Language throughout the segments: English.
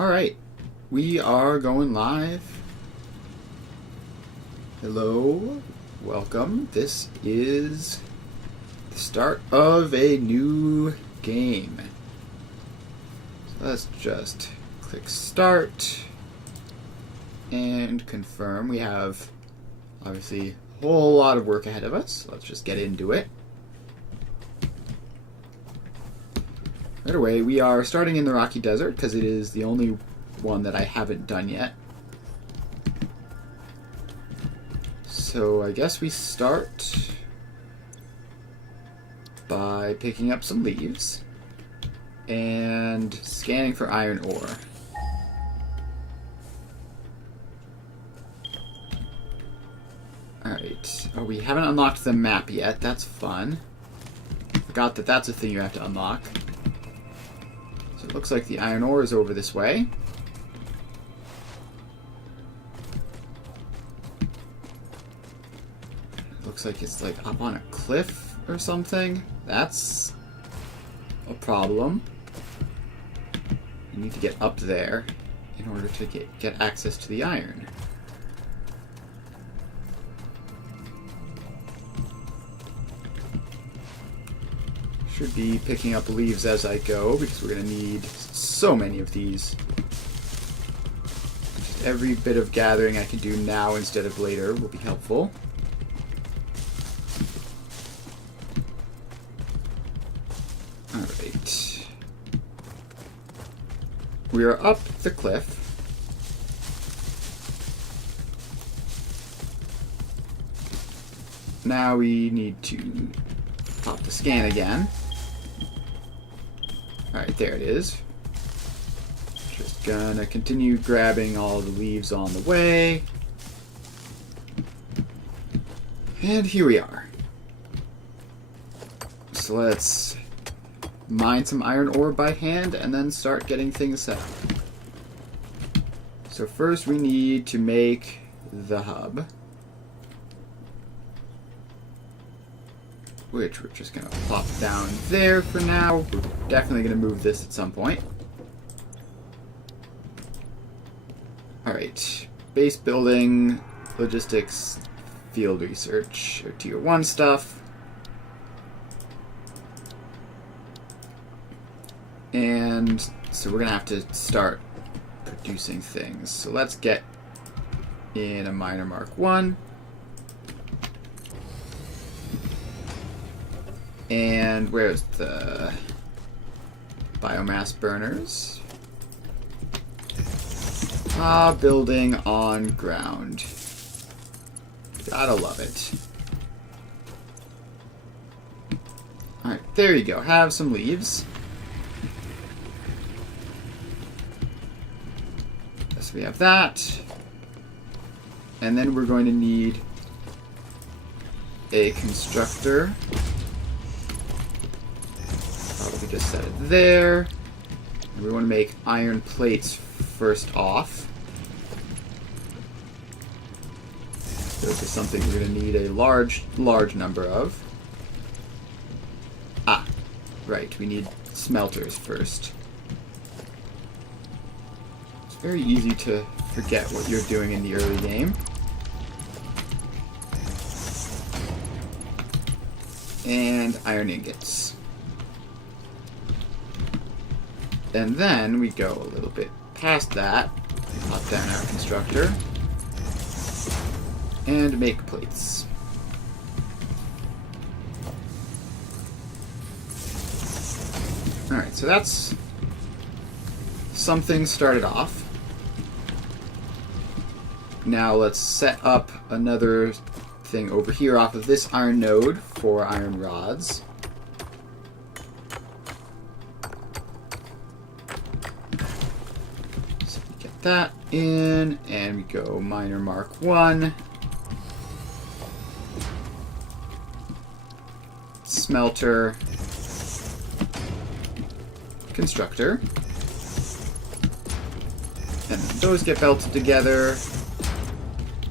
Alright, we are going live. Hello, welcome. This is the start of a new game. So let's just click start and confirm. We have obviously a whole lot of work ahead of us. Let's just get into it. Right away, we are starting in the Rocky Desert because it is the only one that I haven't done yet. So I guess we start by picking up some leaves and scanning for iron ore. Alright. Oh, we haven't unlocked the map yet. That's fun. Forgot that that's a thing you have to unlock. So it looks like the iron ore is over this way. It looks like it's like up on a cliff or something. That's a problem. You need to get up there in order to get access to the iron. Should be picking up leaves as I go because we're going to need so many of these. Just every bit of gathering I can do now instead of later will be helpful. Alright. We are up the cliff. Now we need to pop the scan again. Alright, there it is. Just gonna continue grabbing all the leaves on the way. And here we are. So let's mine some iron ore by hand and then start getting things set up. So first we need to make the hub, which we're just going to plop down there for now. We're definitely going to move this at some point. Alright, base building, logistics, field research, or tier 1 stuff. And so we're going to have to start producing things. So let's get in a miner mark 1. And where's the biomass burners? Building on ground. Gotta love it. Alright, there you go. Have some leaves. So we have that. And then we're going to need a constructor. Probably just set it there. And we want to make iron plates first off. Those are something we're going to need a large number of. Ah, right. We need smelters first. It's very easy to forget what you're doing in the early game. And iron ingots. And then we go a little bit past that, pop down our constructor, and make plates. Alright, so that's something started off. Now let's set up another thing over here off of this iron node for iron rods. So we get that in, and we go miner mark 1. Smelter. Constructor. And those get belted together.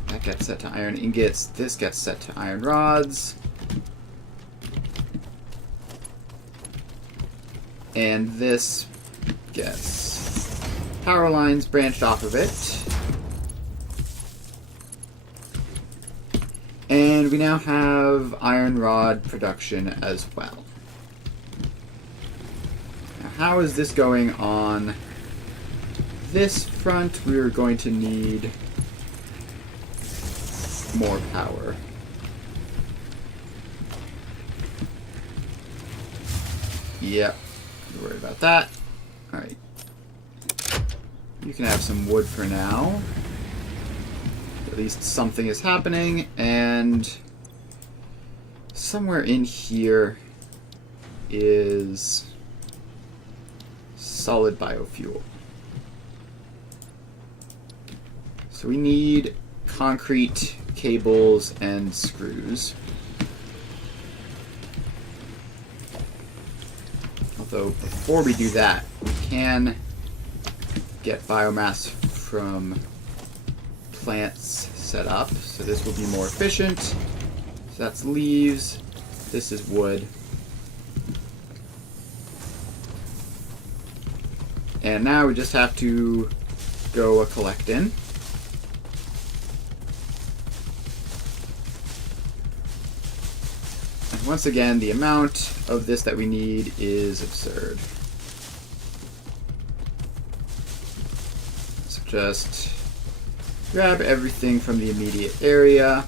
That gets set to iron ingots. This gets set to iron rods. And this gets power lines branched off of it. And we now have iron rod production as well. Now, how is this going on this front? We're going to need more power. Yep, don't worry about that. Alright. You can have some wood for now. At least something is happening, and somewhere in here is solid biofuel. So we need concrete, cables, and screws. Although before we do that, we can get biomass from plants set up. So this will be more efficient. So that's leaves. This is wood. And now we just have to go a-collecting. And once again, the amount of this that we need is absurd. So just grab everything from the immediate area.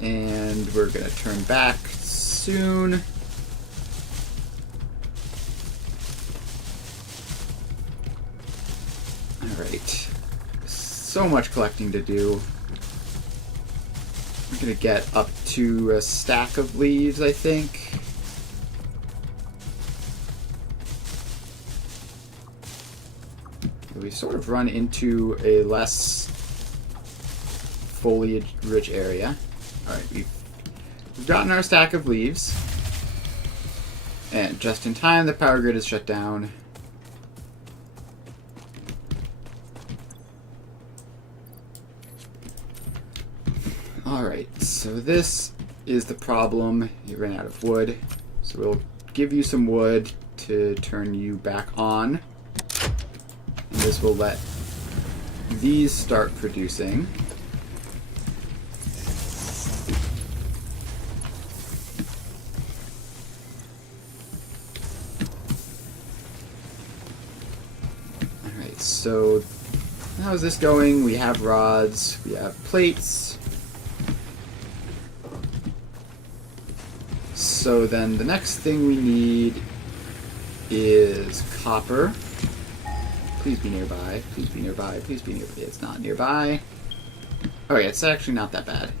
And we're going to turn back soon. Alright. So much collecting to do. I'm going to get up to a stack of leaves, I think. We sort of run into a less foliage-rich area. Alright, we've gotten our stack of leaves. And just in time, the power grid is shut down. Alright, so this is the problem. You ran out of wood. So we'll give you some wood to turn you back on. And this will let these start producing. Alright, so how's this going? We have rods, we have plates. So then the next thing we need is copper. Please be nearby. Please be nearby. Please be nearby. It's not nearby. Oh yeah, it's actually not that bad.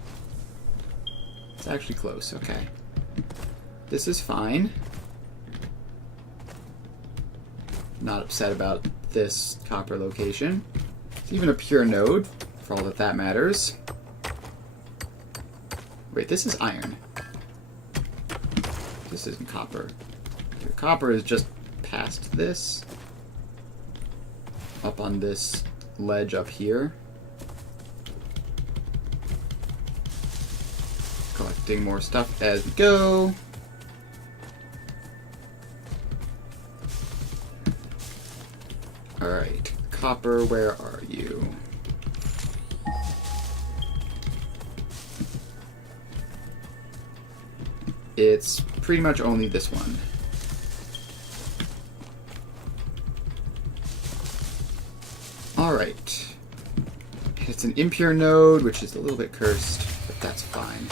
It's actually close. Okay. This is fine. Not upset about this copper location. It's even a pure node, for all that that matters. Wait, this is iron. This isn't copper. The copper is just past this. Up on this ledge up here. Collecting more stuff as we go. Alright, copper, where are you? It's pretty much only this one. Alright. It's an impure node, which is a little bit cursed, but that's fine.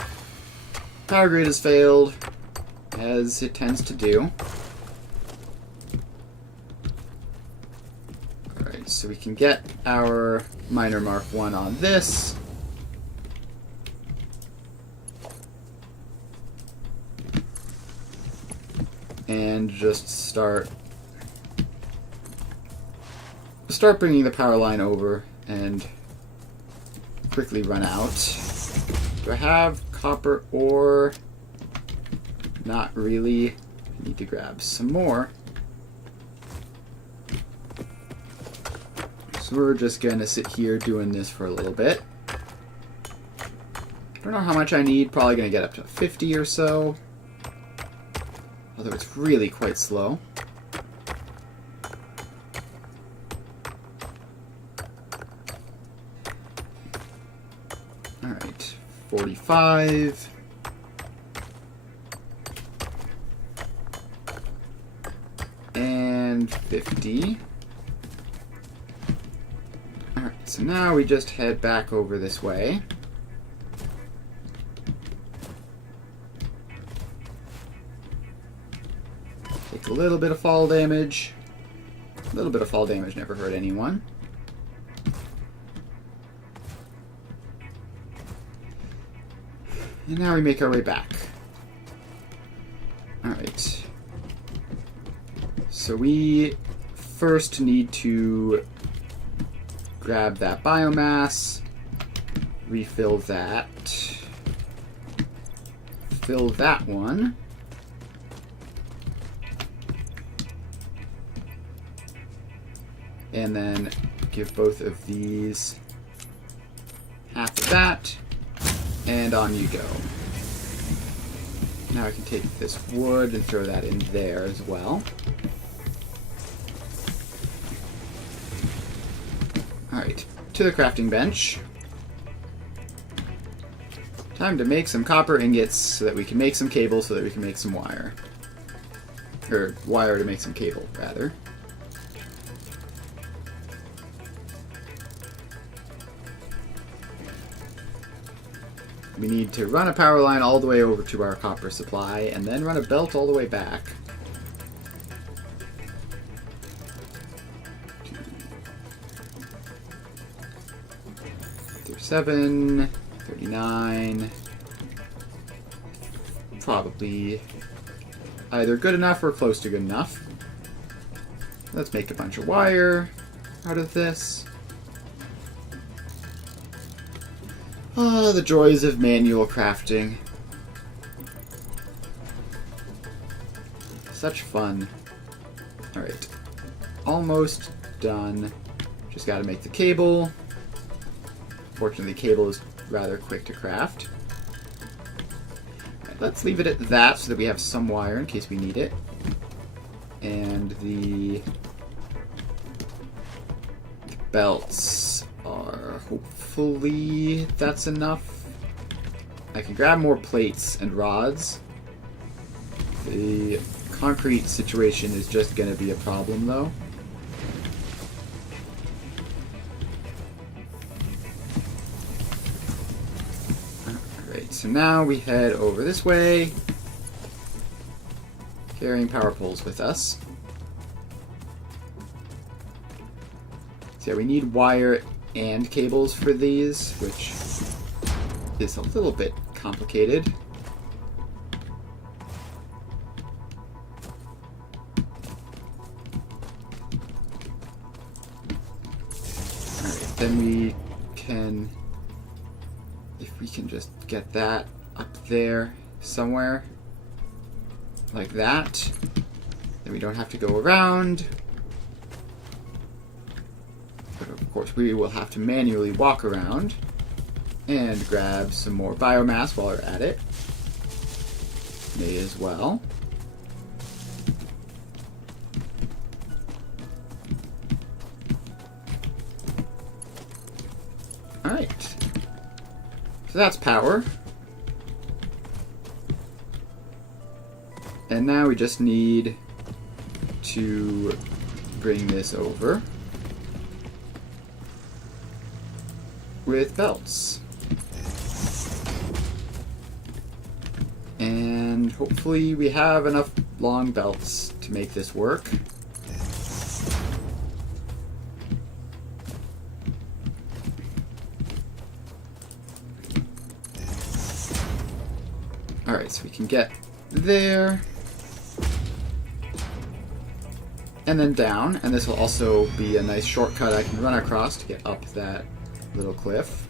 Power grid has failed, as it tends to do. Alright, so we can get our miner Mark 1 on this. And just start bringing the power line over and quickly run out. Do I have copper ore? Not really. I need to grab some more. So we're just gonna sit here doing this for a little bit. Don't know how much I need. Probably gonna get up to 50 or so. Although it's really quite slow. Alright, 45. And 50. Alright, so now we just head back over this way. Take a little bit of fall damage. A little bit of fall damage never hurt anyone. And now we make our way back. Alright. So we first need to grab that biomass, refill that, fill that one, and then give both of these half of that, and on you go. Now I can take this wood and throw that in there as well. Alright, to the crafting bench. Time to make some copper ingots so that we can make some cable so that we can make some wire. Or wire to make some cable, rather. We need to run a power line all the way over to our copper supply, and then run a belt all the way back. 37, 39. Probably either good enough or close to good enough. Let's make a bunch of wire out of this. Ah, the joys of manual crafting. Such fun. Alright. Almost done. Just gotta make the cable. Fortunately, the cable is rather quick to craft. Right, let's leave it at that so that we have some wire in case we need it. And the belts are hopefully that's enough. I can grab more plates and rods. The concrete situation is just going to be a problem though. Alright, so now we head over this way, carrying power poles with us. So yeah, we need wire and cables for these, which is a little bit complicated. Alright, then we can, if we can just get that up there somewhere, like that, then we don't have to go around. But of course we will have to manually walk around and grab some more biomass while we're at it. May as well. Alright. So that's power. And now we just need to bring this over with belts. And hopefully we have enough long belts to make this work. Alright, so we can get there. And then down, and this will also be a nice shortcut I can run across to get up that little cliff.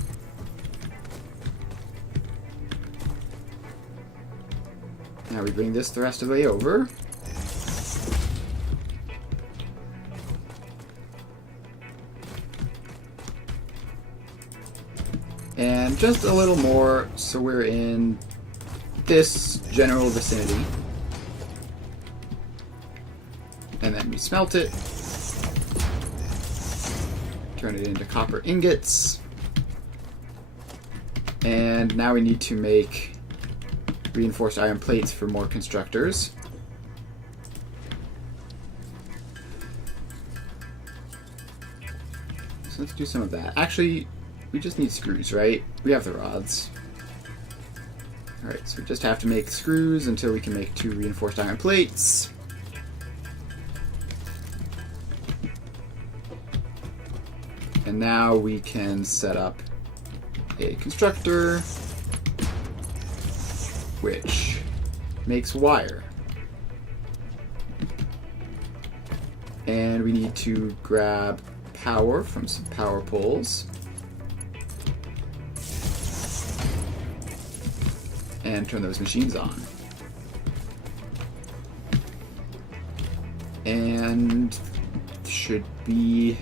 Now we bring this the rest of the way over. And just a little more so we're in this general vicinity. And then we smelt it. Turn it into copper ingots. And now we need to make reinforced iron plates for more constructors. So let's do some of that. Actually, we just need screws, right? We have the rods. Alright, so we just have to make screws until we can make 2 reinforced iron plates. And now we can set up a constructor, which makes wire. And we need to grab power from some power poles. And turn those machines on. And should be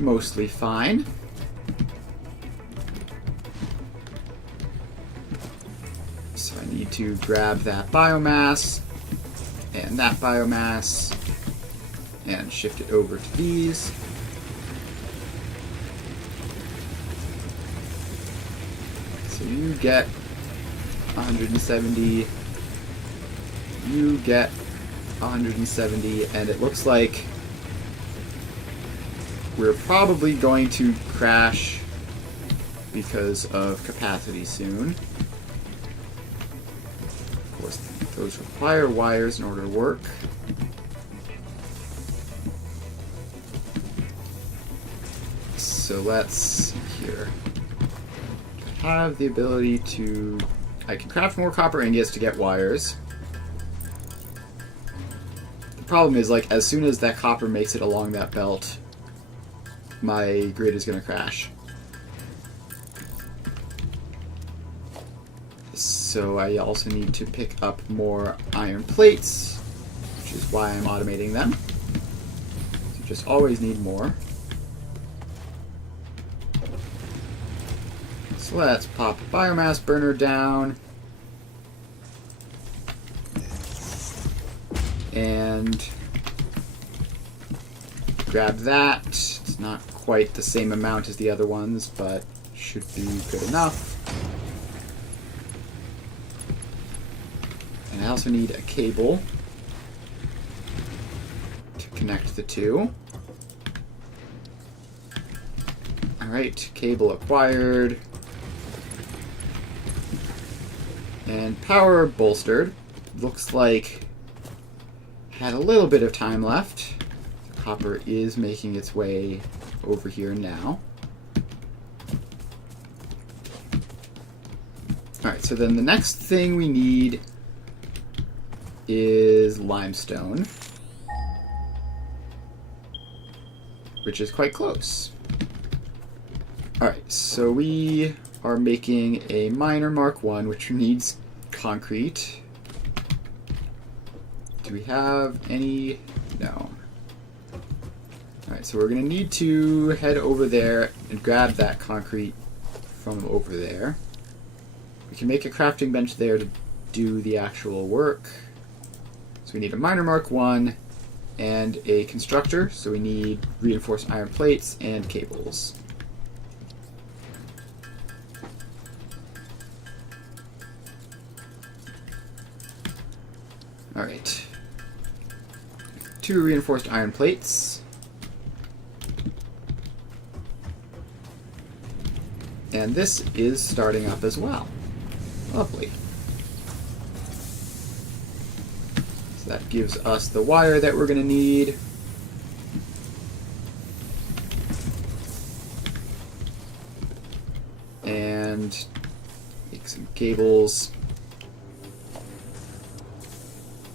mostly fine. So I need to grab that biomass and that biomass and shift it over to these. So you get 170, you get 170, and it looks like we're probably going to crash because of capacity soon. Of course, those require wires in order to work. So let's here. I have the ability to... I can craft more copper ingots to get wires. The problem is, like, as soon as that copper makes it along that belt, my grid is going to crash. So I also need to pick up more iron plates, which is why I'm automating them. So just always need more. So let's pop a biomass burner down. And grab that. It's not quite the same amount as the other ones, but should be good enough. And I also need a cable to connect the two. Alright, cable acquired. And power bolstered. Looks like had a little bit of time left. The copper is making its way over here now. Alright, so then the next thing we need is limestone, which is quite close. Alright, so we are making a miner Mark 1, which needs concrete. Do we have any? No. Alright, so we're going to need to head over there and grab that concrete from over there. We can make a crafting bench there to do the actual work. So we need a miner Mark 1 and a constructor, so we need reinforced iron plates and cables. Alright. 2 reinforced iron plates. And this is starting up as well. Lovely. So that gives us the wire that we're going to need. And make some cables.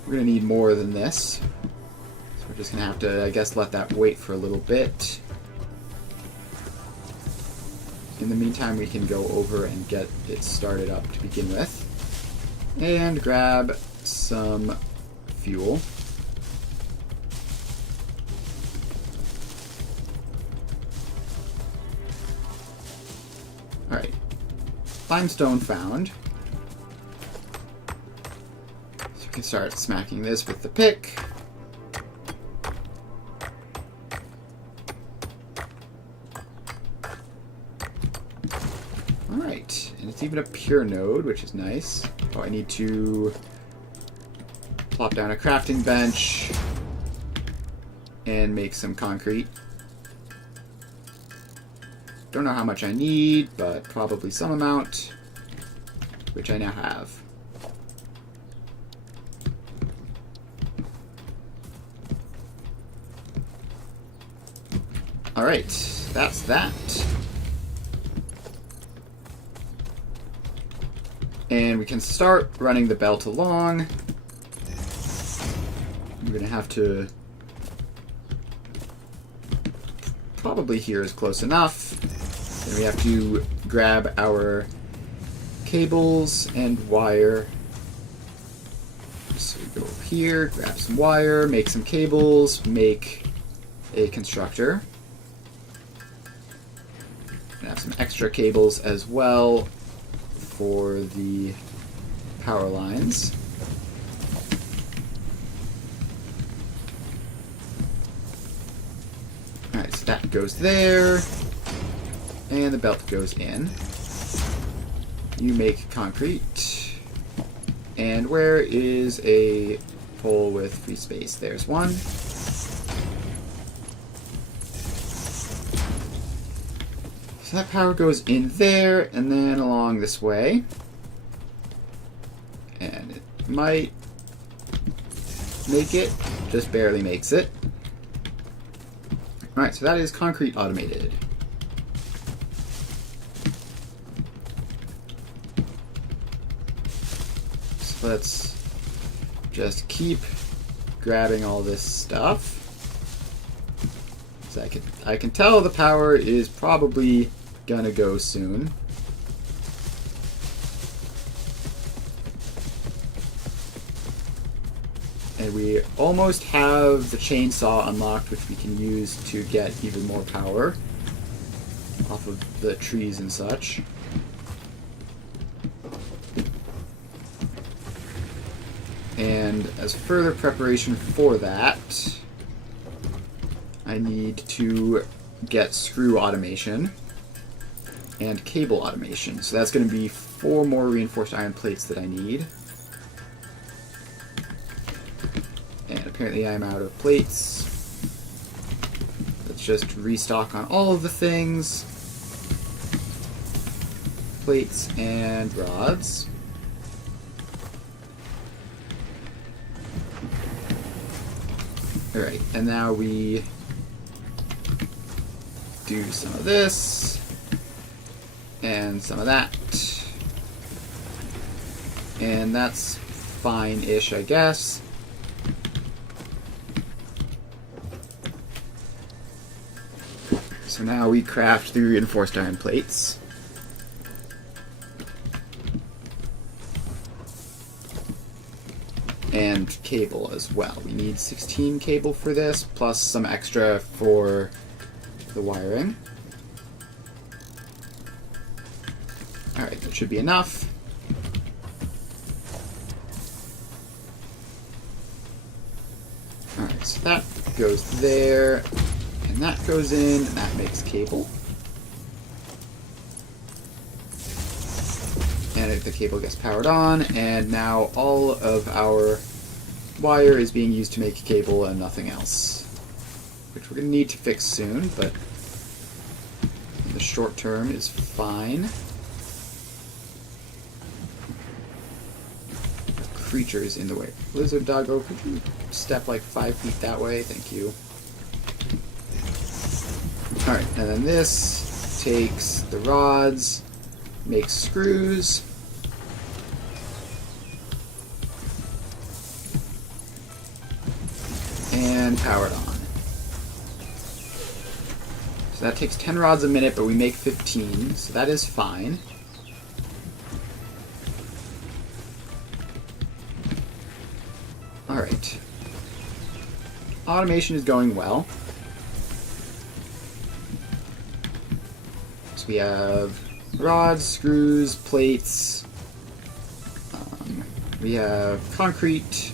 We're going to need more than this. So we're just going to have to, I guess, let that wait for a little bit. In the meantime, we can go over and get it started up to begin with. And grab some fuel. Alright. Limestone found. So we can start smacking this with the pick. It's even a pure node, which is nice. Oh, I need to plop down a crafting bench and make some concrete. Don't know how much I need, but probably some amount, which I now have. Alright, that's that. And we can start running the belt along. We're going to have to... Probably here is close enough. Then we have to grab our cables and wire. So we go over here, grab some wire, make some cables, make a constructor. And have some extra cables as well for the power lines. Alright, so that goes there. And the belt goes in. You make concrete. And where is a pole with free space? There's one. So that power goes in there, and then along this way. And it might make it, just barely makes it. Alright, so that is concrete automated. So let's just keep grabbing all this stuff. So I can tell the power is probably gonna go soon. And we almost have the chainsaw unlocked, which we can use to get even more power off of the trees and such. And as further preparation for that, I need to get screw automation and cable automation. So that's going to be 4 more reinforced iron plates that I need. And apparently I'm out of plates. Let's just restock on all of the things. Plates and rods. Alright, and now we do some of this. And some of that. And that's fine-ish, I guess. So now we craft the reinforced iron plates. And cable as well. We need 16 cable for this, plus some extra for the wiring. Alright, that should be enough. Alright, so that goes there, and that goes in, and that makes cable. And the cable gets powered on, and now all of our wire is being used to make cable and nothing else. Which we're going to need to fix soon, but in the short term is fine. Creatures in the way. Lizard doggo, could you step like 5 feet that way? Thank you. Alright, and then this takes the rods, makes screws, and powered on. So that takes 10 rods a minute, but we make 15, so that is fine. Alright. Automation is going well. So we have rods, screws, plates. We have concrete.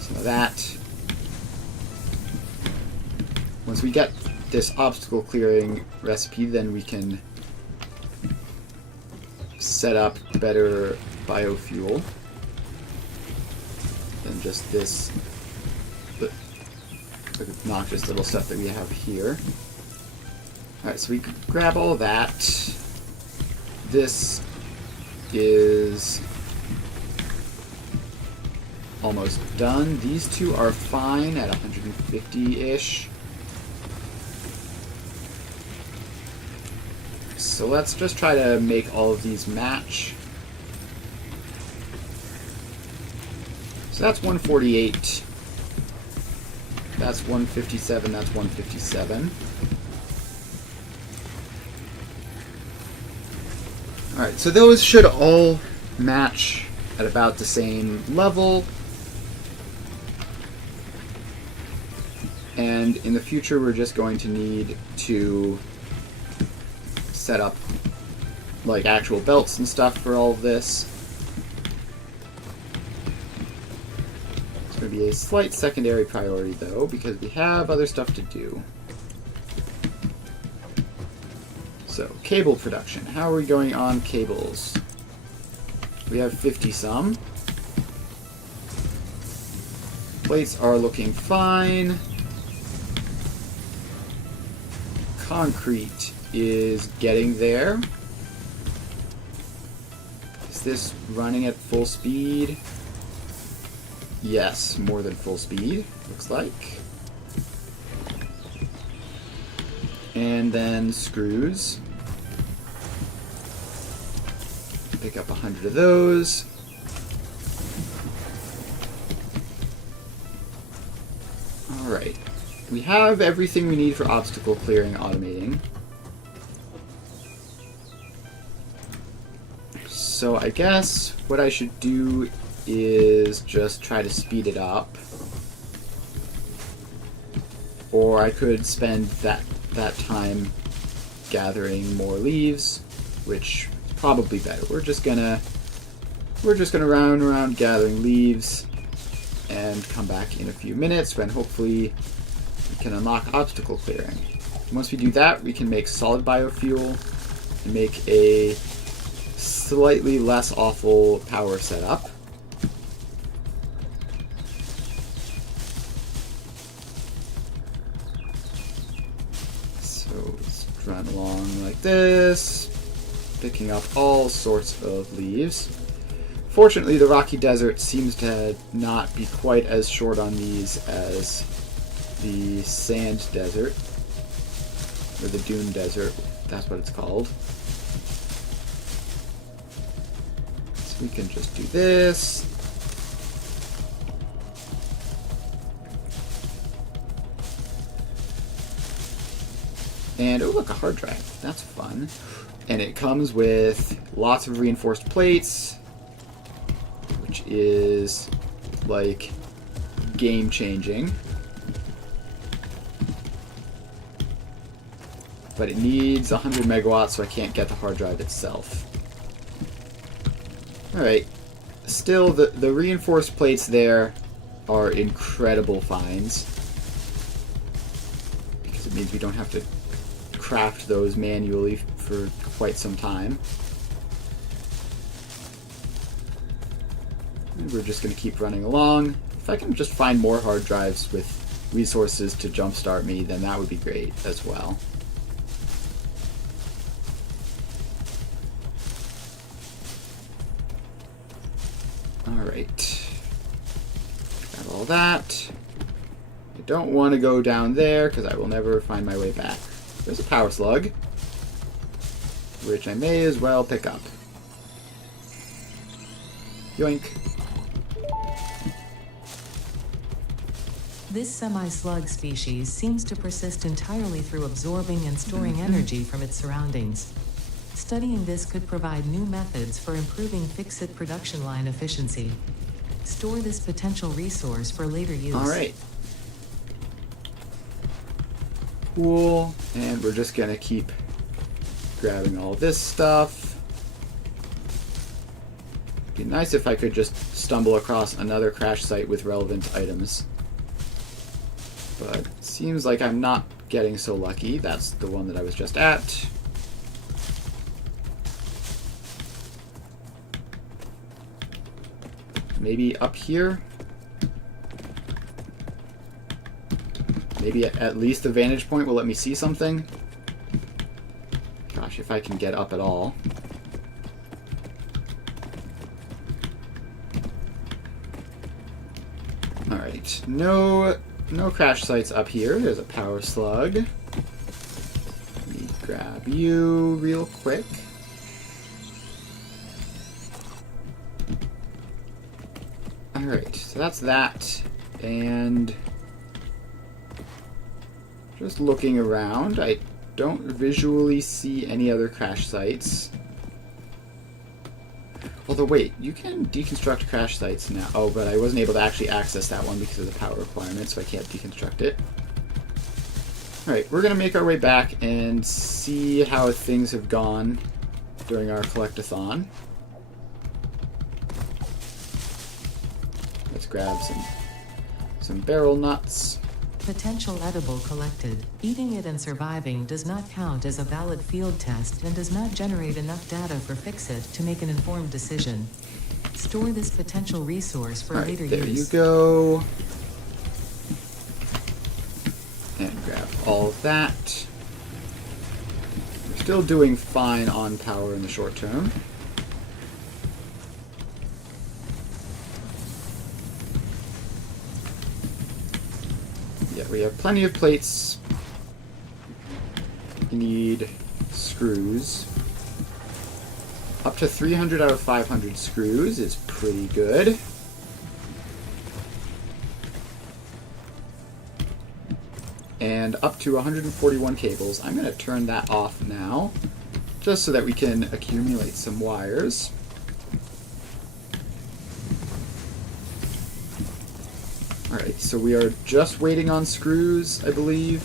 Some of that. Once we get this obstacle clearing recipe, then we can set up better biofuel than just this obnoxious little stuff that we have here. Alright, so we can grab all that. This is almost done. These two are fine at 150-ish. So let's just try to make all of these match. So that's 148. That's 157. That's 157. Alright, so those should all match at about the same level. And in the future, we're just going to need to set up like actual belts and stuff for all of this. It's going to be a slight secondary priority though, because we have other stuff to do. So, cable production. How are we going on cables? We have 50 some. Plates are looking fine. Concrete is getting there. Is this running at full speed? Yes, more than full speed, looks like. And then screws. Pick up 100 of those. Alright. We have everything we need for obstacle clearing automating. So I guess what I should do is just try to speed it up. Or I could spend that time gathering more leaves, which is probably better. We're just gonna round around gathering leaves and come back in a few minutes when hopefully we can unlock obstacle clearing. Once we do that, we can make solid biofuel and make a slightly less awful power setup. So let's run along like this, picking up all sorts of leaves. Fortunately, the rocky desert seems to not be quite as short on these as the sand desert, or the dune desert, that's what it's called. So we can just do this. And, oh look, a hard drive. That's fun. And it comes with lots of reinforced plates, which is, like, game-changing. But it needs 100 megawatts, so I can't get the hard drive itself. Alright. Still, the reinforced plates there are incredible finds. Because it means we don't have to craft those manually for quite some time. And we're just going to keep running along. If I can just find more hard drives with resources to jumpstart me, then that would be great as well. Alright. Got all that. I don't want to go down there because I will never find my way back. There's a power slug, which I may as well pick up. Yoink. This semi-slug species seems to persist entirely through absorbing and storing energy from its surroundings. Studying this could provide new methods for improving fix-it production line efficiency. Store this potential resource for later use. Alright. Cool. And we're just gonna keep grabbing all this stuff. It'd be nice if I could just stumble across another crash site with relevant items. But it seems like I'm not getting so lucky. That's the one that I was just at. Maybe up here? Maybe at least the vantage point will let me see something? Gosh, if I can get up at all. Alright, no crash sites up here. There's a power slug. Let me grab you real quick. Alright, so that's that. And just looking around, I don't visually see any other crash sites. Although, wait, you can deconstruct crash sites now. Oh, but I wasn't able to actually access that one because of the power requirement, so I can't deconstruct it. Alright, we're going to make our way back and see how things have gone during our collectathon. Let's grab some barrel nuts. Potential edible collected. Eating it and surviving does not count as a valid field test and does not generate enough data for Fix-It to make an informed decision. Store this potential resource for later use. There you go. And grab all of that. We're still doing fine on power in the short term. We have plenty of plates. You need screws. Up to 300 out of 500 screws is pretty good. And up to 141 cables. I'm going to turn that off now, just so that we can accumulate some wires. Alright, so we are just waiting on screws, I believe.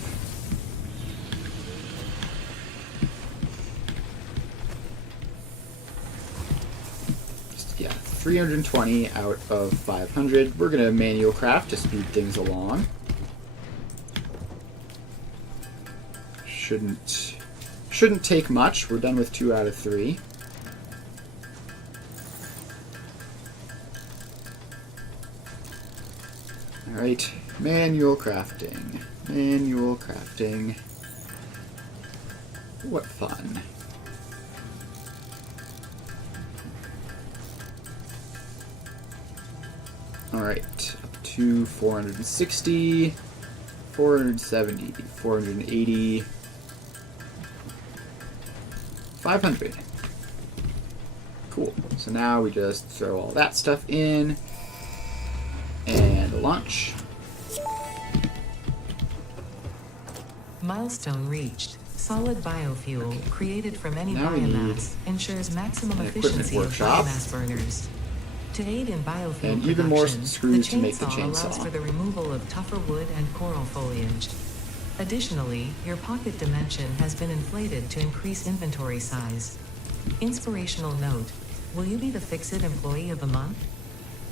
Yeah, 320 out of 500. We're going to manual craft to speed things along. Shouldn't take much. We're done with 2 out of 3. Alright, manual crafting. Manual crafting. What fun. Alright, up to 460, 470, 480, 500. Cool. So now we just throw all that stuff in. And launch. Milestone reached. Solid biofuel created from any biomass ensures maximum efficiency of biomass burners. To aid in biofuel and production, even more screws to make the chainsaw allows chainsaw. for the removal of tougher wood and coral foliage. Additionally, your pocket dimension has been inflated to increase inventory size. Inspirational note: will you be the Fix-It Employee of the Month?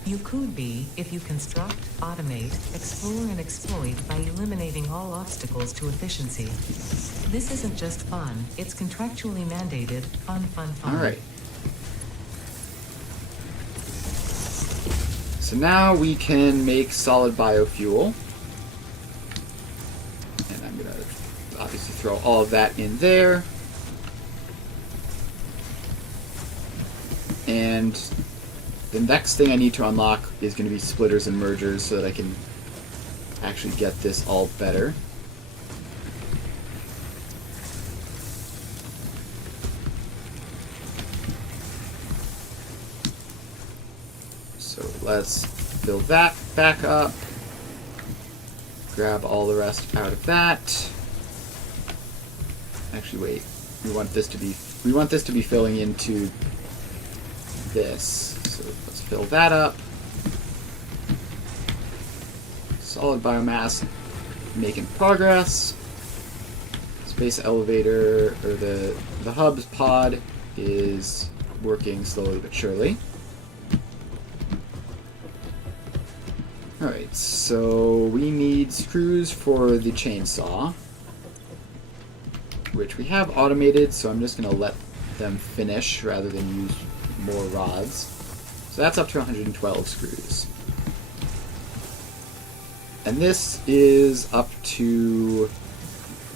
You could be if you construct, automate, explore, and exploit by eliminating all obstacles to efficiency. This isn't just fun, it's contractually mandated. Fun. Alright. So now we can make solid biofuel. And I'm going to obviously throw all of that in there. And the next thing I need to unlock is going to be splitters and mergers so that I can actually get this all better. So let's fill that back up. Grab all the rest out of that. Actually, wait. We want this to be filling into this. So let's fill that up. Solid biomass, making progress. Space elevator, or the hub's pod is working slowly but surely. Alright, so we need screws for the chainsaw, which we have automated, so I'm just going to let them finish rather than use more rods. So that's up to 112 screws. And this is up to,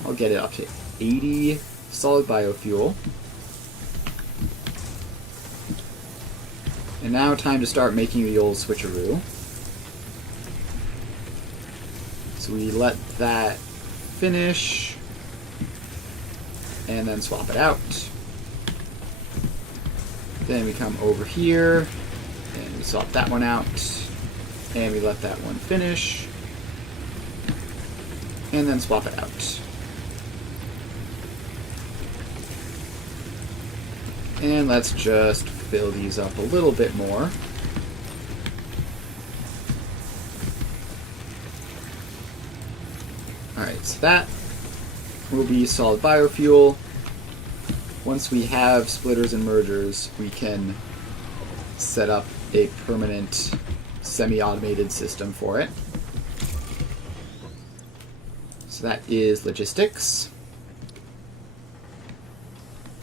I'll get it up to 80 solid biofuel. And now time to start making the old switcheroo. So we let that finish, and then swap it out. Then we come over here, and we swap that one out, and we let that one finish, and then swap it out. And let's just fill these up a little bit more. Alright, so that will be solid biofuel. Once we have splitters and mergers, we can set up a permanent semi-automated system for it. So that is logistics.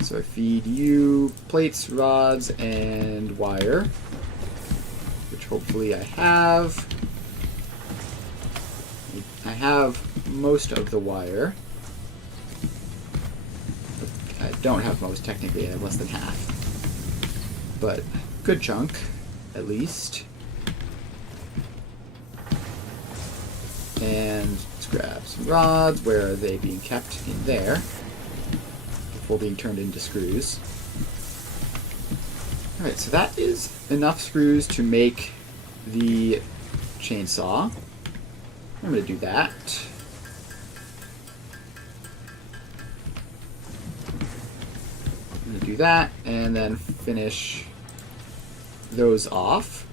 So I feed you plates, rods, and wire, which hopefully I have. I have most of the wire. I don't have most, technically. I have less than half. But good chunk, at least. And let's grab some rods. Where are they being kept? In there. Before being turned into screws. Alright, so that is enough screws to make the chainsaw. I'm going to do that. I'm going to do that, and then finish those off.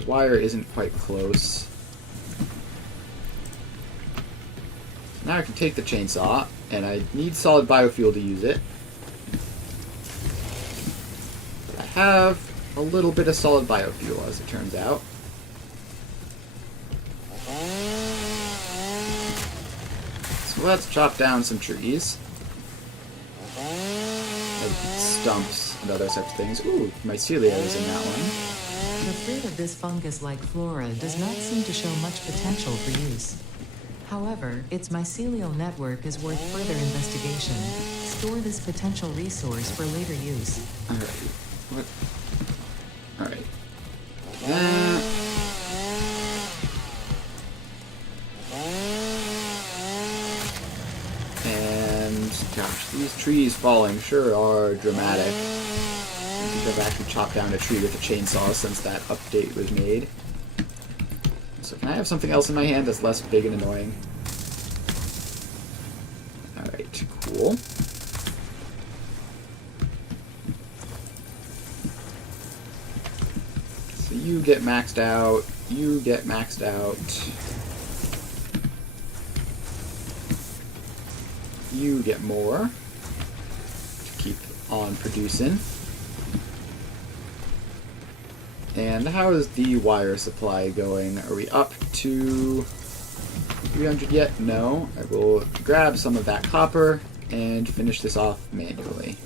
The wire isn't quite close. Now I can take the chainsaw, and I need solid biofuel to use it. But I have a little bit of solid biofuel, as it turns out. So let's chop down some trees. Like stumps and other such things. Ooh, mycelia is in that one. The fruit of this fungus-like flora does not seem to show much potential for use. However, its mycelial network is worth further investigation. Store this potential resource for later use. Alright. What? Alright. And, gosh, these trees falling sure are dramatic. I think I've actually chopped down a tree with a chainsaw since that update was made. So can I have something else in my hand that's less big and annoying? Alright, cool. So you get maxed out, you get maxed out. You get more to keep on producing. And how is the wire supply going? Are we up to 300 yet? No. I will grab some of that copper and finish this off manually.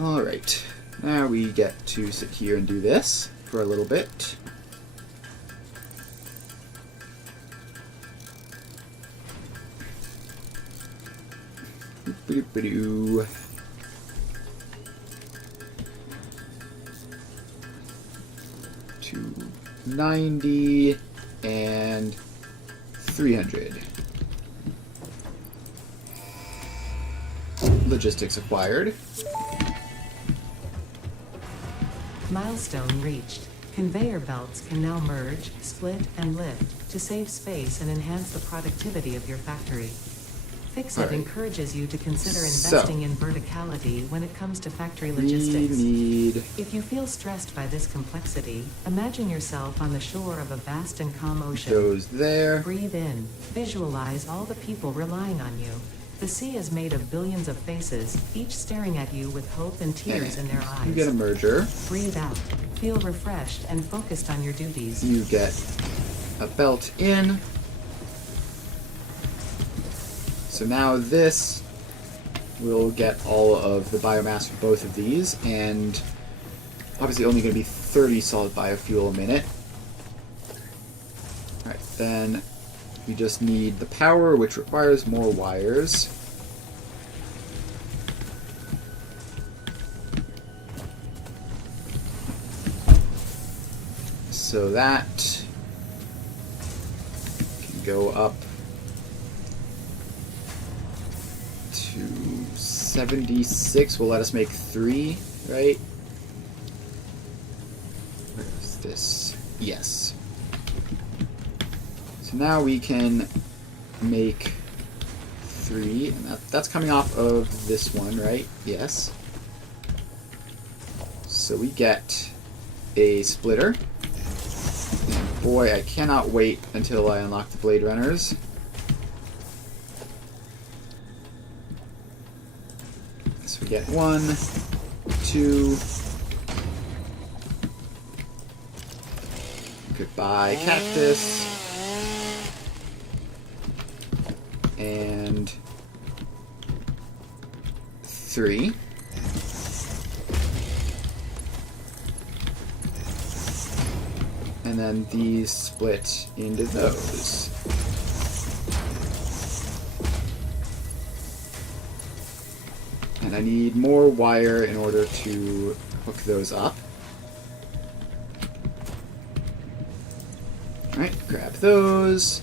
Alright. Now we get to sit here and do this for a little bit. Boop-a-doop-a-doo. 90 and 300. Logistics acquired. Milestone reached. Conveyor belts can now merge, split, and lift to save space and enhance the productivity of your factory. Fixit Alright. encourages you to consider So, investing in verticality when it comes to factory We logistics. need... If you feel stressed by this complexity, imagine yourself on the shore of a vast and calm ocean. those there. Breathe in. Visualize all the people relying on you. The sea is made of billions of faces, each staring at you with hope and tears in their eyes. You get a merger. Breathe out. Feel refreshed and focused on your duties. You get a belt in. So now this we'll get all of the biomass for both of these, and obviously only going to be 30 solid biofuel a minute. Alright, then we just need the power, which requires more wires. So that can go up to 76. Will let us make 3, right? Where is this? Yes. So now we can make 3, and that's coming off of this one, right? Yes. So we get a splitter. And boy, I cannot wait until I unlock the Blade Runners. So we get 1, 2. Goodbye, cactus. And 3. And then these split into those. And I need more wire in order to hook those up. Alright, grab those.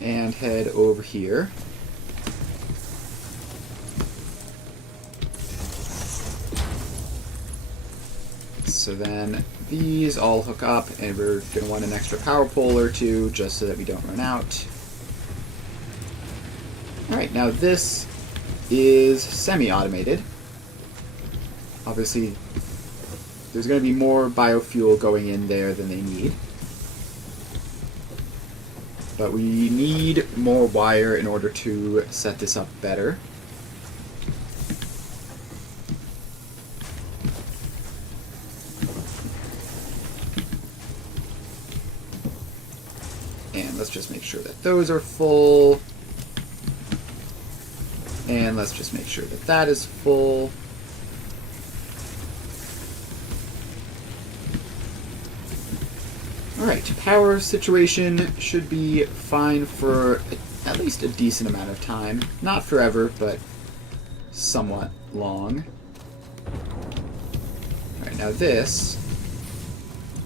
And head over here. So then these all hook up, and we're going to want an extra power pole or 2 just so that we don't run out. Alright, now this is semi-automated. Obviously, there's going to be more biofuel going in there than they need. But we need more wire in order to set this up better. And let's just make sure that those are full. And let's just make sure that that is full. Alright, power situation should be fine for at least a decent amount of time. Not forever, but somewhat long. Alright, now this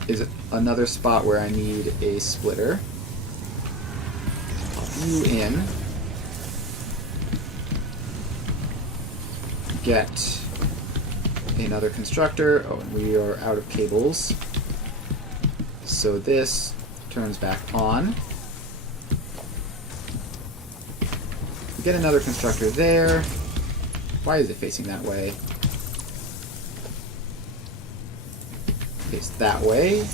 is another spot where I need a splitter. Pop you in. Get another constructor. Oh, and we are out of cables. So this turns back on. Get another constructor there. Why is it facing that way? Face that way.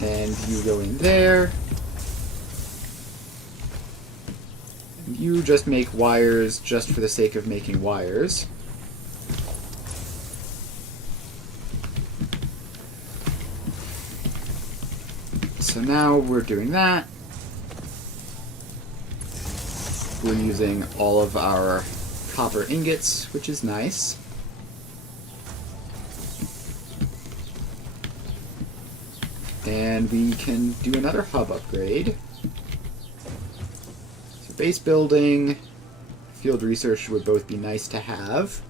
And you go in there. You just make wires just for the sake of making wires. So now we're doing that. We're using all of our copper ingots, which is nice. And we can do another hub upgrade. So base building, field research would both be nice to have.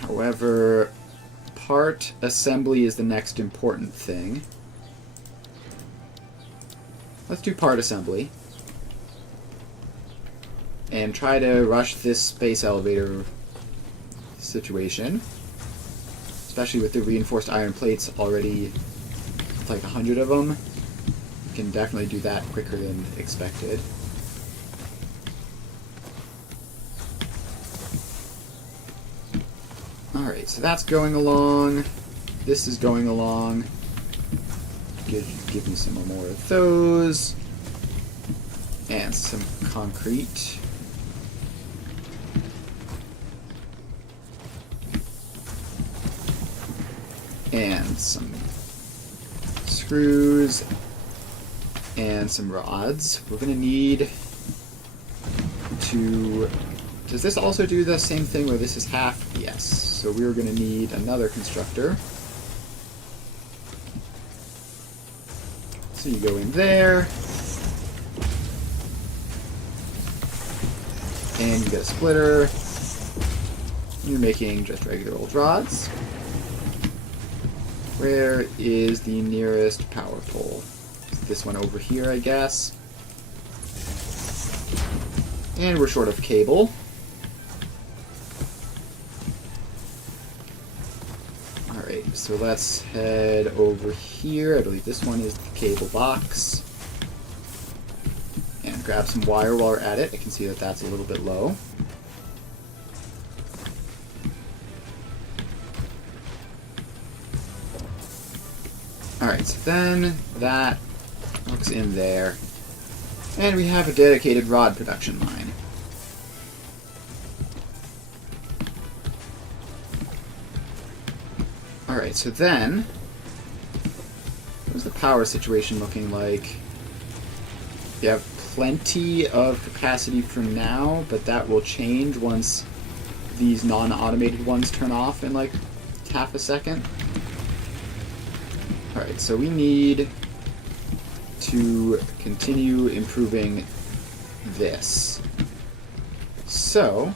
However, part assembly is the next important thing. Let's do part assembly. And try to rush this space elevator situation. Especially with the reinforced iron plates already, like 100 of them. We can definitely do that quicker than expected. Alright, so that's going along. This is going along. Give me some more of those. And some concrete. And some screws. and some rods. We're going to need to... Does this also do the same thing where this is half? Yes. So we're going to need another constructor. So you go in there. And you get a splitter. You're making just regular old rods. Where is the nearest power pole? Is this one over here, I guess. And we're short of cable. Alright, so let's head over here. I believe this one is the cable box. And grab some wire while we're at it. I can see that that's a little bit low. Alright, so then that hooks in there. And we have a dedicated rod production line. Alright, so then, what's the power situation looking like? You have plenty of capacity for now, but that will change once these non-automated ones turn off in like half a second. Alright, so we need to continue improving this. So,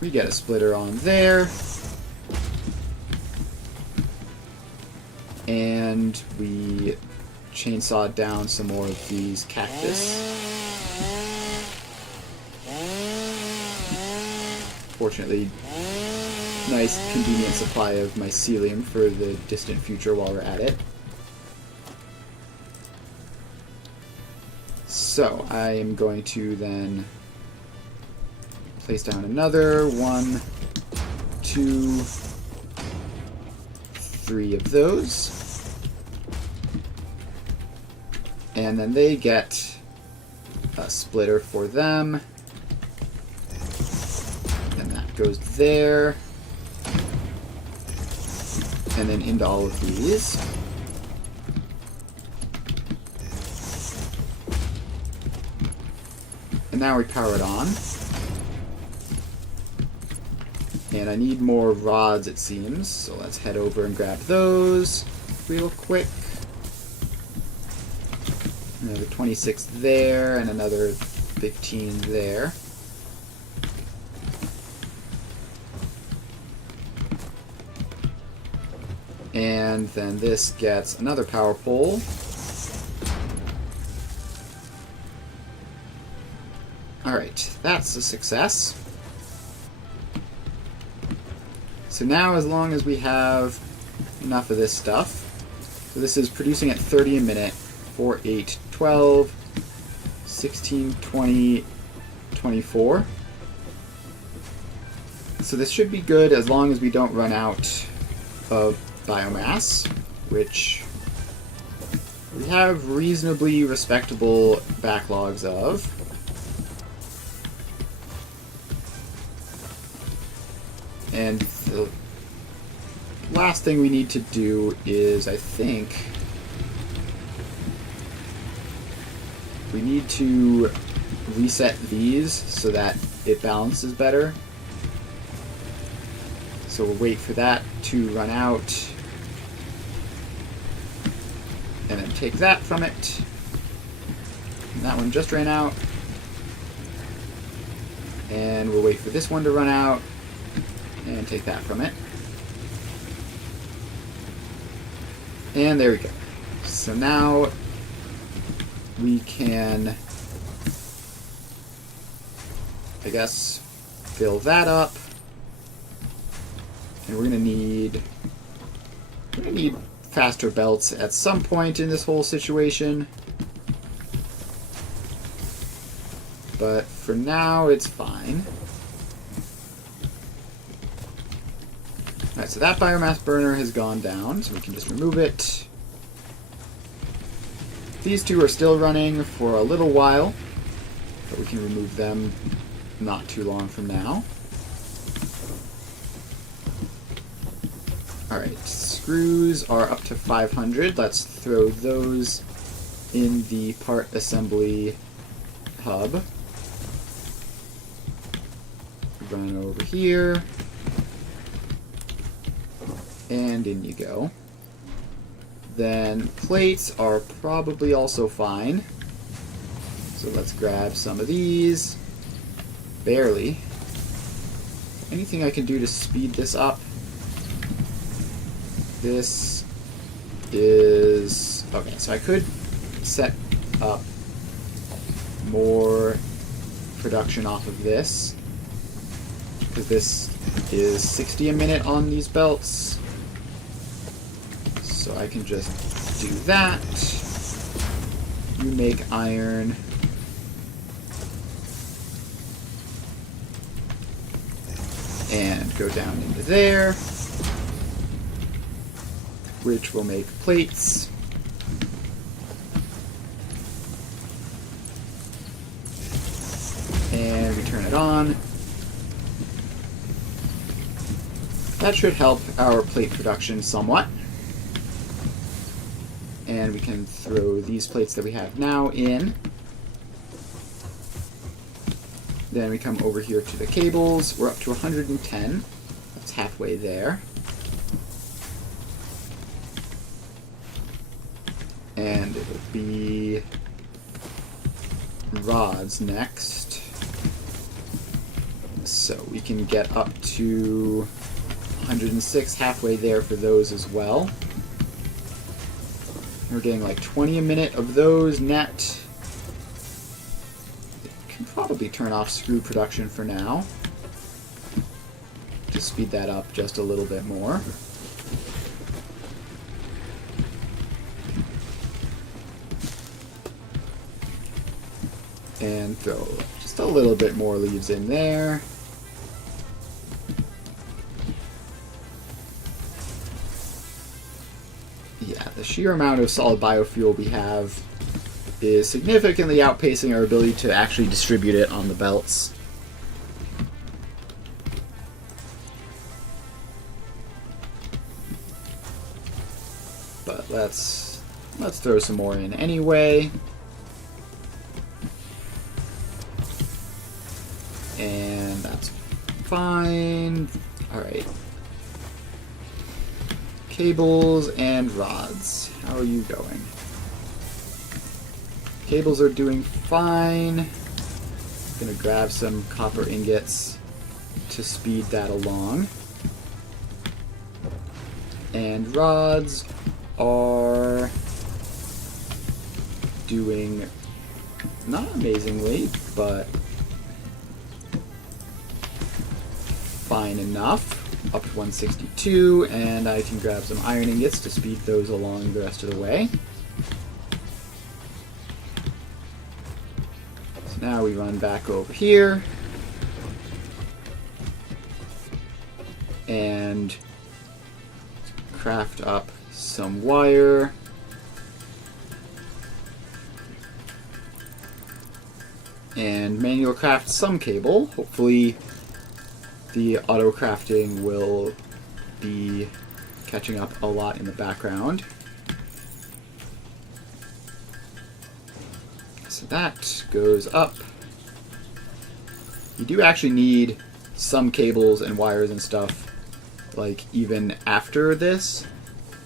we get a splitter on there. And we chainsaw down some more of these cactus. Fortunately, nice convenient supply of mycelium for the distant future while we're at it. So, I am going to then place down another 1, 2, 3 of those. And then they get a splitter for them. And that goes there. And then into all of these. And now we power it on. And I need more rods, it seems. So let's head over and grab those real quick. Another 26 there, and another 15 there. And then this gets another power pole. Alright, that's a success. So now, as long as we have enough of this stuff, so this is producing at 30 a minute, 4, 8, 12, 16, 20, 24. So this should be good as long as we don't run out of biomass, which we have reasonably respectable backlogs of. And the last thing we need to do is, I think, we need to reset these so that it balances better. So we'll wait for that to run out. And then take that from it. And that one just ran out. And we'll wait for this one to run out. And take that from it. And there we go. So now we can, I guess, fill that up. And we're gonna need faster belts at some point in this whole situation. But for now, it's fine. Alright, so that biomass burner has gone down, so we can just remove it. These two are still running for a little while, but we can remove them not too long from now. Alright, screws are up to 500. Let's throw those in the part assembly hub. Run over here. And in you go. Then plates are probably also fine. So let's grab some of these. Barely. Anything I can do to speed this up? This is... Okay, so I could set up more production off of this. Because this is 60 a minute on these belts. So I can just do that. You make iron. And go down into there. Which will make plates. And we turn it on. That should help our plate production somewhat. And we can throw these plates that we have now in. Then we come over here to the cables. We're up to 110. That's halfway there. And it'll be rods next. So we can get up to 106, halfway there for those as well. We're getting like 20 a minute of those net. Can probably turn off screw production for now. To speed that up just a little bit more. And throw just a little bit more leaves in there. Yeah, the sheer amount of solid biofuel we have is significantly outpacing our ability to actually distribute it on the belts. But let's throw some more in anyway. And that's fine. Alright. Cables and rods. How are you going? Cables are doing fine. Gonna grab some copper ingots to speed that along. And rods are doing not amazingly, but fine enough. Up to 162, and I can grab some iron ingots to speed those along the rest of the way. So now we run back over here. And craft up some wire. And manual craft some cable. Hopefully the auto crafting will be catching up a lot in the background. So that goes up. You do actually need some cables and wires and stuff, like even after this,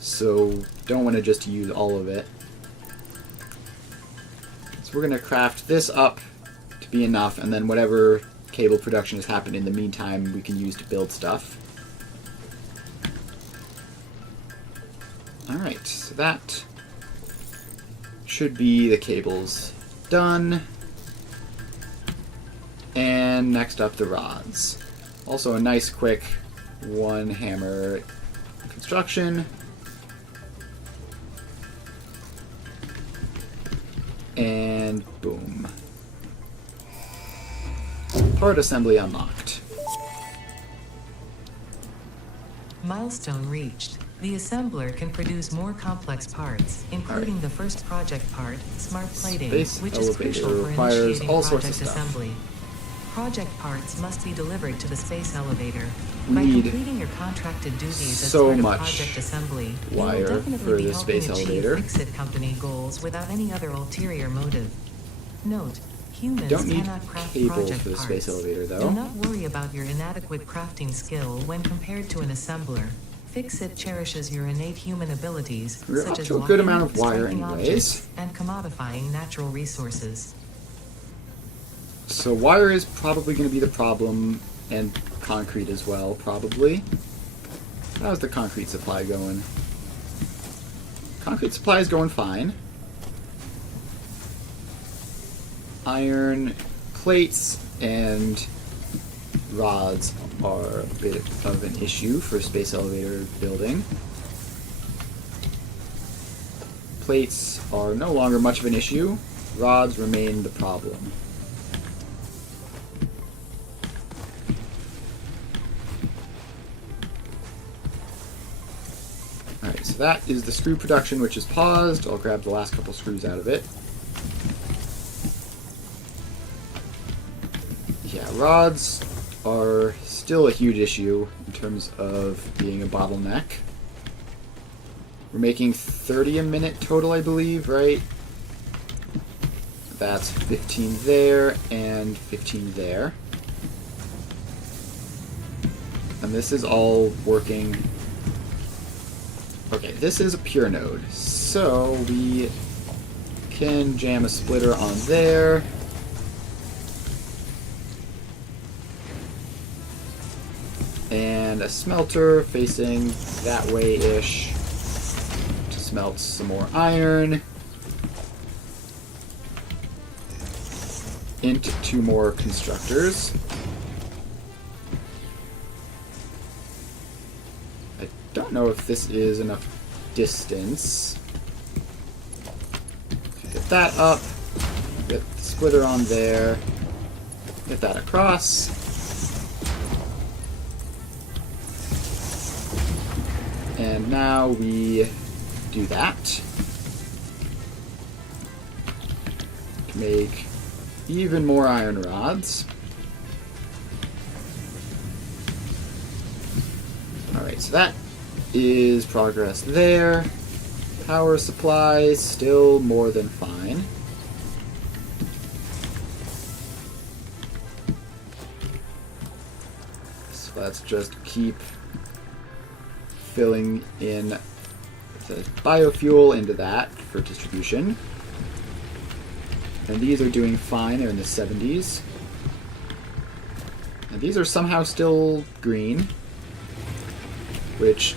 so don't want to just use all of it. So we're going to craft this up to be enough, and then whatever cable production has happened in the meantime we can use to build stuff. Alright, so that should be the cables done. And next up, the rods. Also a nice quick one hammer construction. And boom. Part assembly unlocked. Milestone reached. The assembler can produce more complex parts, including the first project part, smart plating, Space which is elevator crucial for requires initiating all sorts of project stuff. assembly. Project parts must be delivered to the space elevator. We By need completing your contracted duties as so part of much project assembly, you will wire for definitely be the helping space achieve elevator. Fix-It Company goals without any other ulterior motive. Note, humans Don't need cannot craft cables project for the parts. space elevator, though. Do not worry about your inadequate crafting skill when compared to an assembler. Fix-It cherishes your innate human abilities, We're such up as to a good walking, amount of wire striking anyways. objects, and commodifying natural resources. So wire is probably going to be the problem, and concrete as well, probably. How's the concrete supply going? Concrete supply is going fine. Iron plates and rods are a bit of an issue for space elevator building. Plates are no longer much of an issue. Rods remain the problem. Alright, so that is the screw production, which is paused. I'll grab the last couple screws out of it. Yeah, rods are still a huge issue in terms of being a bottleneck. We're making 30 a minute total, I believe, right? That's 15 there and 15 there. And this is all working. Okay, this is a pure node, so we can jam a splitter on there. And a smelter facing that way-ish to smelt some more iron. Into 2 more constructors. I don't know if this is enough distance. Get that up. Get the splitter on there. Get that across. And now we do that to make even more iron rods. Alright, so that is progress there. Power supply, still more than fine. So let's just keep filling in the biofuel into that for distribution. And these are doing fine, they're in the 70s. And these are somehow still green, which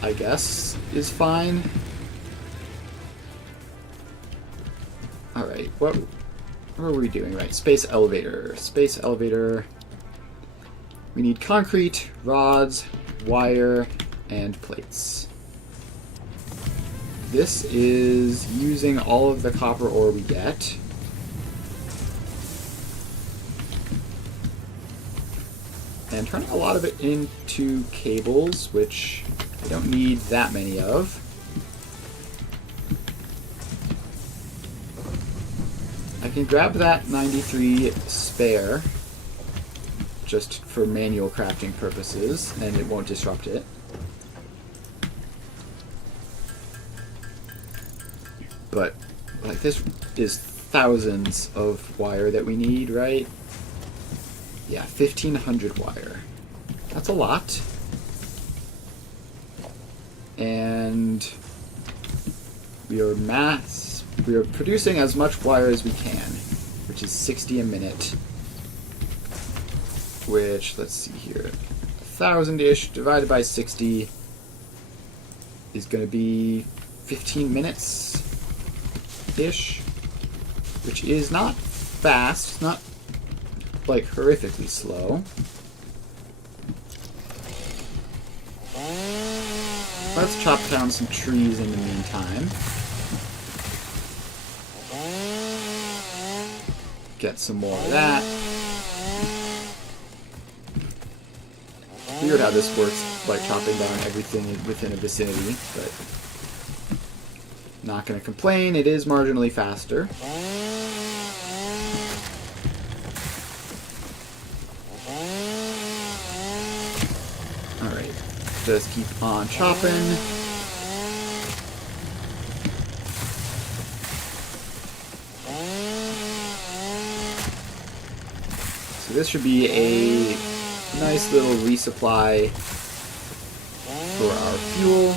I guess is fine. Alright, what are we doing? Right, space elevator. Space elevator. We need concrete, rods, wire, and plates. This is using all of the copper ore we get. And turning a lot of it into cables, which I don't need that many of. I can grab that 93 spare, just for manual crafting purposes, and it won't disrupt it. But, like, this is thousands of wire that we need, right? Yeah, 1,500 wire. That's a lot. And we are producing as much wire as we can, which is 60 a minute. Which, let's see here, 1,000-ish divided by 60 is going to be 15 minutes-ish, which is not fast, not like horrifically slow. Let's chop down some trees in the meantime. Get some more of that. Weird how this works, like chopping down everything within a vicinity, but not going to complain. It is marginally faster. just keep on chopping. So this should be a nice little resupply for our fuel.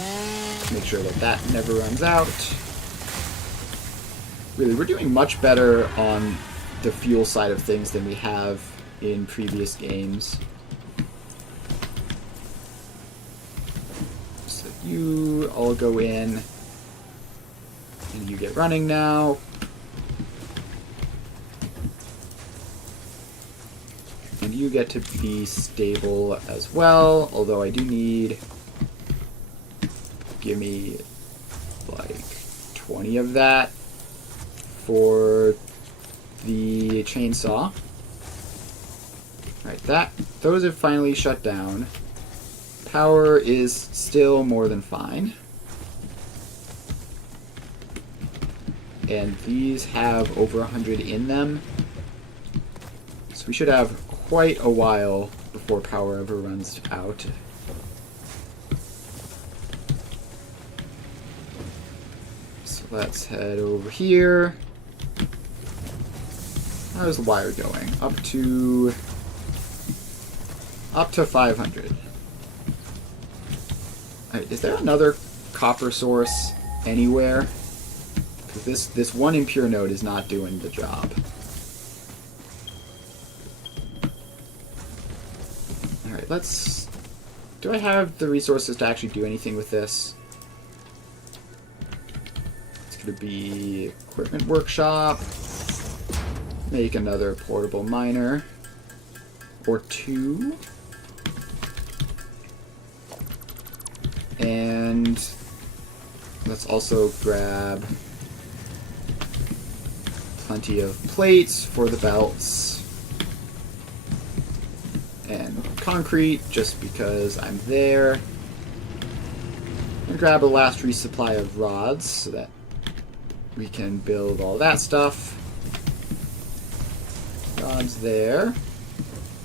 Make sure that that never runs out. Really, we're doing much better on the fuel side of things than we have in previous games. So you all go in, and you get running now. And you get to be stable as well, although I do need... Give me like 20 of that for the chainsaw. Right, those have finally shut down. Power is still more than fine. And these have over 100 in them. So we should have quite a while before power ever runs out. So let's head over here. How's the wire going? Up to 500. Alright, is there another copper source anywhere? Because this one impure node is not doing the job. Alright, let's... Do I have the resources to actually do anything with this? It's going to be equipment workshop. Make another portable miner. Or two. And let's also grab plenty of plates for the belts. And concrete, just because I'm there. And grab a last resupply of rods so that we can build all that stuff. Rods there.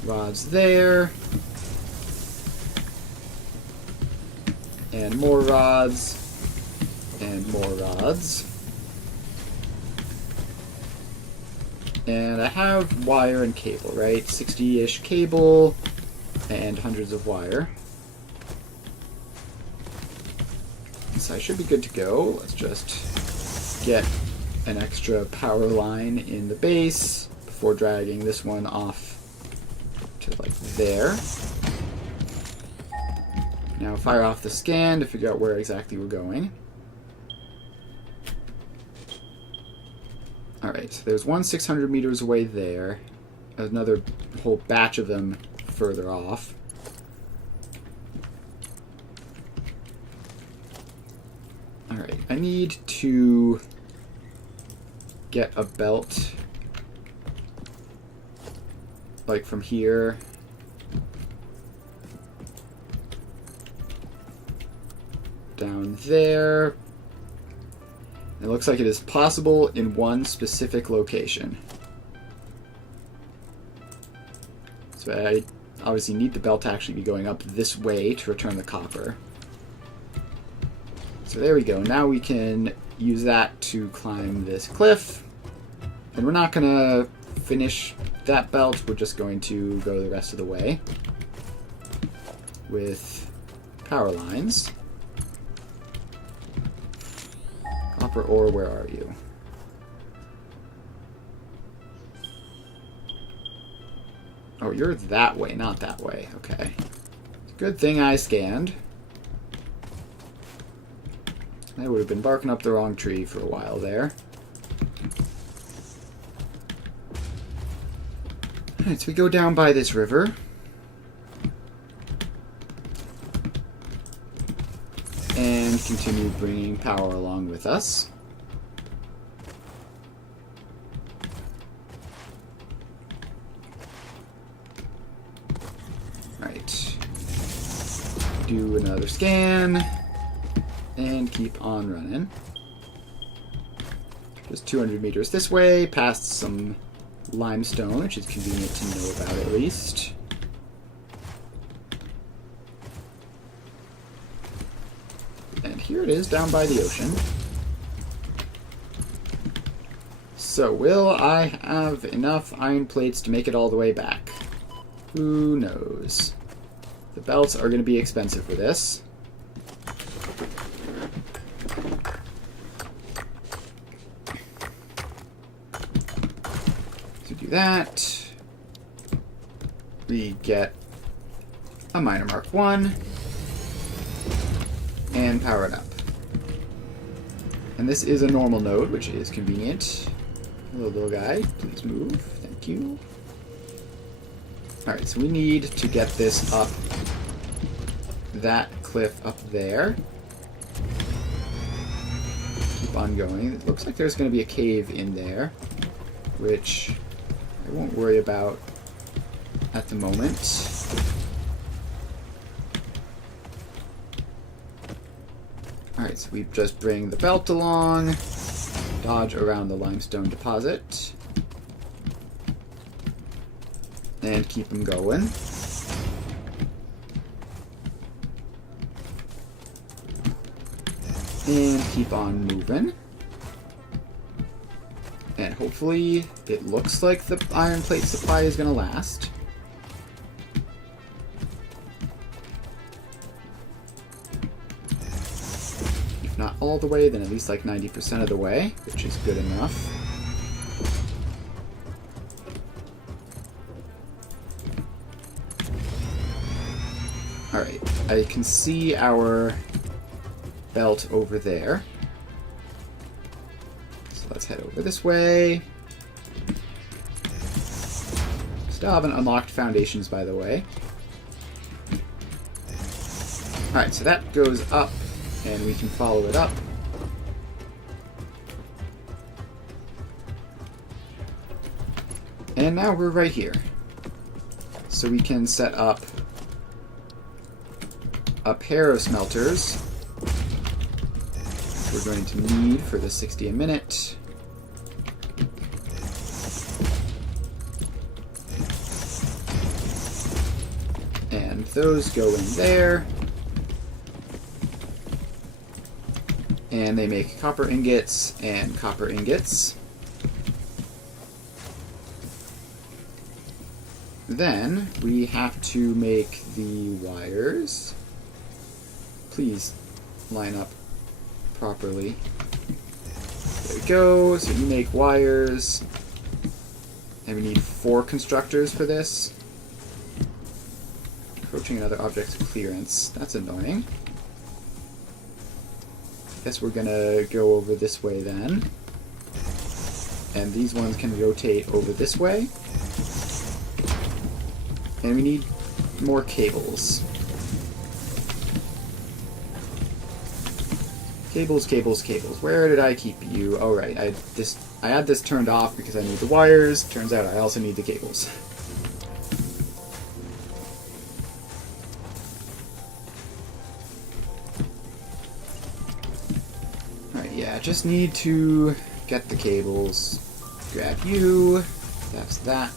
Rods there. And more rods. And more rods. And I have wire and cable, right? 60-ish cable and hundreds of wire. So I should be good to go. Let's just get an extra power line in the base before dragging this one off to like there. Now fire off the scan to figure out where exactly we're going. Alright, so there's one 600 meters away there. Another whole batch of them further off. Alright, I need to get a belt like from here down there. It looks like it is possible in one specific location. So I obviously need the belt to actually be going up this way to return the copper. So there we go. Now we can use that to climb this cliff. And we're not going to finish that belt. We're just going to go the rest of the way with power lines. Copper ore, where are you? Oh, you're that way, not that way. Okay. Good thing I scanned. I would have been barking up the wrong tree for a while there. Alright, so we go down by this river. And continue bringing power along with us. Right. Do another scan. And keep on running. Just 200 meters this way, past some limestone, which is convenient to know about at least. here it is, down by the ocean. So, will I have enough iron plates to make it all the way back? Who knows? The belts are going to be expensive for this. To do that, we get a Miner Mark 1 and power it up. And this is a normal node, which is convenient. Hello, little guy. Please move. Thank you. Alright, so we need to get this up that cliff up there. Keep on going. It looks like there's going to be a cave in there, which I won't worry about at the moment. Alright, so we just bring the belt along, dodge around the limestone deposit, and keep them going. And keep on moving. And hopefully it looks like the iron plate supply is going to last. If not all the way, then at least like 90% of the way, which is good enough. Alright, I can see our belt over there. So let's head over this way. Still haven't unlocked foundations, by the way. Alright, so that goes up, and we can follow it up. And now we're right here. So we can set up a pair of smelters we're going to need for the 60 a minute. And those go in there. And they make copper ingots and copper ingots. Then we have to make the wires. Please line up properly. There we go. So you make wires. And we need 4 constructors for this. Approaching another object clearance. That's annoying. Guess we're gonna go over this way then. And these ones can rotate over this way. And we need more cables. Cables, cables, cables. Where did I keep you? Oh, right. I had this turned off because I need the wires. Turns out I also need the cables. Alright, yeah. Just need to get the cables. Grab you. That's that.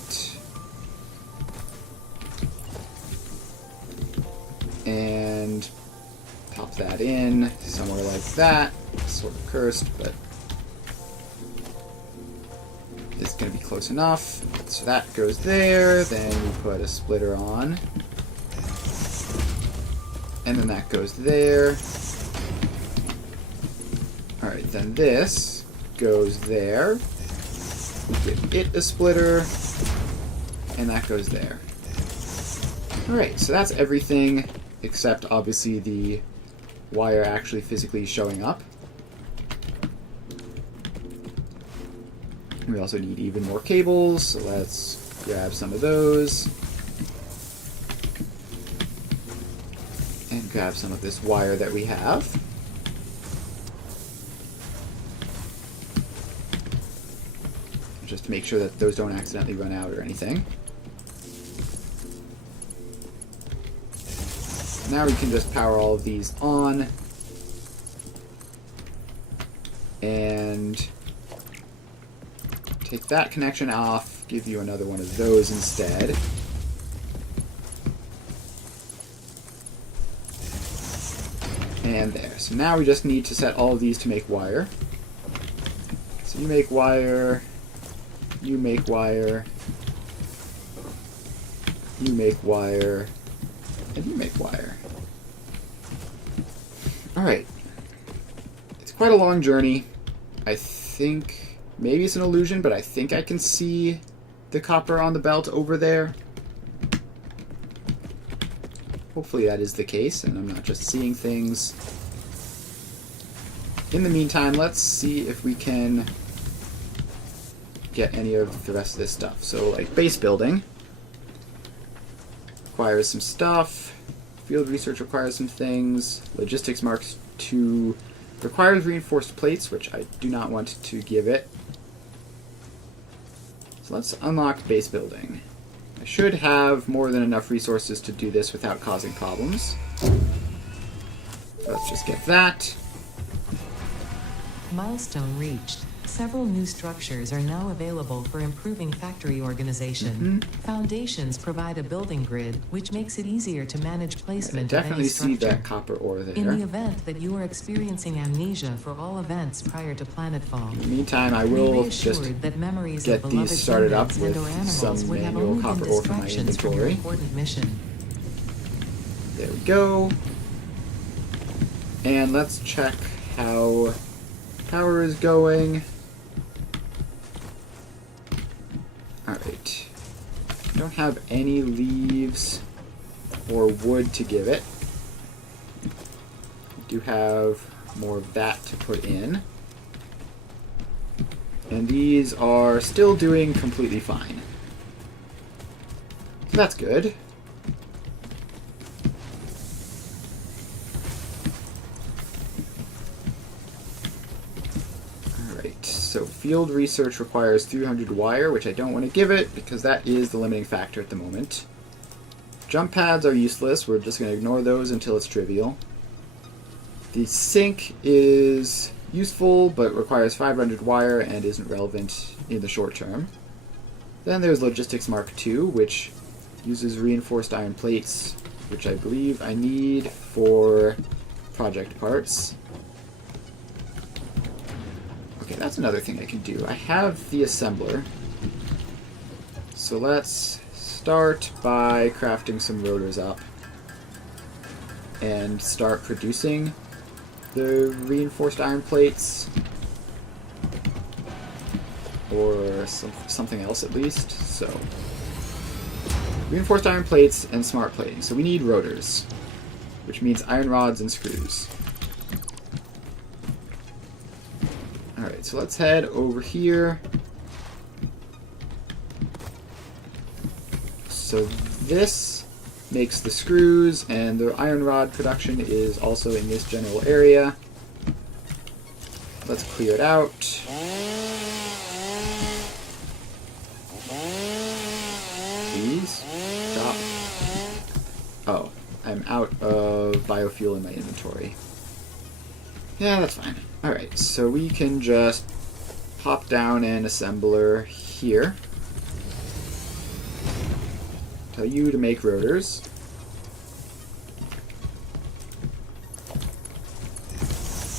And pop that in somewhere like that. Sort of cursed, but it's going to be close enough. So that goes there. Then we put a splitter on. And then that goes there. Alright, then this goes there. Give it a splitter. And that goes there. Alright, so that's everything. Except, obviously, the wire actually physically showing up. We also need even more cables, so let's grab some of those. And grab some of this wire that we have. Just to make sure that those don't accidentally run out or anything. Now we can just power all of these on. And take that connection off, give you another one of those instead. And there. So now we just need to set all of these to make wire. So you make wire, you make wire, you make wire, and you make wire. Alright. It's quite a long journey. I think maybe it's an illusion, but I think I can see the copper on the belt over there. Hopefully that is the case, and I'm not just seeing things. In the meantime, let's see if we can get any of the rest of this stuff. So, like, base building requires some stuff. Field research requires some things. Logistics Mark II requires reinforced plates, which I do not want to give it. So let's unlock base building. I should have more than enough resources to do this without causing problems. Let's just get that. Milestone reached. Several new structures are now available for improving factory organization. Foundations provide a building grid, which makes it easier to manage I placement of any definitely see structure. that copper ore there. In the event that you are experiencing amnesia for all events prior to planetfall, In the meantime, I be will reassured just that memories get of these beloved started up humans with and/or animals some would have manual only been copper ore from my distractions from your inventory. important mission. There we go. And let's check how power is going. Alright. Don't have any leaves or wood to give it. We do have more of that to put in. And these are still doing completely fine. So that's good. Alright, so field research requires 300 wire, which I don't want to give it because that is the limiting factor at the moment. Jump pads are useless. We're just going to ignore those until it's trivial. The sink is useful, but requires 500 wire and isn't relevant in the short term. Then there's Logistics Mark II, which uses reinforced iron plates, which I believe I need for project parts. Okay, that's another thing I can do. I have the assembler. So let's start by crafting some rotors up and start producing the reinforced iron plates, or something else at least. So reinforced iron plates and smart plating. So we need rotors, which means iron rods and screws. Alright, so let's head over here. So this makes the screws, and the iron rod production is also in this general area. Let's clear it out. Please stop. Oh, I'm out of biofuel in my inventory. Yeah, that's fine. Alright, so we can just pop down an assembler here. Tell you to make rotors.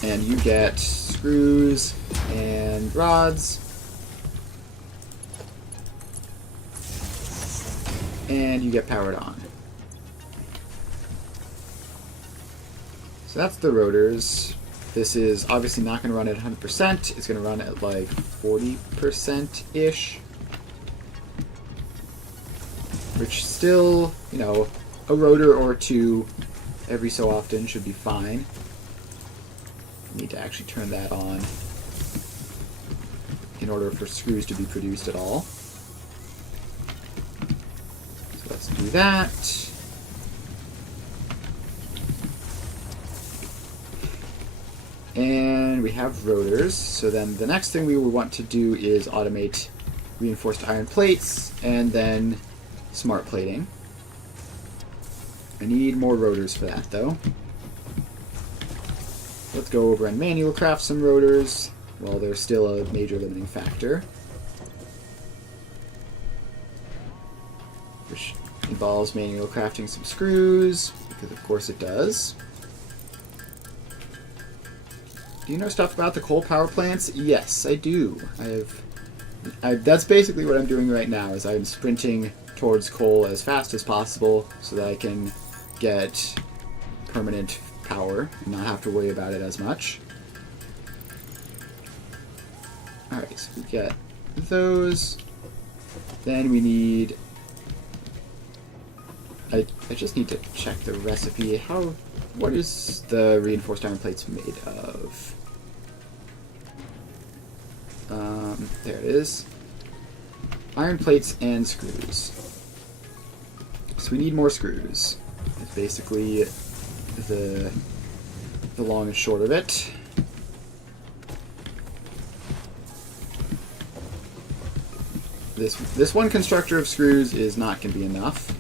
And you get screws and rods. And you get powered on. So that's the rotors. This is obviously not going to run at 100%. It's going to run at like 40%-ish. Which still, you know, a rotor or two every so often should be fine. I need to actually turn that on in order for screws to be produced at all. So let's do that. And we have rotors. So then the next thing we would want to do is automate reinforced iron plates and then smart plating. I need more rotors for that though. Let's go over and manual craft some rotors while they're still a major limiting factor, which involves manual crafting some screws, because of course it does. Do you know stuff about the coal power plants? Yes, I do. That's basically what I'm doing right now, is I'm sprinting towards coal as fast as possible so that I can get permanent power and not have to worry about it as much. Alright, so we get those. Then we need... I just need to check the recipe. What is the reinforced iron plates made of? There it is. Iron plates and screws. So we need more screws. It's basically the long and short of it. This one constructor of screws is not going to be enough.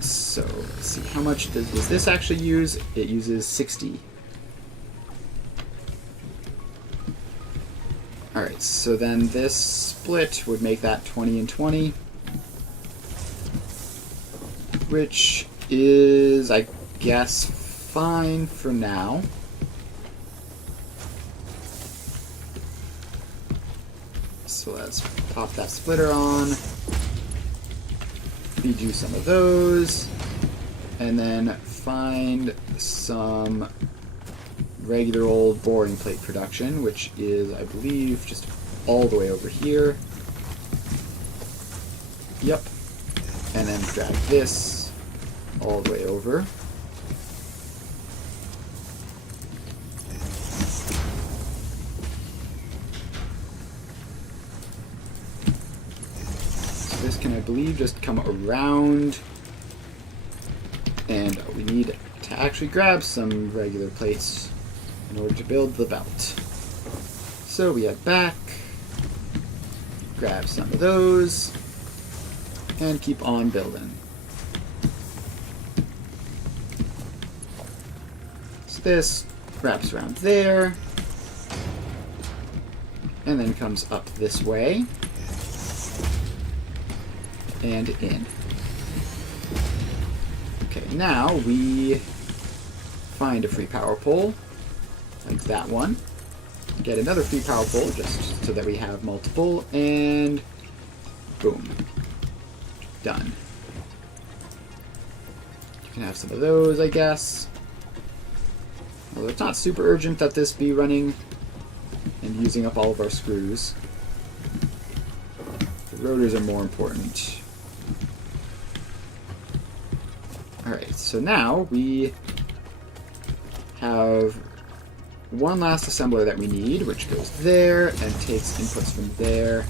So let's see, how much does this actually use? It uses 60. Alright, so then this split would make that 20 and 20. Which is, I guess, fine for now. So let's pop that splitter on. Feed you some of those. And then find some regular old boring plate production, which is, I believe, just all the way over here. Yep. And then drag this all the way over. So this can, I believe, just come around. And we need to actually grab some regular plates in order to build the belt. So we head back, grab some of those, and keep on building. So this wraps around there, and then comes up this way, and in. Okay, now we find a free power pole, like that one. Get another free power pole, just so that we have multiple, and boom. Done. You can have some of those, I guess. Although it's not super urgent that this be running and using up all of our screws. The rotors are more important. Alright, so now we have one last assembler that we need, which goes there and takes inputs from there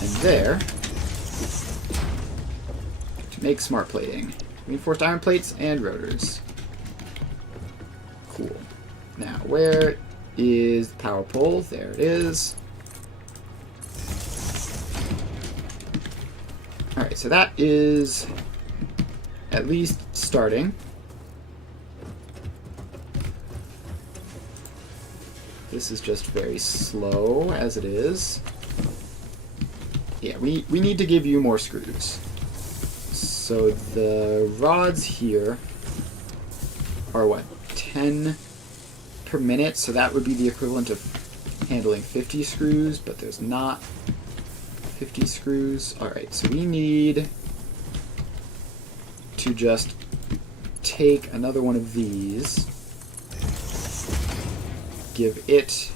and there to make smart plating. Reinforced iron plates and rotors. Cool. Now, where is the power pole? There it is. Alright, so that is at least starting. This is just very slow as it is. Yeah, we need to give you more screws. So the rods here are what, 10 per minute? So that would be the equivalent of handling 50 screws, but there's not 50 screws. Alright, so we need to just take another one of these, give it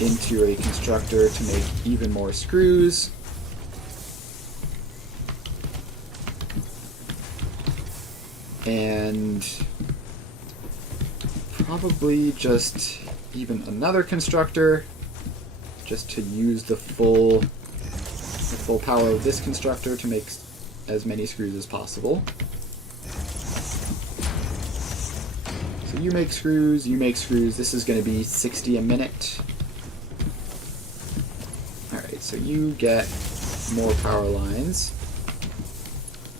into a constructor to make even more screws. And probably just even another constructor just to use the full power of this constructor to make as many screws as possible. So you make screws, you make screws. This is going to be 60 a minute. Alright, so you get more power lines.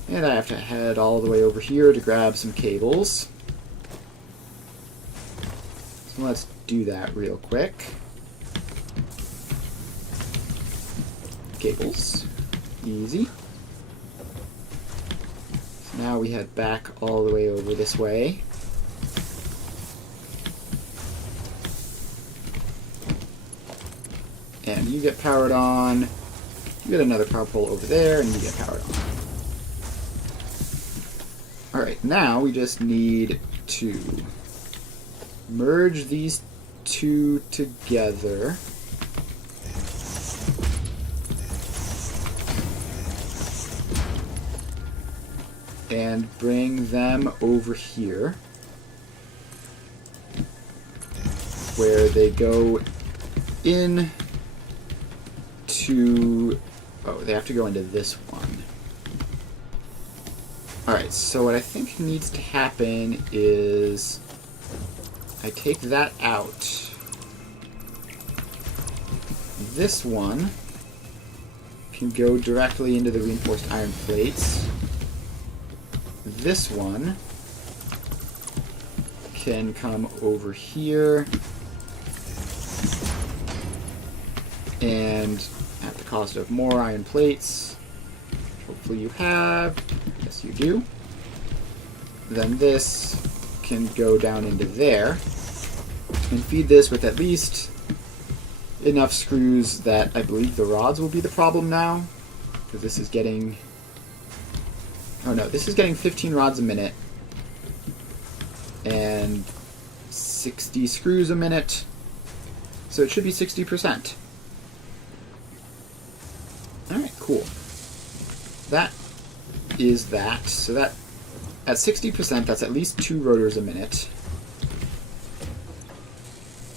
And I have to head all the way over here to grab some cables. So let's do that real quick. Cables. Easy. Now we head back all the way over this way. And you get powered on. You get another power pole over there, and you get powered on. Alright, now we just need to merge these two together. And bring them over here, where they go in to... Oh, they have to go into this one. Alright, so what I think needs to happen is I take that out. This one can go directly into the reinforced iron plates. This one can come over here and at the cost of more iron plates, hopefully you have, yes you do, then this can go down into there and feed this with at least enough screws that I believe the rods will be the problem now, because this is getting... Oh no, this is getting 15 rods a minute and 60 screws a minute, so it should be 60%. Alright, cool. That is that. So that, at 60%, that's at least 2 rotors a minute.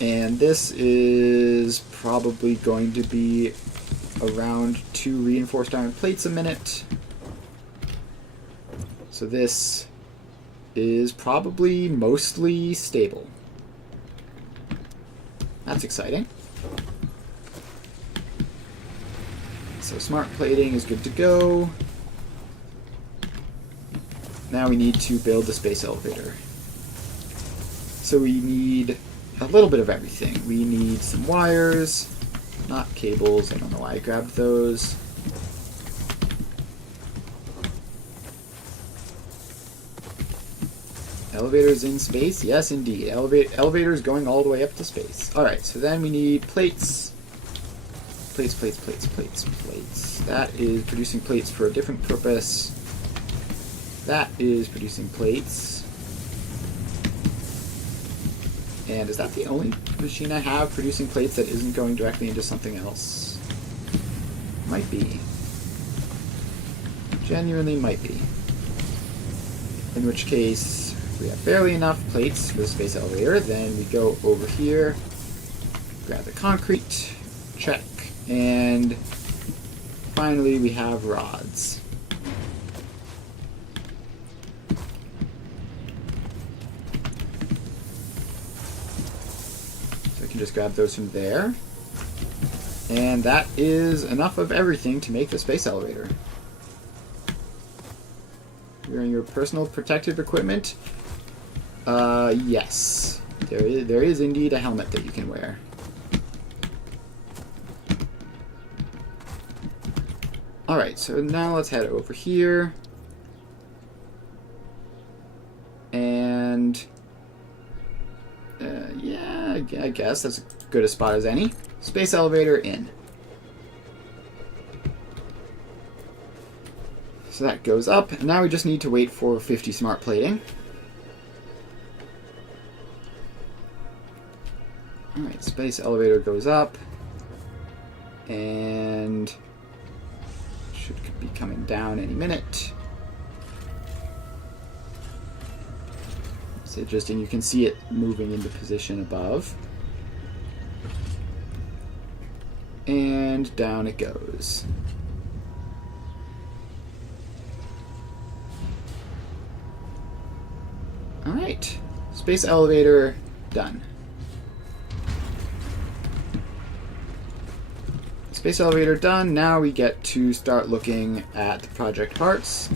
And this is probably going to be around 2 reinforced iron plates a minute. So this is probably mostly stable. That's exciting. So smart plating is good to go. Now we need to build the space elevator. So we need a little bit of everything. We need some wires, not cables. I don't know why I grabbed those. Elevators in space? Yes, indeed. Elevators going all the way up to space. Alright, so then we need plates. Plates. That is producing plates for a different purpose. That is producing plates. And is that the only machine I have producing plates that isn't going directly into something else? Might be. Genuinely might be. In which case, we have barely enough plates for the space elevator. Then we go over here, grab the concrete, check, and finally we have rods. So I can just grab those from there. And that is enough of everything to make the space elevator. You're in your personal protective equipment. Yes. There is indeed a helmet that you can wear. Alright, so now let's head over here. And... yeah, I guess that's as good a spot as any. Space elevator in. So that goes up, and now we just need to wait for 50 smart plating. Alright, space elevator goes up, and should be coming down any minute. So and you can see it moving into position above. And down it goes. Alright, space elevator done. Space elevator done, now we get to start looking at the project parts.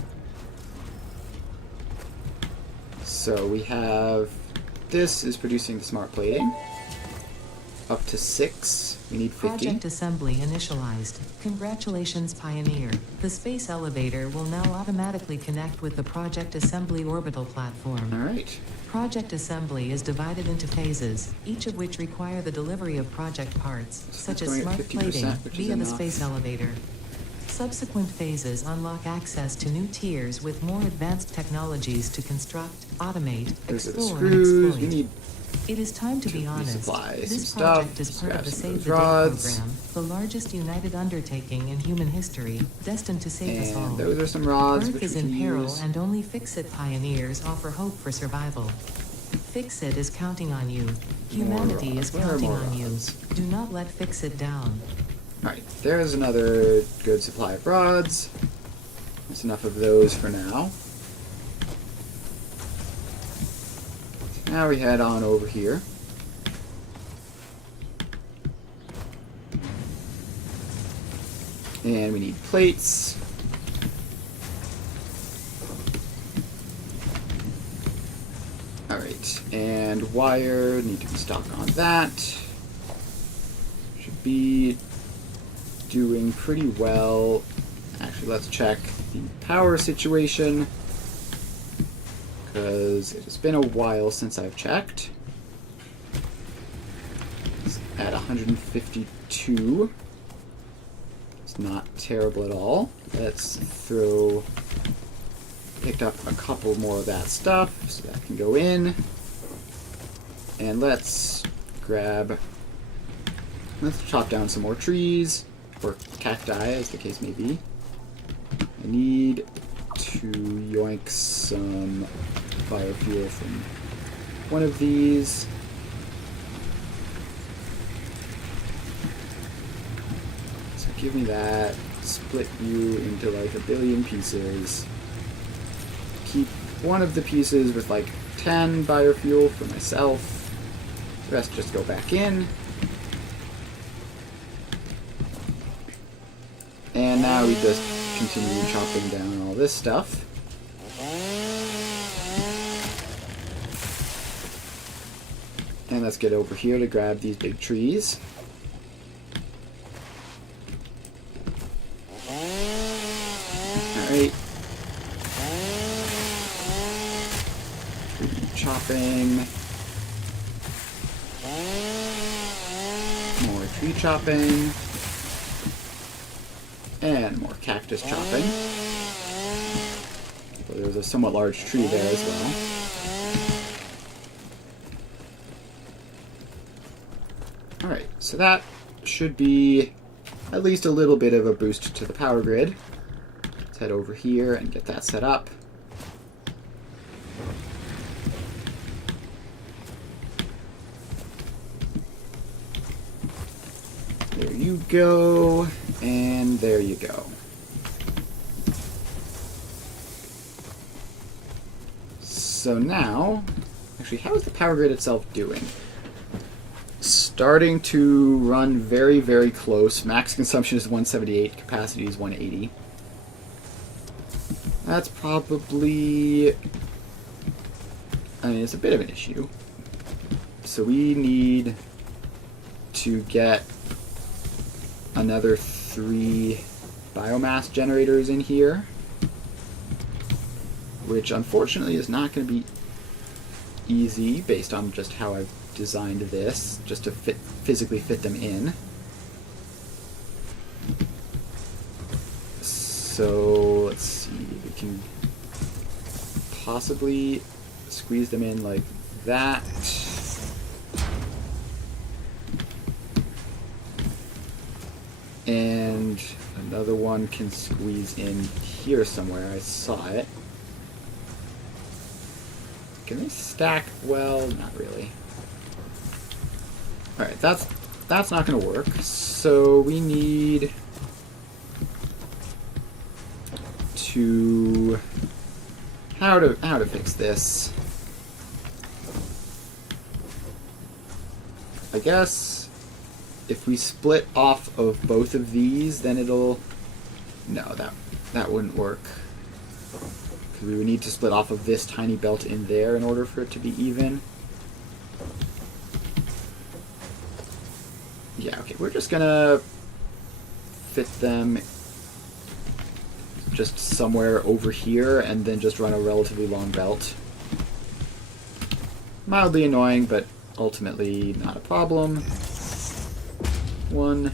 So we have, this is producing the smart plating. up to 6. We need 50. Project assembly initialized. Congratulations, Pioneer. The space elevator will now automatically connect with the Project Assembly orbital platform. Alright. Project assembly is divided into phases, each of which require the delivery of project parts, such as going at smart 50%, plating, which is via the enough. space elevator. Subsequent phases unlock access to new tiers with more advanced technologies to construct, automate, Those are the explore, and screws. exploit. We need It is time to be to honest. resupply This some project stuff, is part of the scrap some Save of the those Day rods. program, the largest united undertaking in human history, destined to save us all. And those are some rods Earth which is we in can peril, use. and only Fix-It pioneers offer hope for survival. Fix-It is counting on you. Humanity is rods. Where are counting more on you. rods? Do not let Fix-It down. Alright, there's another good supply of rods. There's enough of those for now. Now we head on over here. And we need plates. Alright, and wire, need to be stocked on that. Should be doing pretty well. Actually, let's check the power situation, because it has been a while since I've checked. It's at 152. It's not terrible at all. Let's throw... Picked up a couple more of that stuff, so that can go in. And let's chop down some more trees, or cacti, as the case may be. I need to yoink some biofuel from one of these. So give me that, split you into like a billion pieces. Keep one of the pieces with like 10 biofuel for myself. The rest just go back in. And now we just continue chopping down all this stuff. And let's get over here to grab these big trees. Alright. Tree chopping. More tree chopping. And more cactus chopping. So there's a somewhat large tree there as well. Alright, so that should be at least a little bit of a boost to the power grid. Let's head over here and get that set up. There you go, and there you go. So now, actually, how is the power grid itself doing? Starting to run very, very close. Max consumption is 178, capacity is 180. That's probably... I mean, it's a bit of an issue. So we need to get another 3 biomass generators in here, which unfortunately is not going to be easy based on just how I've designed this, just to physically fit them in. So let's see, we can possibly squeeze them in like that. And another one can squeeze in here somewhere. I saw it. Can they stack? Well, not really. Alright, that's not going to work. So we need to... How to fix this? I guess if we split off of both of these, then it'll... No, that wouldn't work. Because we would need to split off of this tiny belt in there in order for it to be even. Yeah, okay, we're just gonna fit them just somewhere over here and then just run a relatively long belt. Mildly annoying, but ultimately not a problem. 1,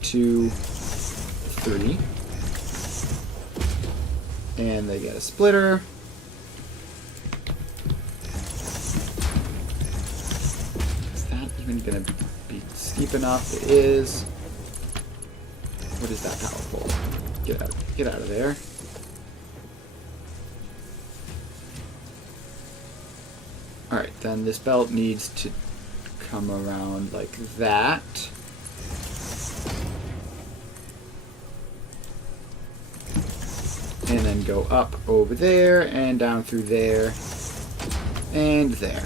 2, 3. And they get a splitter. Is that even going to be steep enough? It is. What is that power pole? Get out of there. Alright, then this belt needs to come around like that. And then go up over there, and down through there, and there.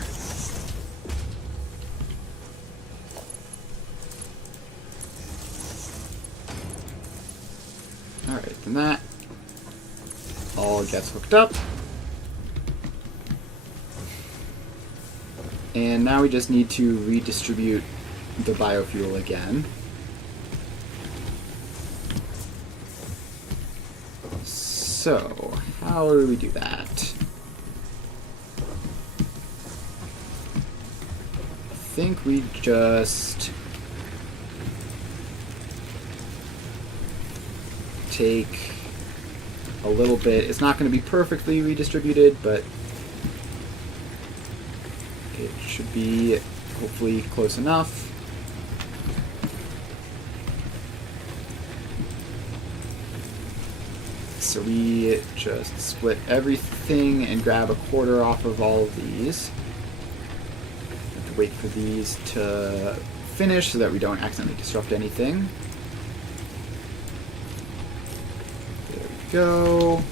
Alright, then that all gets hooked up. And now we just need to redistribute the biofuel again. So, how do we do that? I think we just take a little bit. It's not going to be perfectly redistributed, but it should be hopefully close enough. So we just split everything and grab a quarter off of all of these. Have to wait for these to finish so that we don't accidentally disrupt anything. There we go.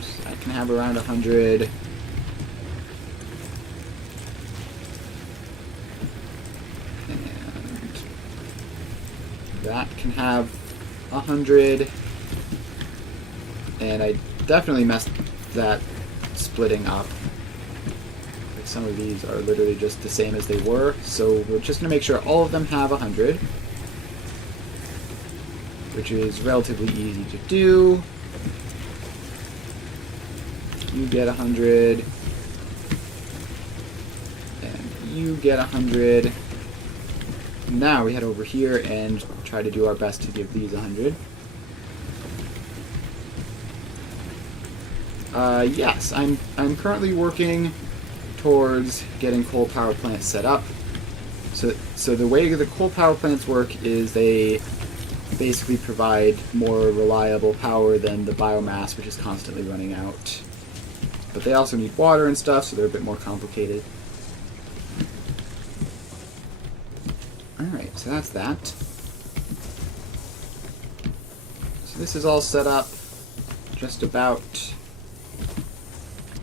So I can have around 100. That can have 100, and I definitely messed that splitting up. Like some of these are literally just the same as they were, so we're just going to make sure all of them have 100, which is relatively easy to do. You get 100, and you get 100. Now we head over here and try to do our best to give these 100. Yes, I'm currently working towards getting coal power plants set up. So the way the coal power plants work is they basically provide more reliable power than the biomass, which is constantly running out. But they also need water and stuff, so they're a bit more complicated. Alright, so that's that. So this is all set up just about.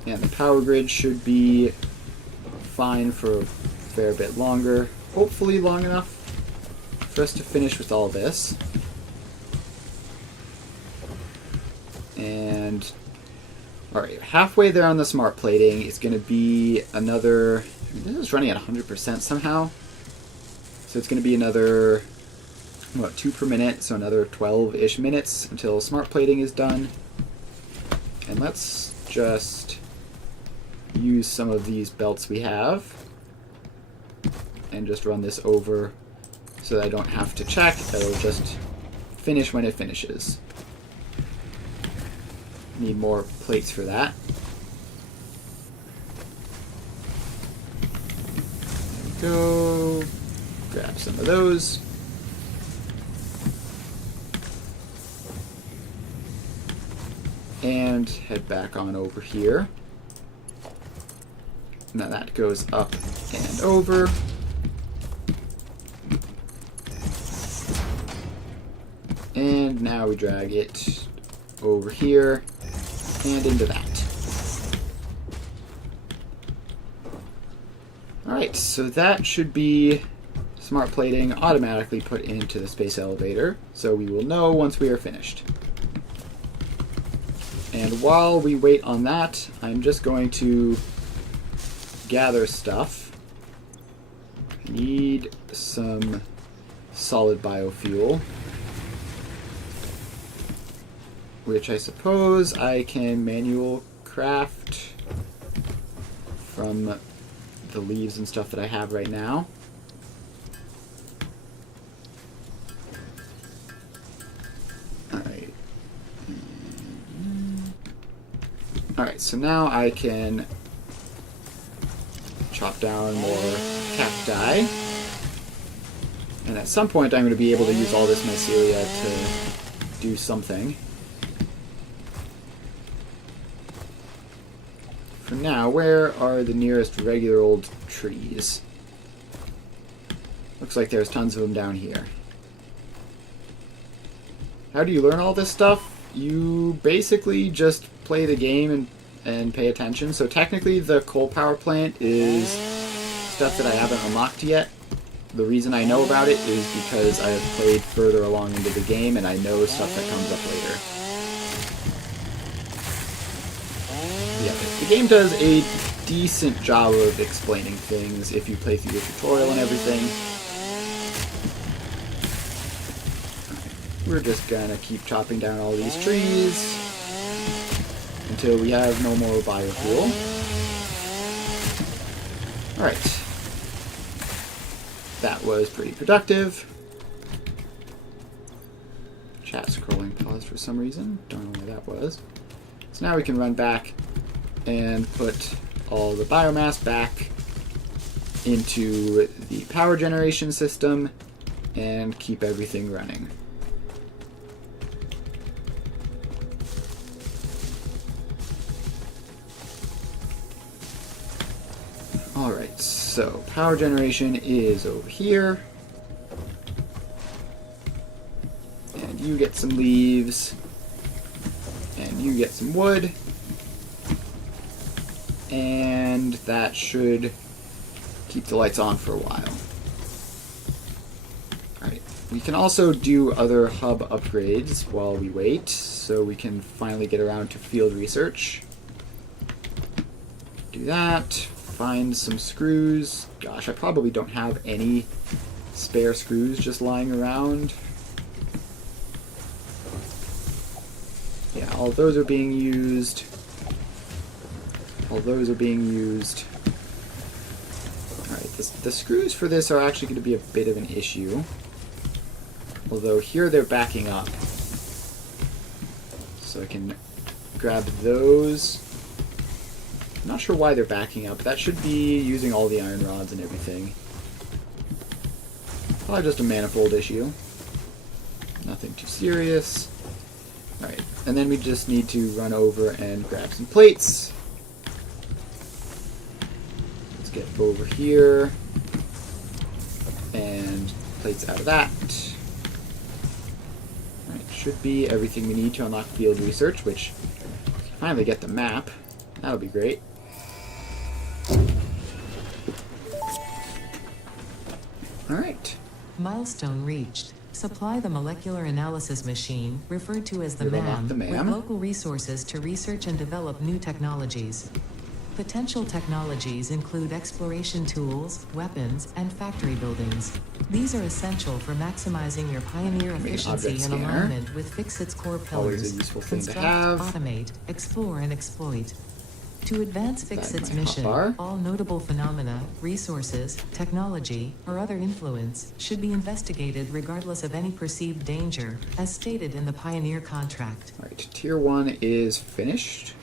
And the power grid should be fine for a fair bit longer. Hopefully long enough for us to finish with all this. And alright, halfway there on the smart plating is going to be another. This is running at 100% somehow. So it's going to be another, 2 per minute, so another 12-ish minutes until smart plating is done. And let's just use some of these belts we have and just run this over so that I don't have to check. It'll just finish when it finishes. Need more plates for that. There we go. Grab some of those. And head back on over here. Now that goes up and over. And now we drag it over here and into that. Alright, so that should be smart plating automatically put into the space elevator, so we will know once we are finished. And while we wait on that, I'm just going to gather stuff. I need some solid biofuel, which I suppose I can manual craft from the leaves and stuff that I have right now. Alright, so now I can chop down more cacti. And at some point I'm going to be able to use all this mycelia to do something. For now, where are the nearest regular old trees? Looks like there's tons of them down here. How do you learn all this stuff? You basically just play the game and pay attention. So technically the coal power plant is stuff that I haven't unlocked yet. The reason I know about it is because I have played further along into the game and I know stuff that comes up later. Yeah, the game does a decent job of explaining things if you play through the tutorial and everything. We're just gonna keep chopping down all these trees until we have no more biofuel. Alright. That was pretty productive. Chat scrolling paused for some reason. Don't know why that was. So now we can run back and put all the biomass back into the power generation system and keep everything running. Alright, so power generation is over here. And you get some leaves. And you get some wood. And that should keep the lights on for a while. Alright, we can also do other hub upgrades while we wait, so we can finally get around to field research. Do that. Find some screws. Gosh, I probably don't have any spare screws just lying around. Yeah, all those are being used. All those are being used. Alright, the screws for this are actually going to be a bit of an issue. Although here they're backing up. So I can grab those. I'm not sure why they're backing up. That should be using all the iron rods and everything. Probably just a manifold issue. Nothing too serious. Alright, and then we just need to run over and grab some plates. Let's get over here. And plates out of that. Alright, should be everything we need to unlock field research, which finally get the map. That would be great. Alright. Milestone reached. Supply the molecular analysis machine, referred to as the We've unlocked MAM, the with MAM. local resources to research and develop new technologies. Potential technologies include exploration tools, weapons, and factory buildings. These are essential for maximizing your Pioneer efficiency object in scanner. alignment with Fixit's core Always pillars. a useful thing to Construct, have. automate, explore, and exploit. To advance Back Fixit's my mission, hotbar. all notable phenomena, resources, technology, or other influence should be investigated regardless of any perceived danger, as stated in the Pioneer contract. Alright, tier 1 is finished.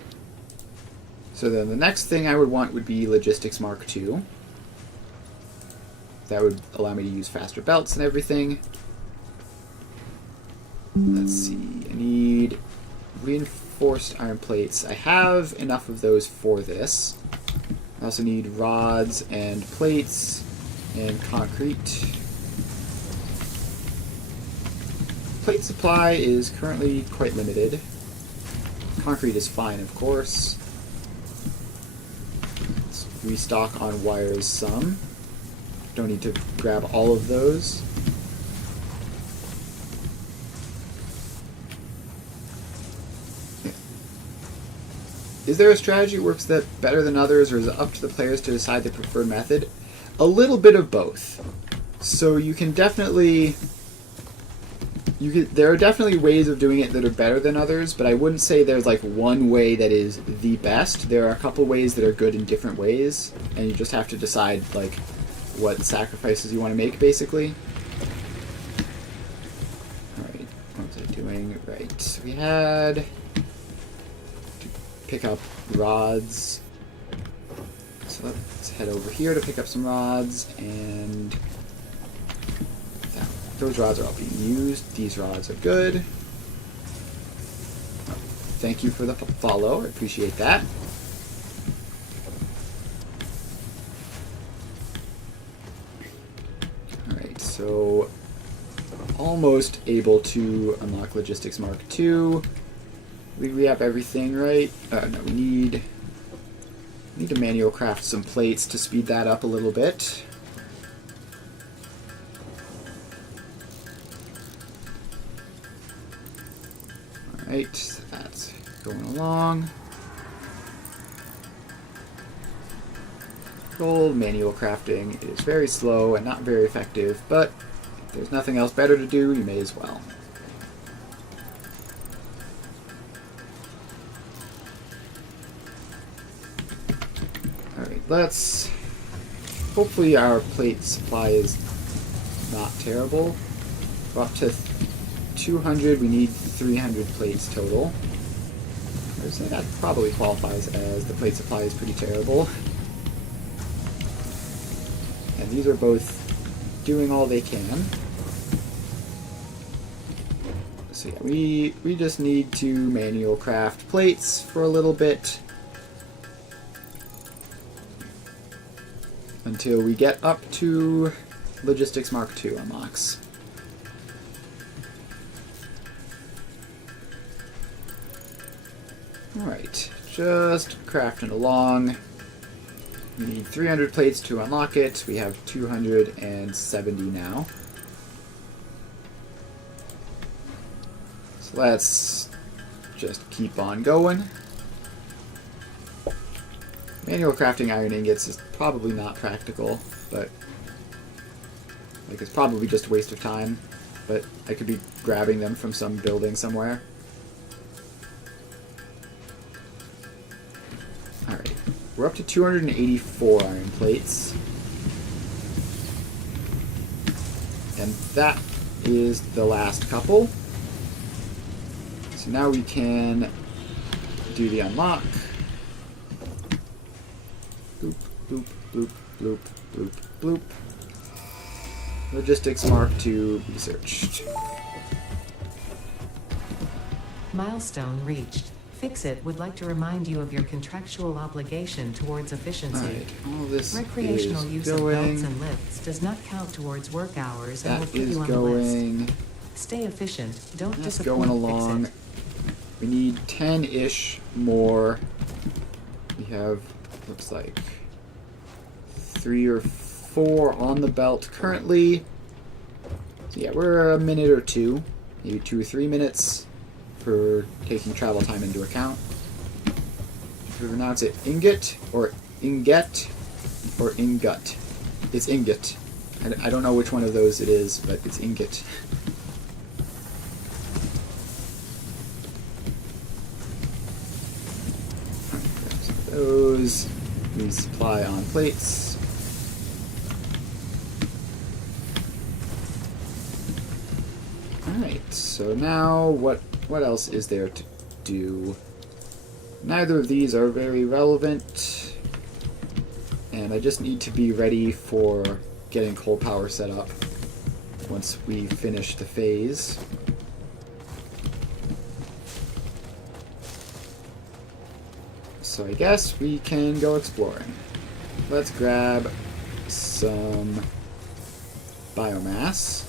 So then the next thing I would want would be Logistics Mark II. That would allow me to use faster belts and everything. Let's see, I need reinforced iron plates. I have enough of those for this. I also need rods and plates and concrete. Plate supply is currently quite limited. Concrete is fine, of course. Let's restock on wires some. Don't need to grab all of those. Is there a strategy that works that better than others, or is it up to the players to decide the preferred method? A little bit of both. So you can definitely... there are definitely ways of doing it that are better than others, but I wouldn't say there's like one way that is the best. There are a couple ways that are good in different ways, and you just have to decide like what sacrifices you want to make, basically. Alright, what was I doing? Right, so we had to pick up rods. So let's head over here to pick up some rods, and those rods are all being used. These rods are good. Thank you for the follow. I appreciate that. Alright, so almost able to unlock Logistics Mark II. We have everything, right? No, we need to manual craft some plates to speed that up a little bit. Alright, so that's going along. Gold manual crafting is very slow and not very effective, but if there's nothing else better to do, you may as well. Alright, let's... hopefully our plate supply is not terrible. We're up to 200, we need 300 plates total. I would say that probably qualifies as the plate supply is pretty terrible. And these are both doing all they can. So yeah, we just need to manual craft plates for a little bit until we get up to Logistics Mark II unlocks. Alright, just crafting along. We need 300 plates to unlock it. We have 270 now. So let's just keep on going. Manual crafting iron ingots is probably not practical, but like it's probably just a waste of time. But I could be grabbing them from some building somewhere. Alright, we're up to 284 iron plates. And that is the last couple. So now we can do the unlock. Bloop, bloop, bloop, bloop, bloop, bloop. Logistics Mark II researched. Milestone reached. Fix-It would like to remind you of your contractual obligation towards efficiency. Alright, all this Recreational is use going. of belts and lifts does not count towards work hours and will That put is you on the list. going. Stay efficient. Don't That's disappoint. going along. Fix-It. We need 10-ish more. We have, looks like, 3 or 4 on the belt currently. So yeah, we're a minute or two, maybe 2 or 3 minutes for taking travel time into account. Should we pronounce it ingot or inget or ingut? It's ingot. I don't know which one of those it is, but it's ingot. Those we supply on plates. Alright, so now what else is there to do? Neither of these are very relevant, and I just need to be ready for getting coal power set up once we finish the phase. So I guess we can go exploring. Let's grab some biomass.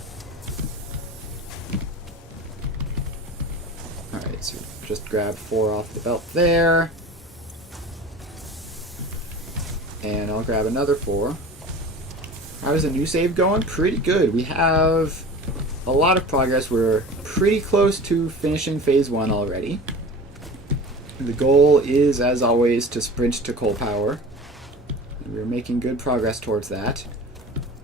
Alright, so just grab 4 off the belt there. And I'll grab another 4. How's the new save going? Pretty good. We have a lot of progress. We're pretty close to finishing phase 1 already. The goal is, as always, to sprint to coal power. And we're making good progress towards that.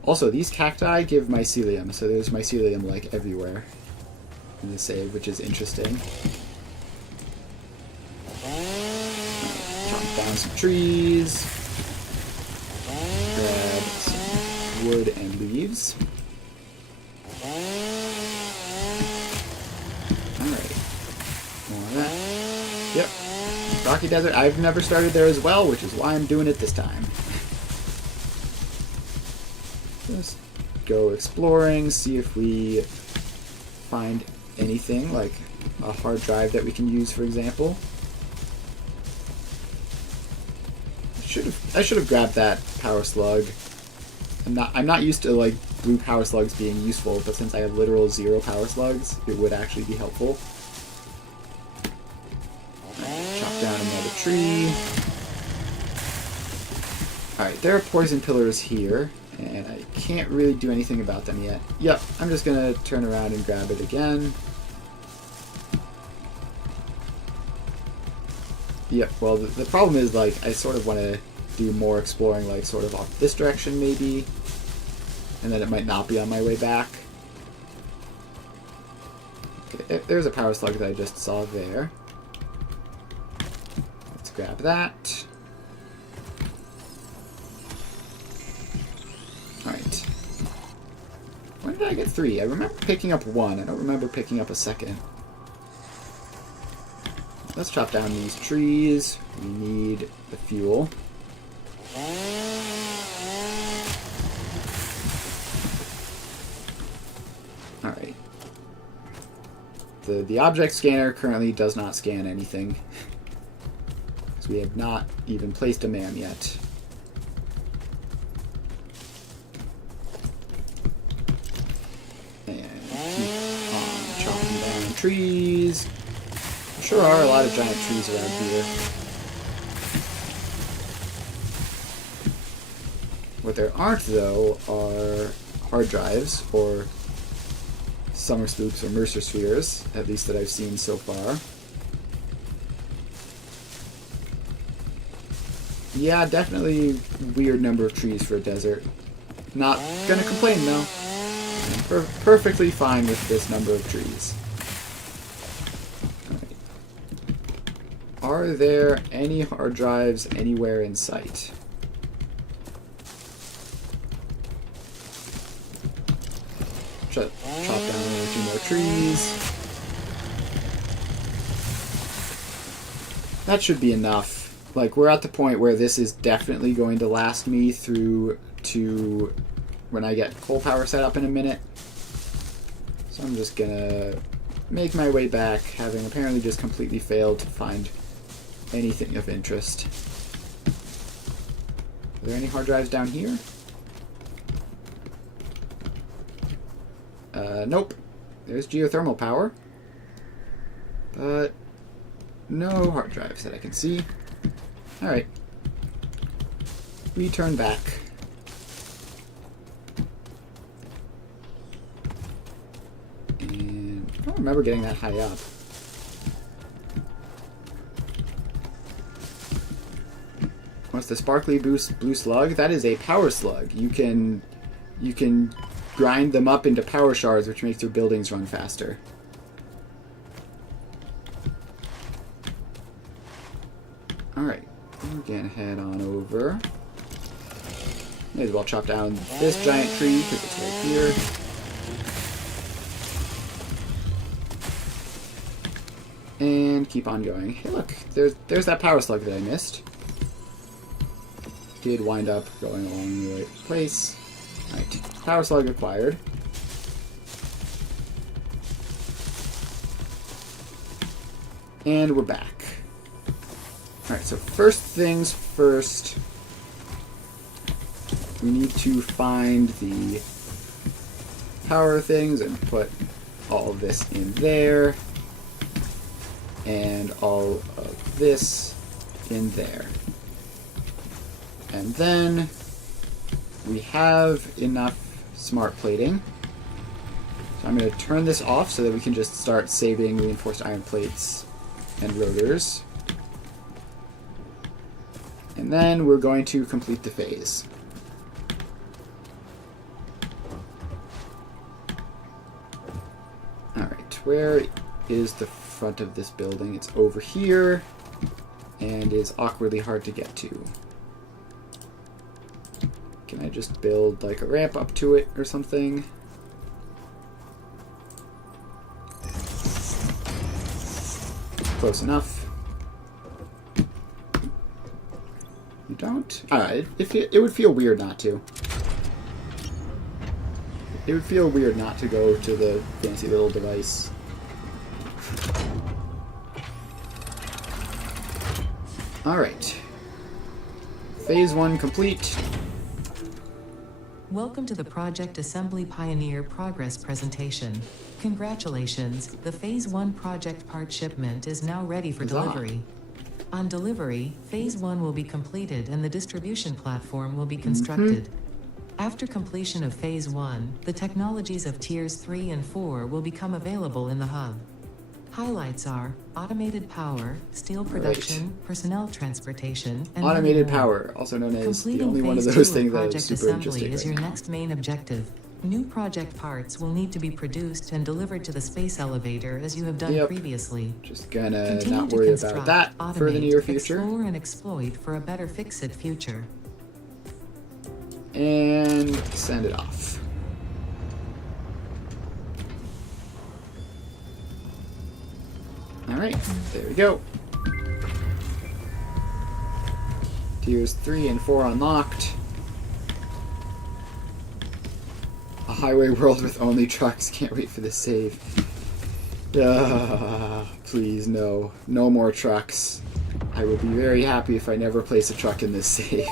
Also, these cacti give mycelium, so there's mycelium like everywhere in the save, which is interesting. Chop down some trees. Grab some wood and leaves. Alright. More of that. Yep. Rocky Desert. I've never started there as well, which is why I'm doing it this time. Just go exploring, see if we find anything, like a hard drive that we can use, for example. I should have grabbed that power slug. I'm not used to like blue power slugs being useful, but since I have literal 0 power slugs, it would actually be helpful. Chop down another tree. Alright, there are poison pillars here, and I can't really do anything about them yet. Yep, I'm just gonna turn around and grab it again. Yep, well, the problem is, like, I sort of want to do more exploring, like, sort of off this direction, maybe. And then it might not be on my way back. Okay, there's a power slug that I just saw there. Let's grab that. Alright. When did I get 3? I remember picking up 1. I don't remember picking up a second. Let's chop down these trees. We need the fuel. Alright. The object scanner currently does not scan anything. Because we have not even placed a man yet. And keep on chopping down trees. There sure are a lot of giant trees around here. What there aren't, though, are hard drives, or summer spooks, or Mercer spheres, at least that I've seen so far. Yeah, definitely weird number of trees for a desert. Not gonna complain, though. I'm perfectly fine with this number of trees. Are there any hard drives anywhere in sight? Chop down 1 or 2 more trees. That should be enough. Like, we're at the point where this is definitely going to last me through to when I get coal power set up in a minute. So I'm just gonna make my way back, having apparently just completely failed to find anything of interest. Are there any hard drives down here? Nope. There's geothermal power. But no hard drives that I can see. Alright. We turn back. And I don't remember getting that high up. What's the sparkly blue slug? That is a power slug. You can grind them up into power shards, which makes your buildings run faster. Alright, we're gonna head on over. May as well chop down this giant tree because it's right here. And keep on going. Hey look, there's that power slug that I missed. Did wind up going along the right place. Right, power slug acquired. And we're back. Alright, so first things first, we need to find the power things and put all of this in there, and all of this in there. And then we have enough smart plating. So I'm going to turn this off so that we can just start saving reinforced iron plates and rotors. And then we're going to complete the phase. Alright, where is the front of this building? It's over here, and is awkwardly hard to get to. Can I just build like a ramp up to it or something? Close enough. You don't? It would feel weird not to. It would feel weird not to go to the fancy little device. Alright. Phase 1 complete. Welcome to the Project Assembly Pioneer Progress presentation. Congratulations, the Phase 1 project part shipment is now ready for Huzzah. delivery. On delivery, Phase 1 will be completed and the distribution platform will be constructed. After completion of Phase 1, the technologies of Tiers 3 and 4 will become available in the hub. Highlights are automated power, steel production, personnel transportation, and Automated many more. power, also known as the Completing only one of Phase those 2 things that is Project super Assembly interesting is right your now. next main objective. New project parts will need to be produced and delivered to the space elevator as you have done Yep. previously. Just gonna Continue not to worry construct, about that automate, for the near future. explore and exploit for a better fix-it future. And send it off. Alright, there we go. Tiers 3 and 4 unlocked. A highway world with only trucks. Can't wait for the save. Please, no. No more trucks. I will be very happy if I never place a truck in this save.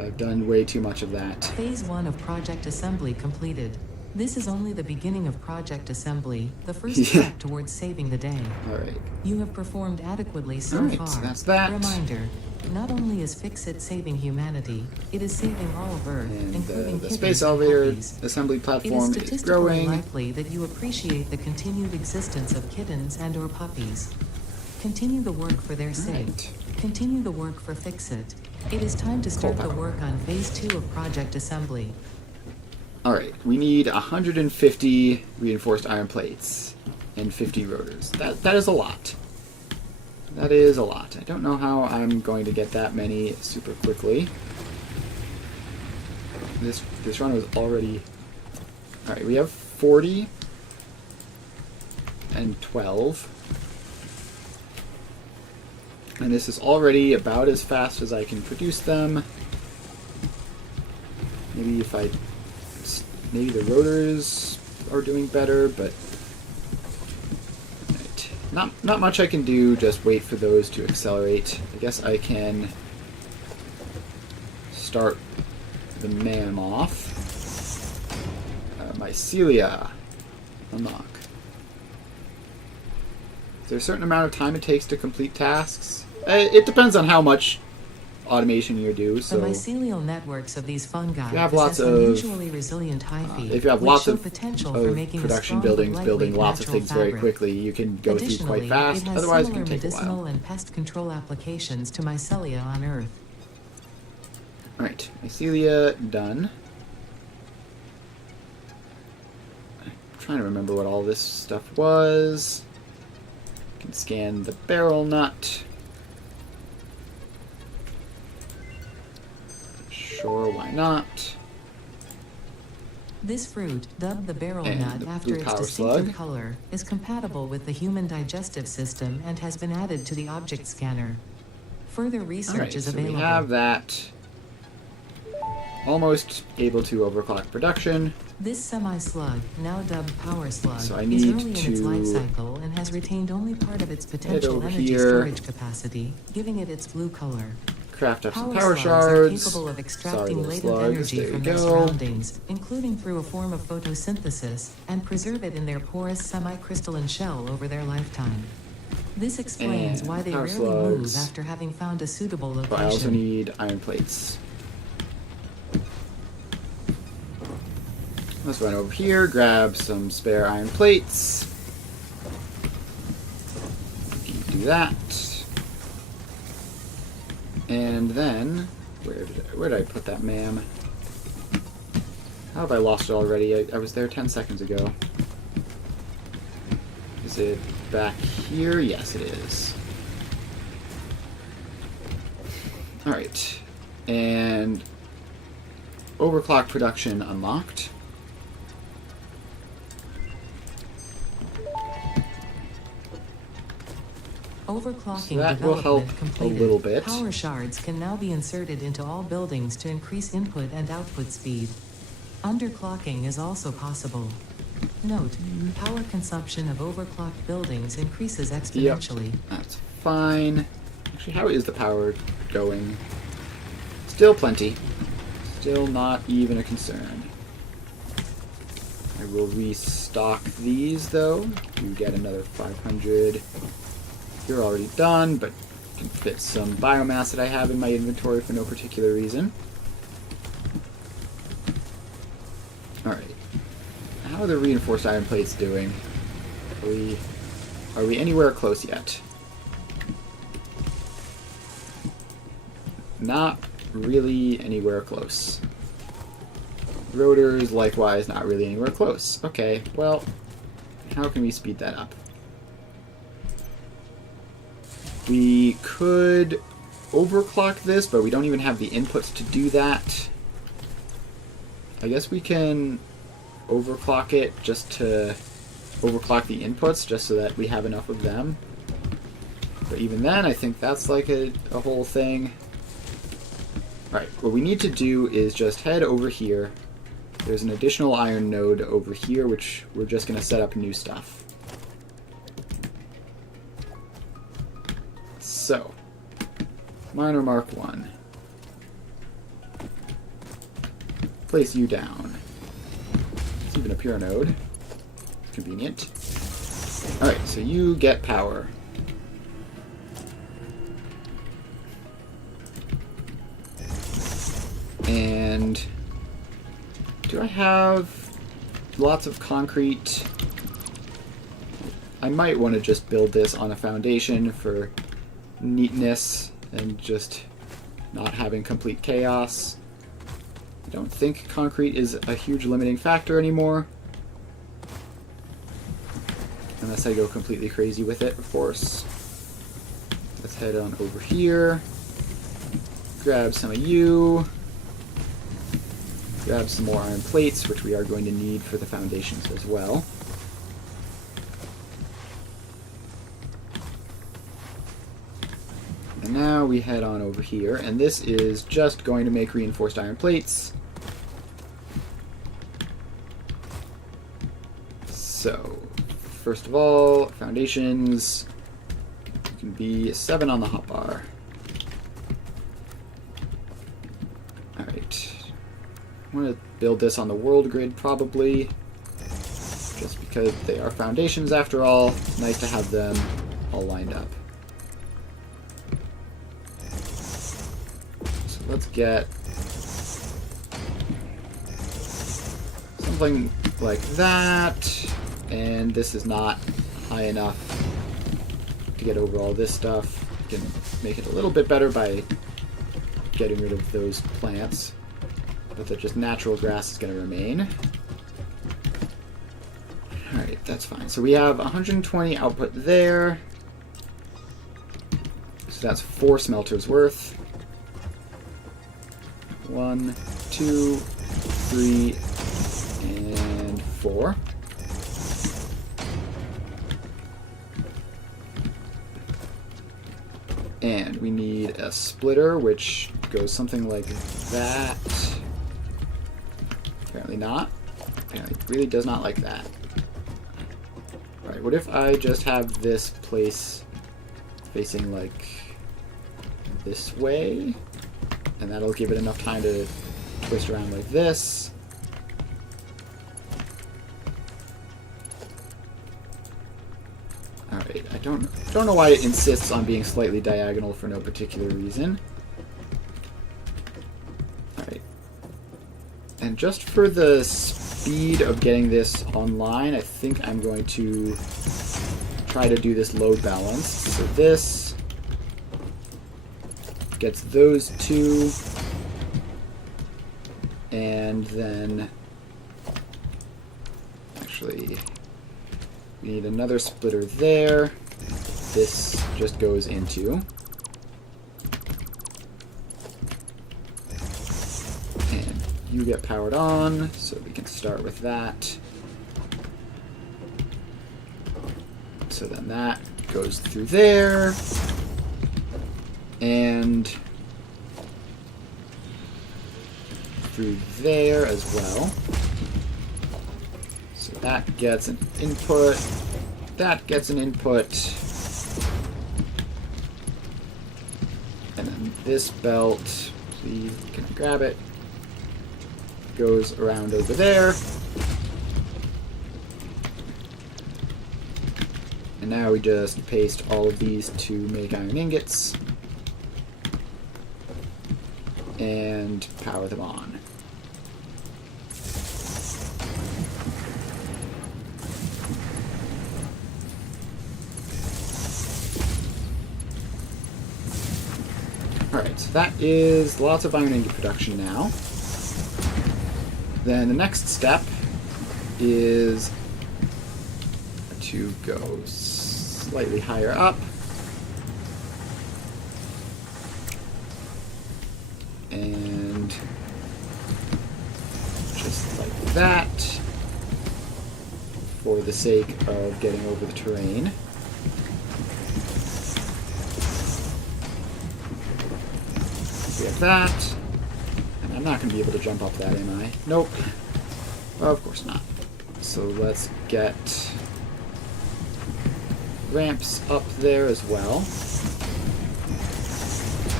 I've done way too much of that. Phase 1 of Project Assembly completed. This is only the beginning of Project Assembly, the first Yeah. step towards saving the day. Alright. You have performed adequately so Alright, far. so that's that. Reminder, not only is Fix-It saving humanity, it is saving all of Earth, And including the kittens space and elevator puppies. assembly It is platform is statistically growing. likely that you appreciate the continued existence of kittens and or puppies. Continue the work for their sake. Alright. Continue the work for Fix-It. It is time to start the power. work on Phase 2 of Project Assembly. Alright, we need 150 reinforced iron plates and 50 rotors. That is a lot. That is a lot. I don't know how I'm going to get that many super quickly. This run was already... Alright, we have 40 and 12. And this is already about as fast as I can produce them. Maybe if I... Maybe the rotors are doing better, but... Right. Not much I can do, just wait for those to accelerate. I guess I can start the mammoth. Mycelia. Unlock. Is there a certain amount of time it takes to complete tasks? It depends on how much automation you do. So The mycelial networks of these fungi you have possess lots of, unusually resilient hyphae, if you have which lots show of potential for making a production strong but buildings building lightweight lots of natural things very fabric. quickly, you can go through Additionally, quite fast. it has Otherwise, it similar can take a medicinal while. and pest control applications to mycelia on Earth. All right, mycelia done. I'm trying to remember what all this stuff was. Can scan the barrel nut. Sure, why not? This fruit, dubbed the barrel And nut the after blue its power distinctive slug. color, is compatible with the human digestive system and has been added to the object scanner. Further research Alright, is so available. we have that. Almost able to overclock production. This semi-slug, now dubbed power slug, So I is need early in its life to cycle and has retained only part of its potential over energy here. storage capacity, giving it its blue color. Craft up some Power power slugs shards. are capable of Sorry, extracting little latent slugs. energy There you from their go. surroundings, including through a form of photosynthesis, and preserve it in their porous semi-crystalline shell over their lifetime. This explains And why they power rarely move slugs. after having found a suitable location. But I also need iron plates. Let's run over here, grab some spare iron plates. Do that. And then, where did I put that, ma'am? How have I lost it already? I was there 10 seconds ago. Is it back here? Yes, it is. Alright. And overclock production unlocked. Overclocking So that will help development completed. a little bit. Power shards can now be inserted into all buildings to increase input and output speed. Underclocking is also possible. Note, power consumption of overclocked buildings increases exponentially. Yep, that's fine. Actually, how is the power going? Still plenty. Still not even a concern. I will restock these, though. You get another 500. You're already done, but can fit some biomass that I have in my inventory for no particular reason. Alright. How are the reinforced iron plates doing? Are we anywhere close yet? Not really anywhere close. Rotors, likewise, not really anywhere close. Okay, well, how can we speed that up? We could overclock this, but we don't even have the inputs to do that. I guess we can overclock it just to overclock the inputs, just so that we have enough of them. But even then, I think that's like a whole thing. Right, what we need to do is just head over here. There's an additional iron node over here, which we're just going to set up new stuff. So, Miner Mark 1. Place you down. It's even a pure node. Convenient. Alright, so you get power. And do I have lots of concrete? I might want to just build this on a foundation for neatness and just not having complete chaos. I don't think concrete is a huge limiting factor anymore. Unless I go completely crazy with it, of course. Let's head on over here. Grab some of you. Grab some more iron plates, which we are going to need for the foundations as well. And now we head on over here, and this is just going to make reinforced iron plates. So, first of all, foundations can be 7 on the hotbar. Alright. I'm going to build this on the world grid, probably. Just because they are foundations, after all. Nice to have them all lined up. So let's get something like that. And this is not high enough to get over all this stuff. We can make it a little bit better by getting rid of those plants. But the just natural grass is going to remain. Alright, that's fine. So we have 120 output there. So that's 4 smelters worth. 1, 2, 3, and 4. And we need a splitter, which goes something like that. Apparently not. Apparently it really does not like that. Right, what if I just have this place facing like this way? And that'll give it enough time to twist around like this. Alright, I don't know why it insists on being slightly diagonal for no particular reason. Alright. And just for the speed of getting this online, I think I'm going to try to do this load balance. So this gets those two. And then... Actually, we need another splitter there. This just goes into. And you get powered on, so we can start with that. So then that goes through there. And through there as well. So that gets an input. That gets an input. And then this belt, please, can I grab it? Goes around over there. And now we just paste all of these to make iron ingots. And power them on. Alright, so that is lots of iron ingot production now. Then the next step is to go slightly higher up. And just like that, for the sake of getting over the terrain. We have that, and I'm not going to be able to jump up that, am I? Nope. Well, of course not. So let's get ramps up there as well.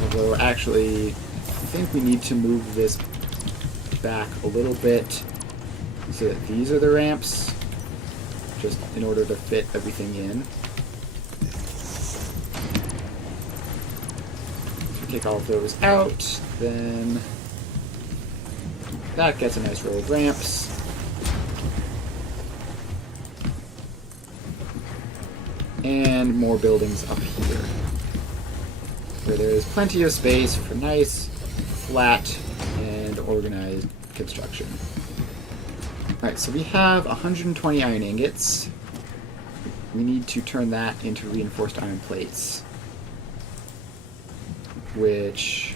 Although, actually, I think we need to move this back a little bit so that these are the ramps, just in order to fit everything in. If we take all of those out, then that gets a nice row of ramps. And more buildings up here, where there's plenty of space for nice, flat, and organized construction. Alright, so we have 120 iron ingots. We need to turn that into reinforced iron plates, which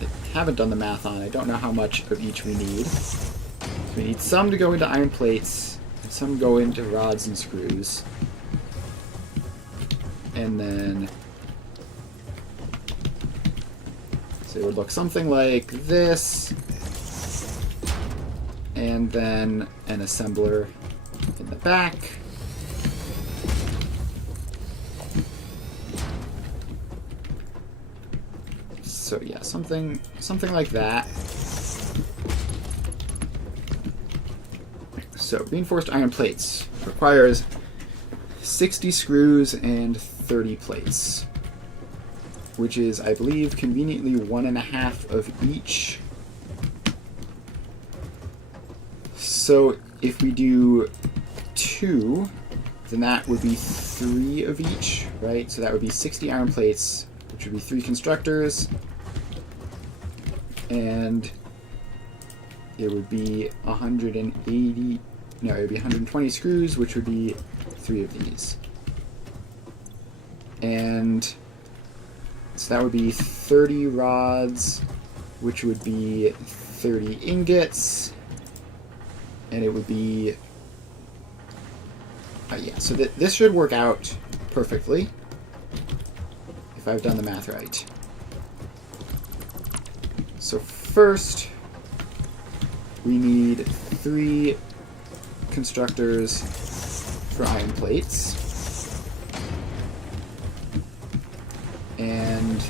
I haven't done the math on. I don't know how much of each we need. So we need some to go into iron plates, and some go into rods and screws. And then, so it would look something like this, and then an assembler in the back. So yeah, something like that. So reinforced iron plates requires 60 screws and 30 plates, which is, I believe, conveniently 1.5 of each. So if we do 2, then that would be 3 of each, right? So that would be 60 iron plates, which would be 3 constructors, and it would be 180, no, it would be 120 screws, which would be 3 of these. And so that would be 30 rods, which would be 30 ingots, and it would be, yeah, so this should work out perfectly, if I've done the math right. So first, we need 3 constructors for iron plates. And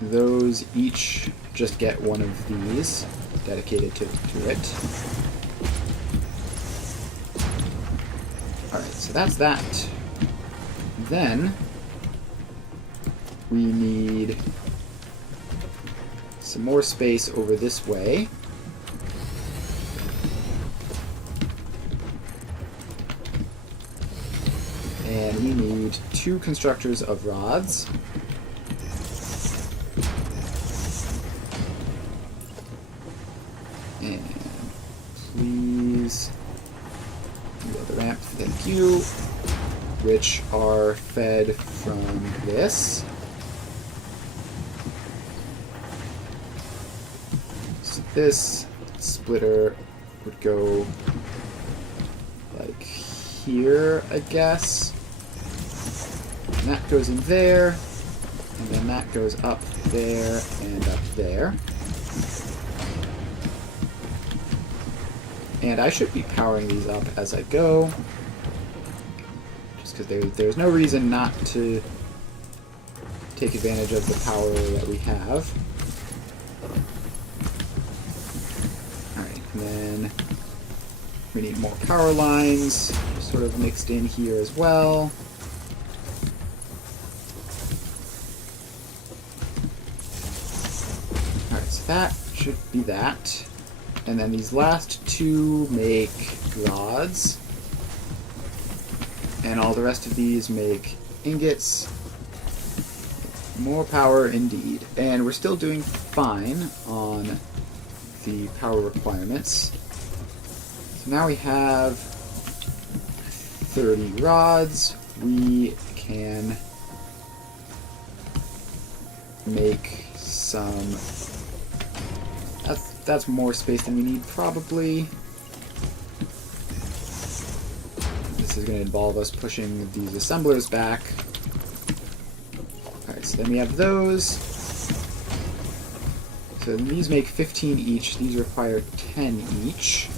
those each just get one of these dedicated to it. Alright, so that's that. Then we need some more space over this way. 2 constructors of rods. And please reload the ramp, thank you, which are fed from this. So this splitter would go like here, I guess. And that goes in there, and then that goes up there and up there. And I should be powering these up as I go, just because there's no reason not to take advantage of the power that we have. Alright, and then we need more power lines sort of mixed in here as well. Alright, so that should be that. And then these last 2 make rods. And all the rest of these make ingots. More power indeed. And we're still doing fine on the power requirements. So now we have 30 rods. We can make some... That's more space than we need, probably. This is going to involve us pushing these assemblers back. Alright, so then we have those. So these make 15 each. These require 10 each.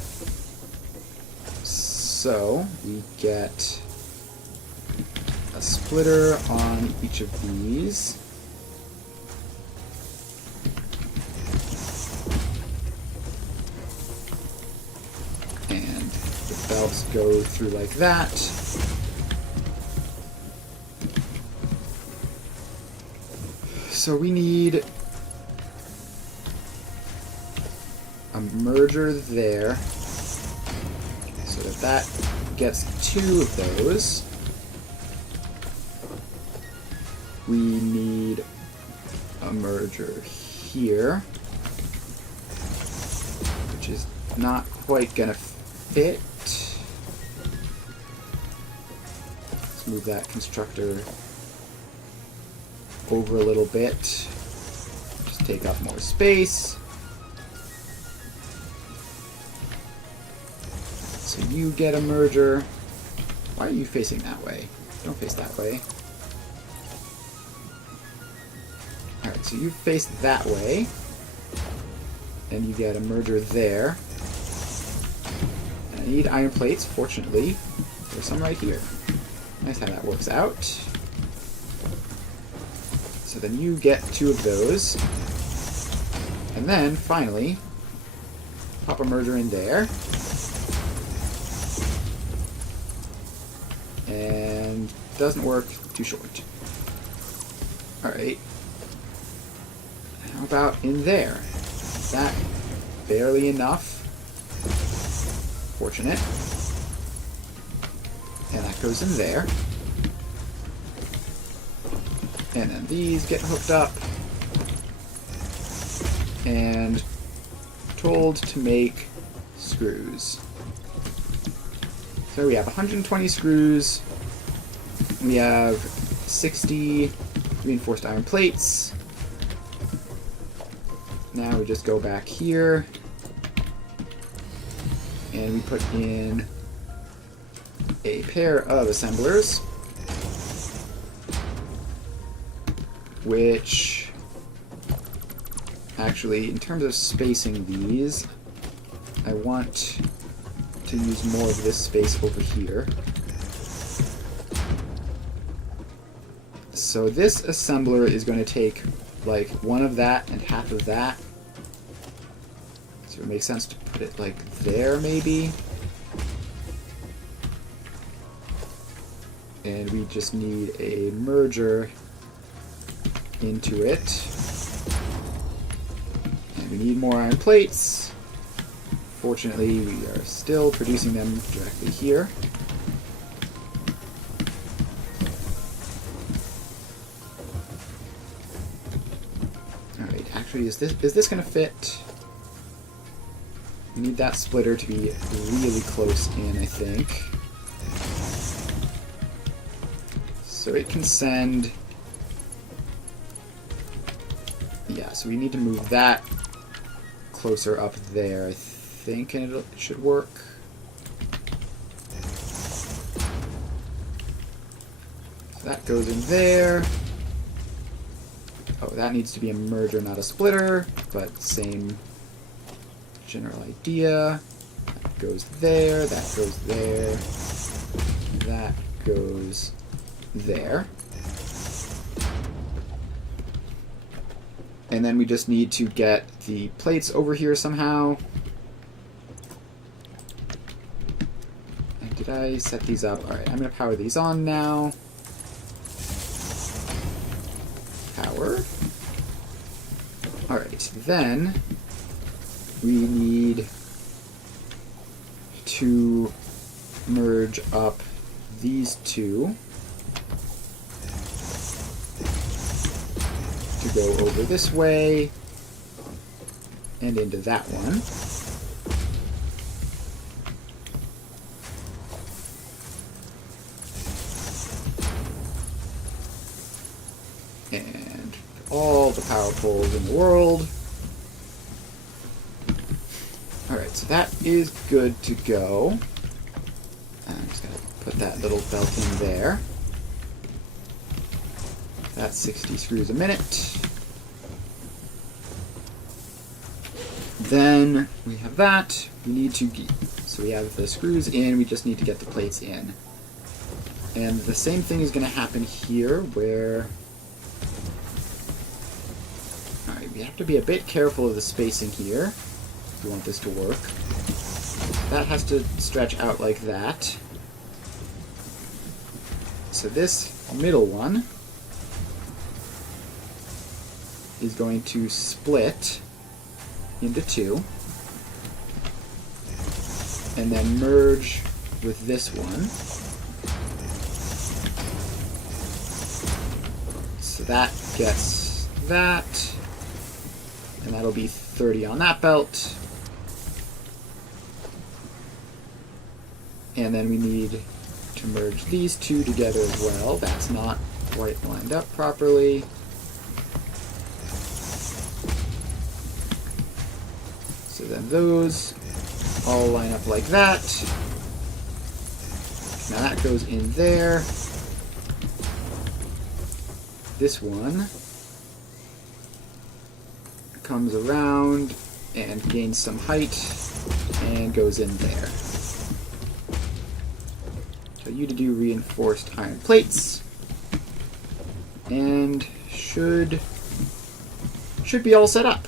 So we get a splitter on each of these. Belts go through like that. So we need a merger there, so that gets 2 of those. We need a merger here, which is not quite gonna fit. Let's move that constructor over a little bit. Just take up more space. So you get a merger. Why are you facing that way? Don't face that way. Alright, so you face that way. And you get a merger there. I need iron plates, fortunately. There's some right here. Nice how that works out. So then you get 2 of those. And then, finally, pop a merger in there. And doesn't work, too short. Alright. How about in there? Is that barely enough? Fortunate. And that goes in there. And then these get hooked up. And told to make screws. So we have 120 screws. We have 60 reinforced iron plates. Now we just go back here. And we put in a pair of assemblers, which actually, in terms of spacing these, I want to use more of this space over here. So this assembler is going to take like 1 of that and half of that. So it makes sense to put it like there, maybe. And we just need a merger into it. And we need more iron plates. Fortunately, we are still producing them directly here. Actually, is this gonna fit? We need that splitter to be really close in, I think. So it can send... Yeah, so we need to move that closer up there, I think, and it should work. So that goes in there. Oh, that needs to be a merger, not a splitter, but same general idea. That goes there, that goes there, that goes there. And then we just need to get the plates over here somehow. And did I set these up? Alright, I'm going to power these on now. Power. Alright, then we need to merge up these two to go over this way and into that one. And all the power poles in the world. Alright, so that is good to go. I'm just going to put that little belt in there. That's 60 screws a minute. Then we have that. We need to so we have the screws in, we just need to get the plates in. And the same thing is going to happen here where... Alright, we have to be a bit careful of the spacing here if we want this to work. That has to stretch out like that. So this middle one is going to split into two and then merge with this one. So that gets that, and that'll be 30 on that belt. And then we need to merge these two together as well. That's not quite lined up properly. So then those all line up like that. Now that goes in there. This one comes around and gains some height and goes in there. So you to do reinforced iron plates, and should be all set up.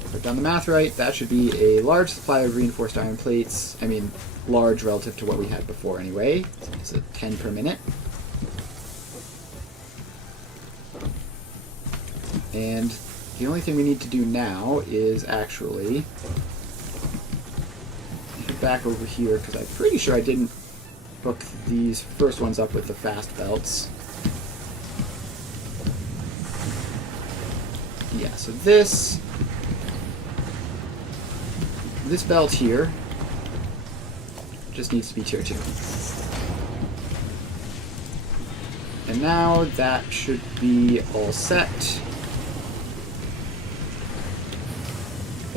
If I've done the math right, that should be a large supply of reinforced iron plates. I mean, large relative to what we had before anyway. It's a 10 per minute. And the only thing we need to do now is actually head back over here, because I'm pretty sure I didn't hook these first ones up with the fast belts. Yeah, so this belt here just needs to be tier 2. And now that should be all set.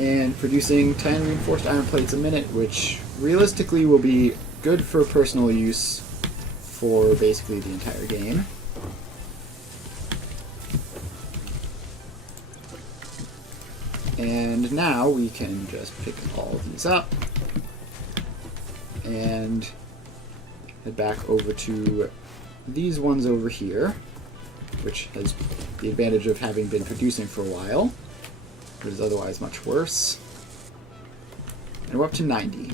And producing 10 reinforced iron plates a minute, which realistically will be good for personal use for basically the entire game. And now we can just pick all of these up and head back over to these ones over here, which has the advantage of having been producing for a while, but is otherwise much worse. And we're up to 90.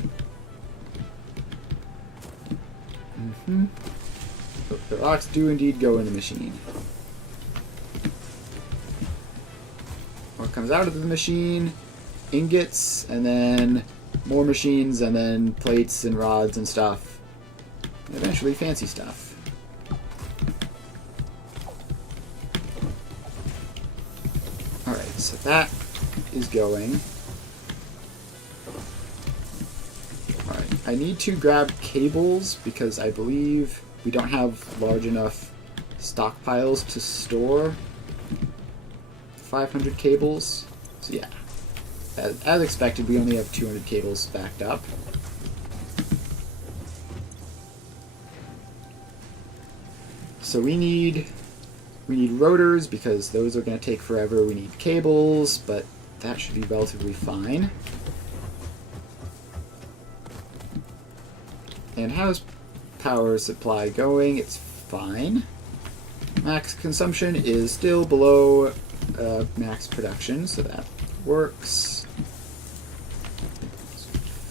The rocks do indeed go in the machine. What comes out of the machine? Ingots, and then more machines, and then plates and rods and stuff. And eventually fancy stuff. Alright, So that is going. Alright, I need to grab cables because I believe we don't have large enough stockpiles to store 500 cables. So yeah, as expected, we only have 200 cables backed up. So we need rotors because those are going to take forever. We need cables, but that should be relatively fine. And how's power supply going? It's fine. Max consumption is still below max production, so that works. Let's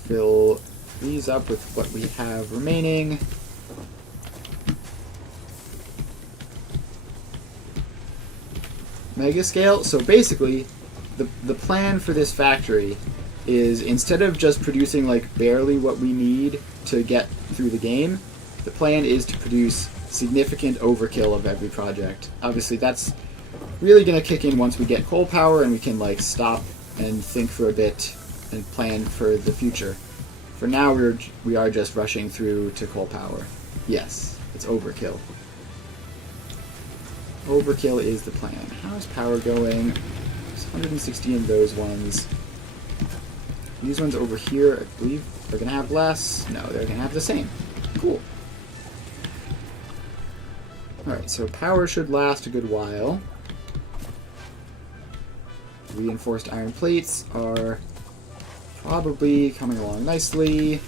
fill these up with what we have remaining. Mega scale. So basically, the plan for this factory is instead of just producing like barely what we need to get through the game, the plan is to produce significant overkill of every project. Obviously, that's really going to kick in once we get coal power and we can like stop and think for a bit and plan for the future. For now, we are just rushing through to coal power. Yes, it's overkill. Overkill is the plan. How's power going? There's 160 in those ones. These ones over here, I believe, are going to have less. No, they're going to have the same. Cool. Alright, so power should last a good while. Reinforced iron plates are probably coming along nicely.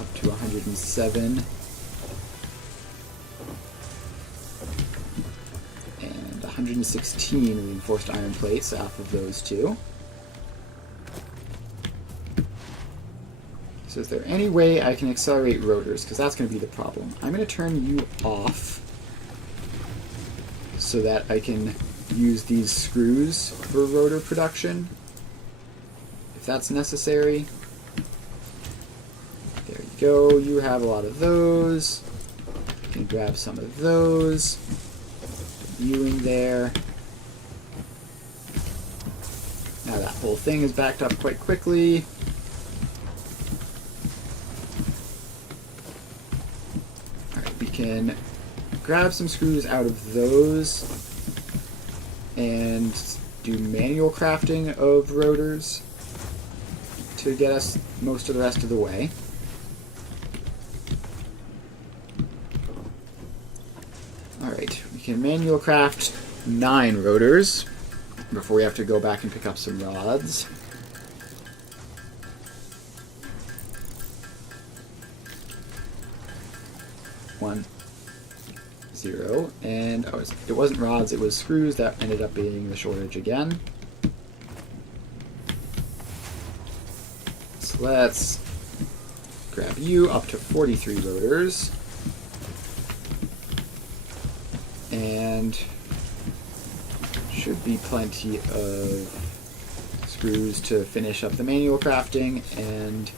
Up to 107. And 116 reinforced iron plates off of those two. So is there any way I can accelerate rotors? Because that's going to be the problem. I'm going to turn you off so that I can use these screws for rotor production, if that's necessary. There you go. You have a lot of those. You can grab some of those. Viewing there. Now that whole thing is backed up quite quickly. Alright, we can grab some screws out of those and do manual crafting of rotors to get us most of the rest of the way. Alright, we can manual craft 9 rotors before we have to go back and pick up some rods. One. 0, and oh, it wasn't rods, it was screws that ended up being the shortage again. So let's grab you up to 43 rotors. And should be plenty of screws to finish up the manual crafting and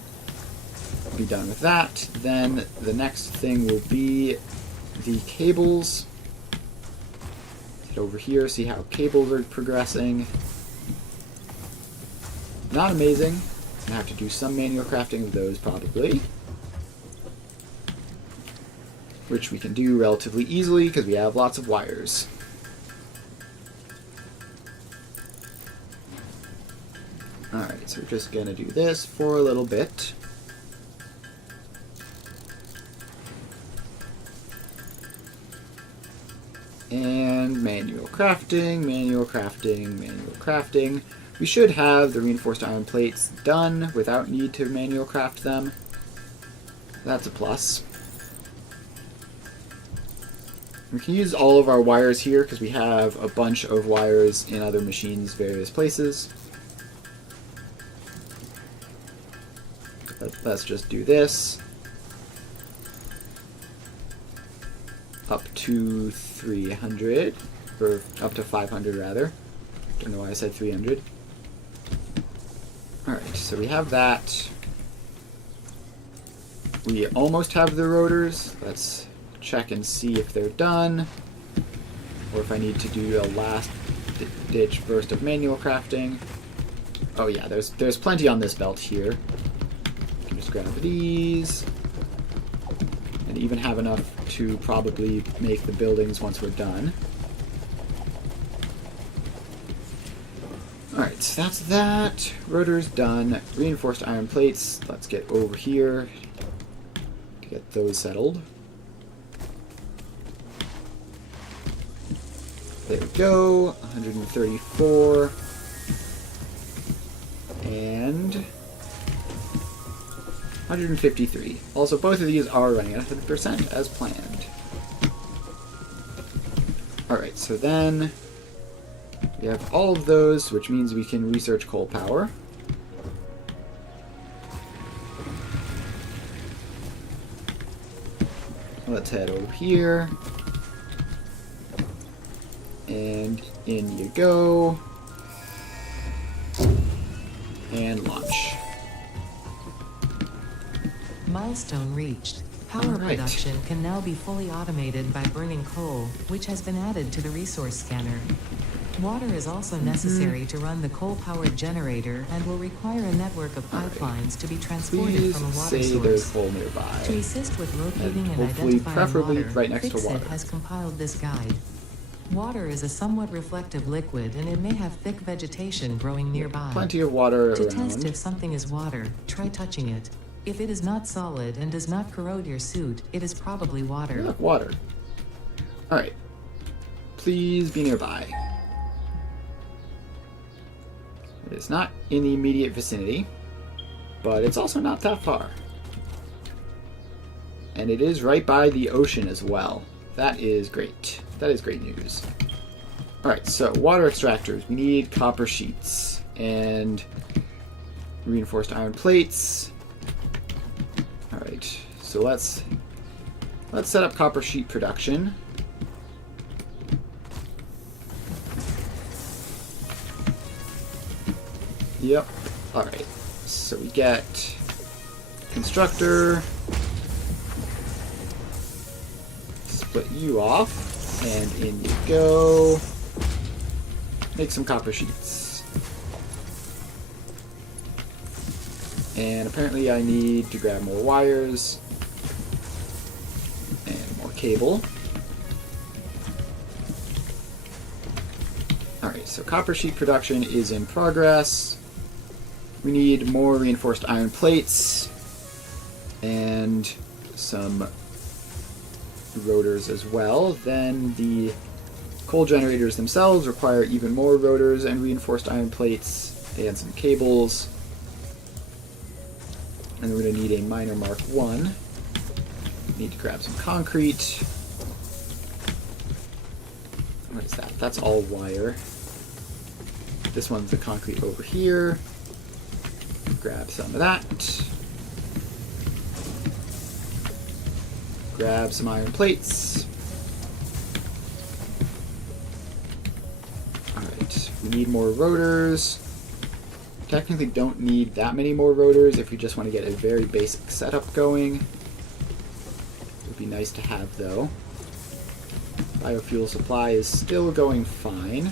be done with that. Then the next thing will be the cables. Get over here, see how cables are progressing. Not amazing. I have to do some manual crafting of those probably, which we can do relatively easily because we have lots of wires. Alright, so we're just gonna do this for a little bit. And manual crafting, manual crafting, manual crafting. We should have the reinforced iron plates done without need to manual craft them. That's a plus. We can use all of our wires here because we have a bunch of wires in other machines, various places. Let's just do this. Up to 300, or up to 500 rather. Don't know why I said 300. Alright, so we have that. We almost have the rotors. Let's check and see if they're done, or if I need to do a last ditch burst of manual crafting. Oh yeah, there's plenty on this belt here. You can just grab these. And even have enough to probably make the buildings once we're done. Alright, so that's that. Rotors done. Reinforced iron plates. Let's get over here to get those settled. There we go. 134. And 153. Also, both of these are running at 100% as planned. Alright, so then we have all of those, which means we can research coal power. Let's head over here. And in you go. And launch. Milestone reached. Power Alright. production can now be fully automated by burning coal, which has been added to the resource scanner. Water is also necessary to run the coal-powered generator and will require a network of pipelines to be transported Please from a water say there's source. coal nearby. To assist with locating and hopefully, identifying preferably water, right next to Fixit water. has compiled this guide. Water is a somewhat reflective liquid and it may have thick vegetation growing nearby. Plenty of water To around. test if something is water, try touching it. If it is not solid and does not corrode your suit, it is probably water. Look, water. Alright. Please be nearby. It is not in the immediate vicinity, but it's also not that far. And it is right by the ocean as well. That is great. That is great news. Alright, so water extractors. We need copper sheets and reinforced iron plates. Alright, so let's set up copper sheet production. Yep. Alright. So we get constructor. Split you off. And in you go. Make some copper sheets. And apparently I need to grab more wires. And more cable. Alright, so copper sheet production is in progress. We need more reinforced iron plates and some rotors as well. Then the coal generators themselves require even more rotors and reinforced iron plates and some cables. And we're going to need a miner Mark 1. Need to grab some concrete. What is that? That's all wire. This one's the concrete over here. Grab some of that. Grab some iron plates. Alright, we need more rotors. Technically don't need that many more rotors if we just want to get a very basic setup going. Would be nice to have though. Biofuel supply is still going fine.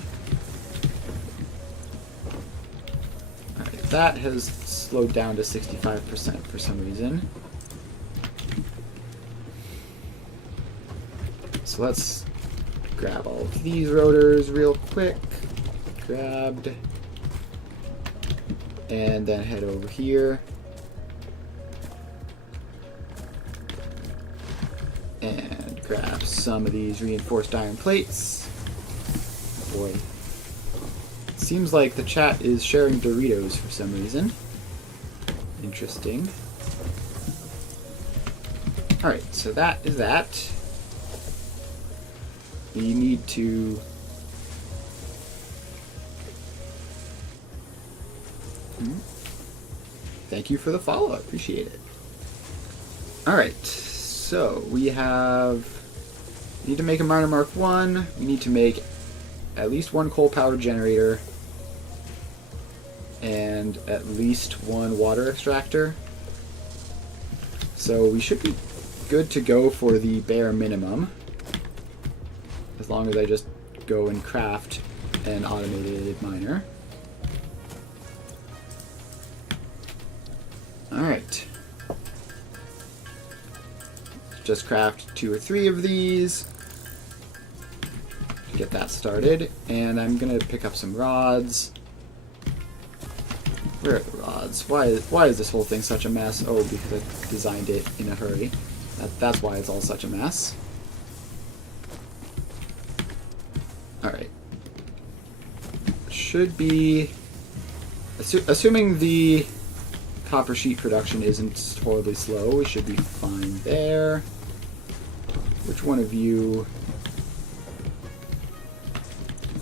Alright, that has slowed down to 65% for some reason. So let's grab all of these rotors real quick. Grabbed. And then head over here. And grab some of these reinforced iron plates. Boy. Seems like the chat is sharing Doritos for some reason. Interesting. Alright, so that is that. We need to... Thank you for the follow, I appreciate it. Alright, so we need to make a miner Mark 1. We need to make at least one coal-powered generator and at least one water extractor. So we should be good to go for the bare minimum. As long as I just go and craft an automated miner. Alright. Just craft 2 or 3 of these to get that started. And I'm gonna pick up some rods. Where are the rods? Why is this whole thing such a mess? Oh, because I designed it in a hurry. That's why it's all such a mess. Alright. Should be... assuming the copper sheet production isn't horribly slow, we should be fine there. Which one of you...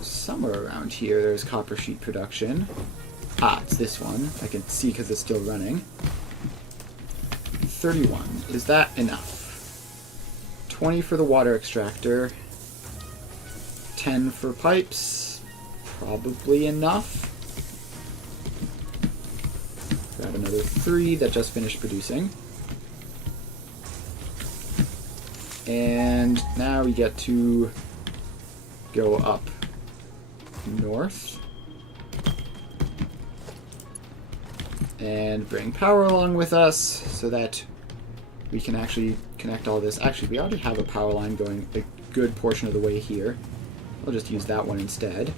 somewhere around here there's copper sheet production. Ah, it's this one. I can see because it's still running. 31. Is that enough? 20 for the water extractor. 10 for pipes. Probably enough. Grab another 3 that just finished producing. And now we get to go up north. And bring power along with us so that we can actually connect all this. Actually, we already have a power line going a good portion of the way here. I'll just use that one instead.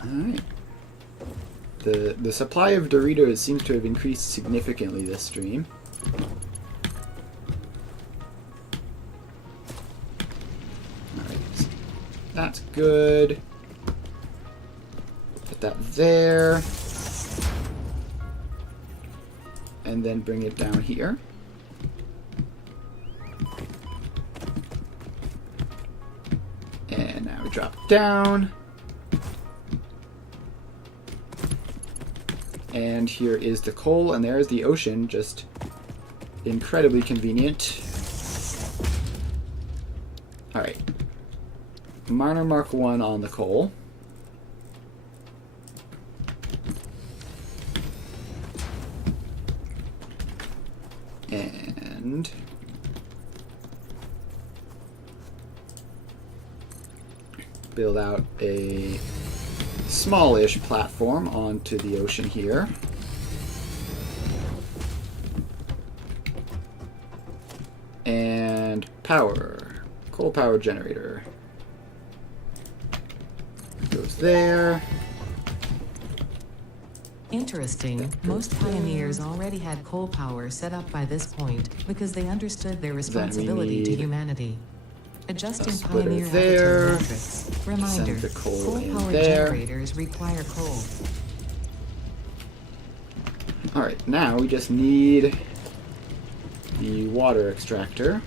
Alright. The supply of Doritos seems to have increased significantly this stream. That's good. Put that there. And then bring it down here. And now we drop it down. And here is the coal, and there's the ocean, just incredibly convenient. Alright. Miner Mark 1 on the coal. And build out a smallish platform onto the ocean here. And power. Coal power generator. Goes there. Interesting. Most pioneers already had coal power set up by this point because they understood their responsibility to humanity. Adjusting pioneer there. habitat matrix. Reminder: Send the coal coal in powered there. generators require coal. Alright, now we just need the water extractor,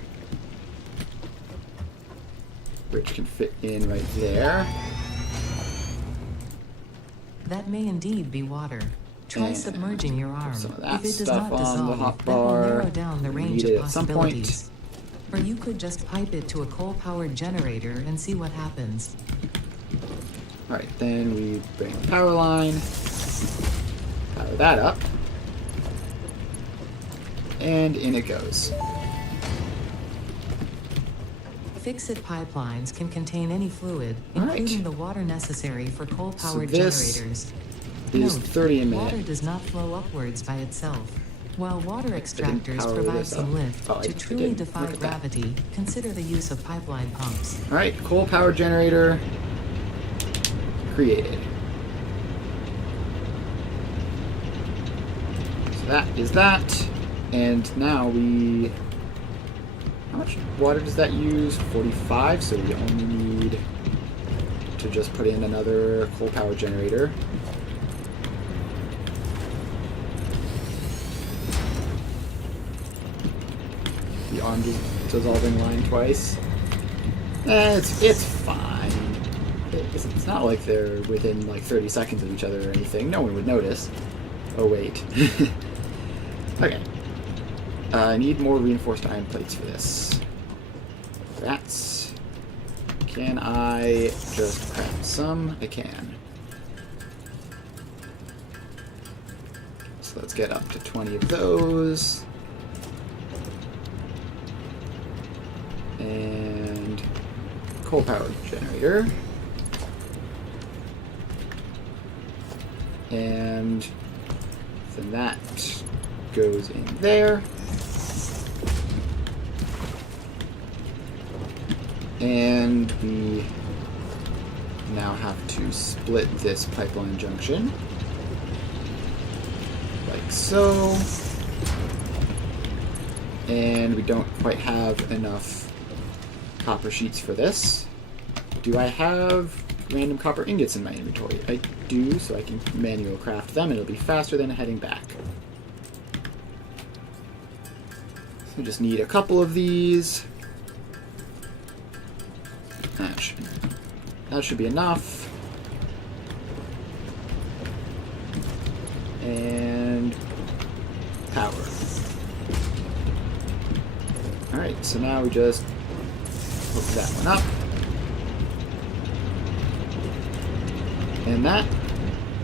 which can fit in right there. That may indeed be water. Try And submerging your arm. some of that If it does stuff not on the dissolve, hot that will bar. narrow down the We range need of it at some point. possibilities. Or you could just pipe it to a coal-powered generator and see what happens. Alright, then we bring the power line, power that up, and in it goes. Fix-it pipelines can contain any fluid, Alright. including the water necessary for coal-powered this generators. is Note, 30 a minute. water does not flow upwards by itself. While water extractors power provide this some up. lift Oh, I to truly didn't. defy Look at that. gravity, consider the use of pipeline pumps. Alright, coal power generator created. So that is that. And now we... how much water does that use? 45, so we only need to just put in another coal power generator. The arm dissolving line twice. It's fine. It's not like they're within like 30 seconds of each other or anything. No one would notice. Oh wait. Okay. I need more reinforced iron plates for this. Rats. Can I just craft some? I can. So let's get up to 20 of those. And coal power generator. And then that goes in there. And we now have to split this pipeline junction. Like so. And we don't quite have enough copper sheets for this. Do I have random copper ingots in my inventory? I do, so I can manual craft them, and it'll be faster than heading back. So we just need a couple of these. That should be enough. And power. Alright, so now we just hook that one up. And that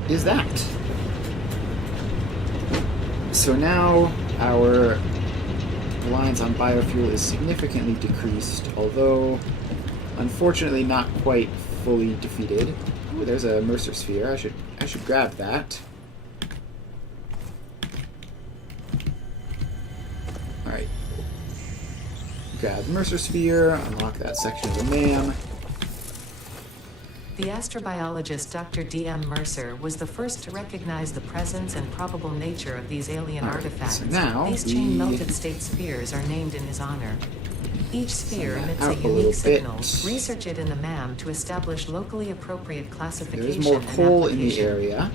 is that. So now our reliance on biofuel is significantly decreased, although unfortunately not quite fully defeated. Ooh, there's a Mercer sphere. I should grab that. Alright. Grab the Mercer sphere, unlock that section of the MAM. The astrobiologist Dr. D.M. Mercer was the first to recognize the presence and probable nature of these alien artifacts. So now these chain melted state spheres are named in his honor. Each sphere emits a unique signal. Research it in the MAM to establish locally appropriate classification. There's more coal in the area.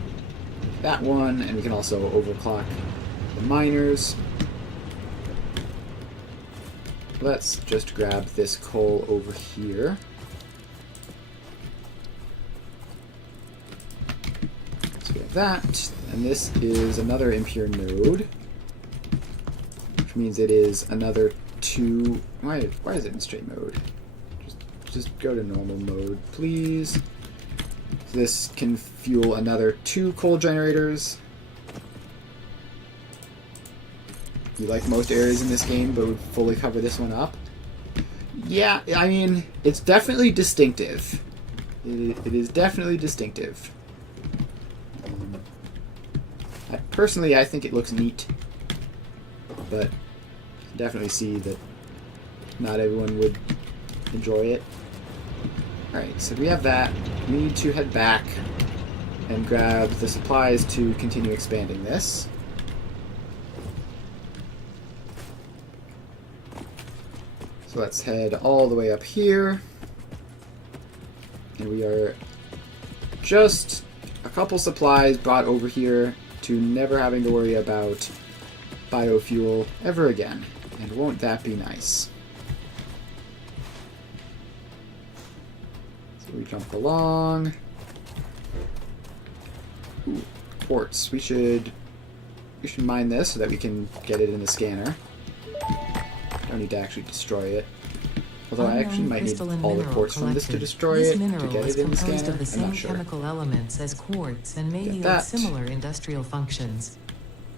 That one, and we can also overclock the miners. Let's just grab this coal over here. So we have that, and this is another impure node, which means it is another 2. Why is it in straight mode? Just go to normal mode, please. This can fuel another 2 coal generators. You like most areas in this game, but would fully cover this one up. Yeah, I mean, it's definitely distinctive. It is definitely distinctive. Personally, I think it looks neat, but definitely see that not everyone would enjoy it. Alright, so we have that. We need to head back and grab the supplies to continue expanding this. So let's head all the way up here. And we are just a couple supplies brought over here to never having to worry about biofuel ever again. And won't that be nice? So we jump along. Ooh, quartz. We should mine this so that we can get it in the scanner. Don't need to actually destroy it. Although I actually might need all the quartz from this to destroy it to get it in the scanner. Of the same I'm not sure. chemical elements as quartz and may yield similar industrial functions.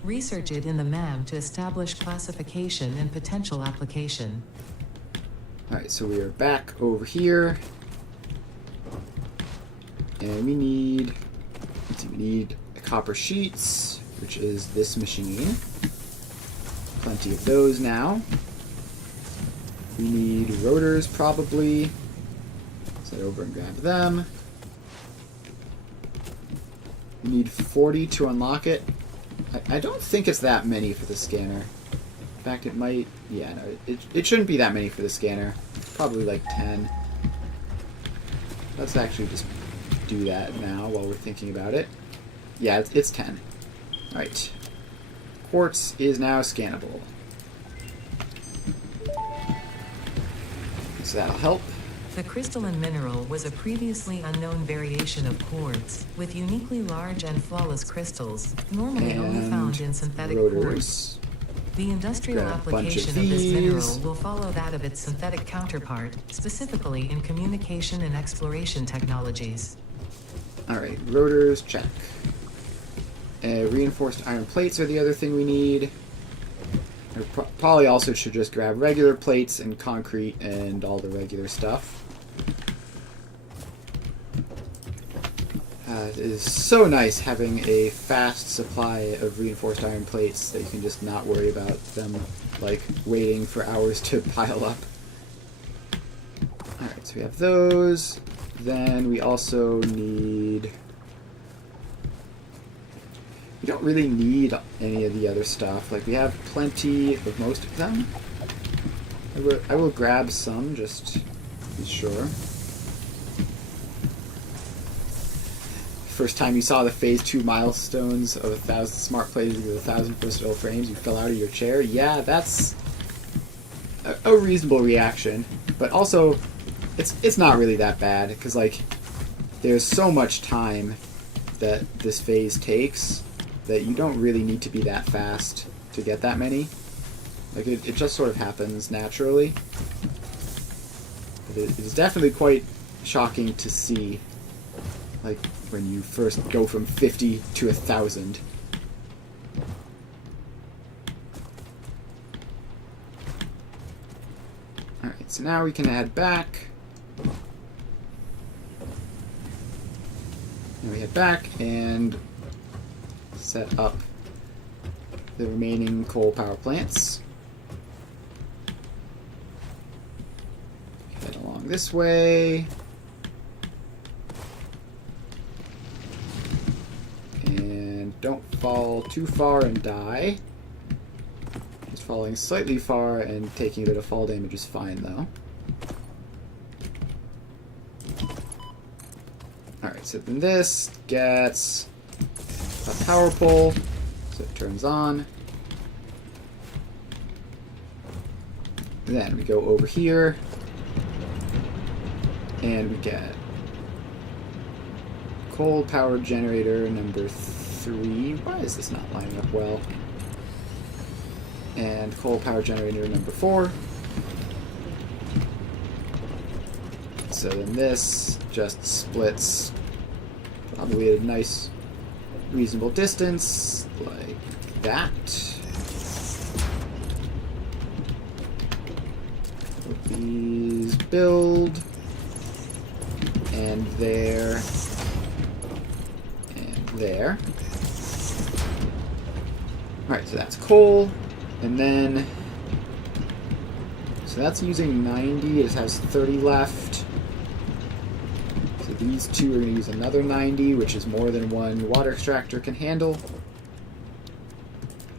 Research it in the MAM to establish classification and potential application. Alright, so we are back over here. And we need copper sheets, which is this machine. Plenty of those now. We need rotors, probably. Let's head over and grab them. We need 40 to unlock it. I don't think it's that many for the scanner. In fact, it might... Yeah, no, it shouldn't be that many for the scanner. Probably like 10. Let's actually just do that now while we're thinking about it. Yeah, it's 10. Alright. Quartz is now scannable. So that'll help. The crystalline mineral was a previously unknown variation of quartz, with uniquely large and flawless crystals, normally only found in synthetic quartz. The industrial application of this mineral will follow that of its synthetic counterpart, specifically in communication and exploration technologies. Alright, rotors, check. Reinforced iron plates are the other thing we need. I Probably also should just grab regular plates and concrete and all the regular stuff. It is so nice having a fast supply of reinforced iron plates that you can just not worry about them, like, waiting for hours to pile up. Alright, so we have those. Then we also need... We don't really need any of the other stuff. Like, we have plenty of most of them. I will grab some, just to be sure. First time you saw the Phase 2 milestones of 1,000 smart plates with 1,000 versatile frames, you fell out of your chair. Yeah, that's a reasonable reaction. But also, it's not really that bad, because, like, there's so much time that this phase takes that you don't really need to be that fast to get that many. Like, it just sort of happens naturally. But it is definitely quite shocking to see, like, when you first go from 50 to 1,000. Alright, so now we can add back. Now we head back and set up the remaining coal power plants. Head along this way. And don't fall too far and die. Just falling slightly far and taking a bit of fall damage is fine, though. Alright, so then this gets a power pole, so it turns on. Then we go over here, and we get coal power generator number 3. Why is this not lining up well? And coal power generator number 4. So then this just splits probably at a nice, reasonable distance, like that. These build, and there, and there. Alright, so that's coal, and then, so that's using 90, it has 30 left. So these two are going to use another 90, which is more than one water extractor can handle.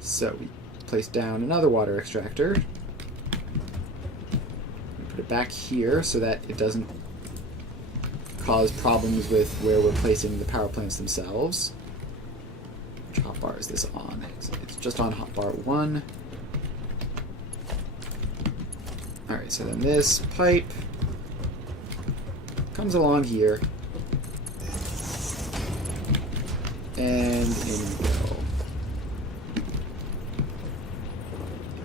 So we place down another water extractor. Put it back here so that it doesn't cause problems with where we're placing the power plants themselves. Which hotbar is this on? It's just on hotbar 1. Alright, so then this pipe comes along here. And in we go.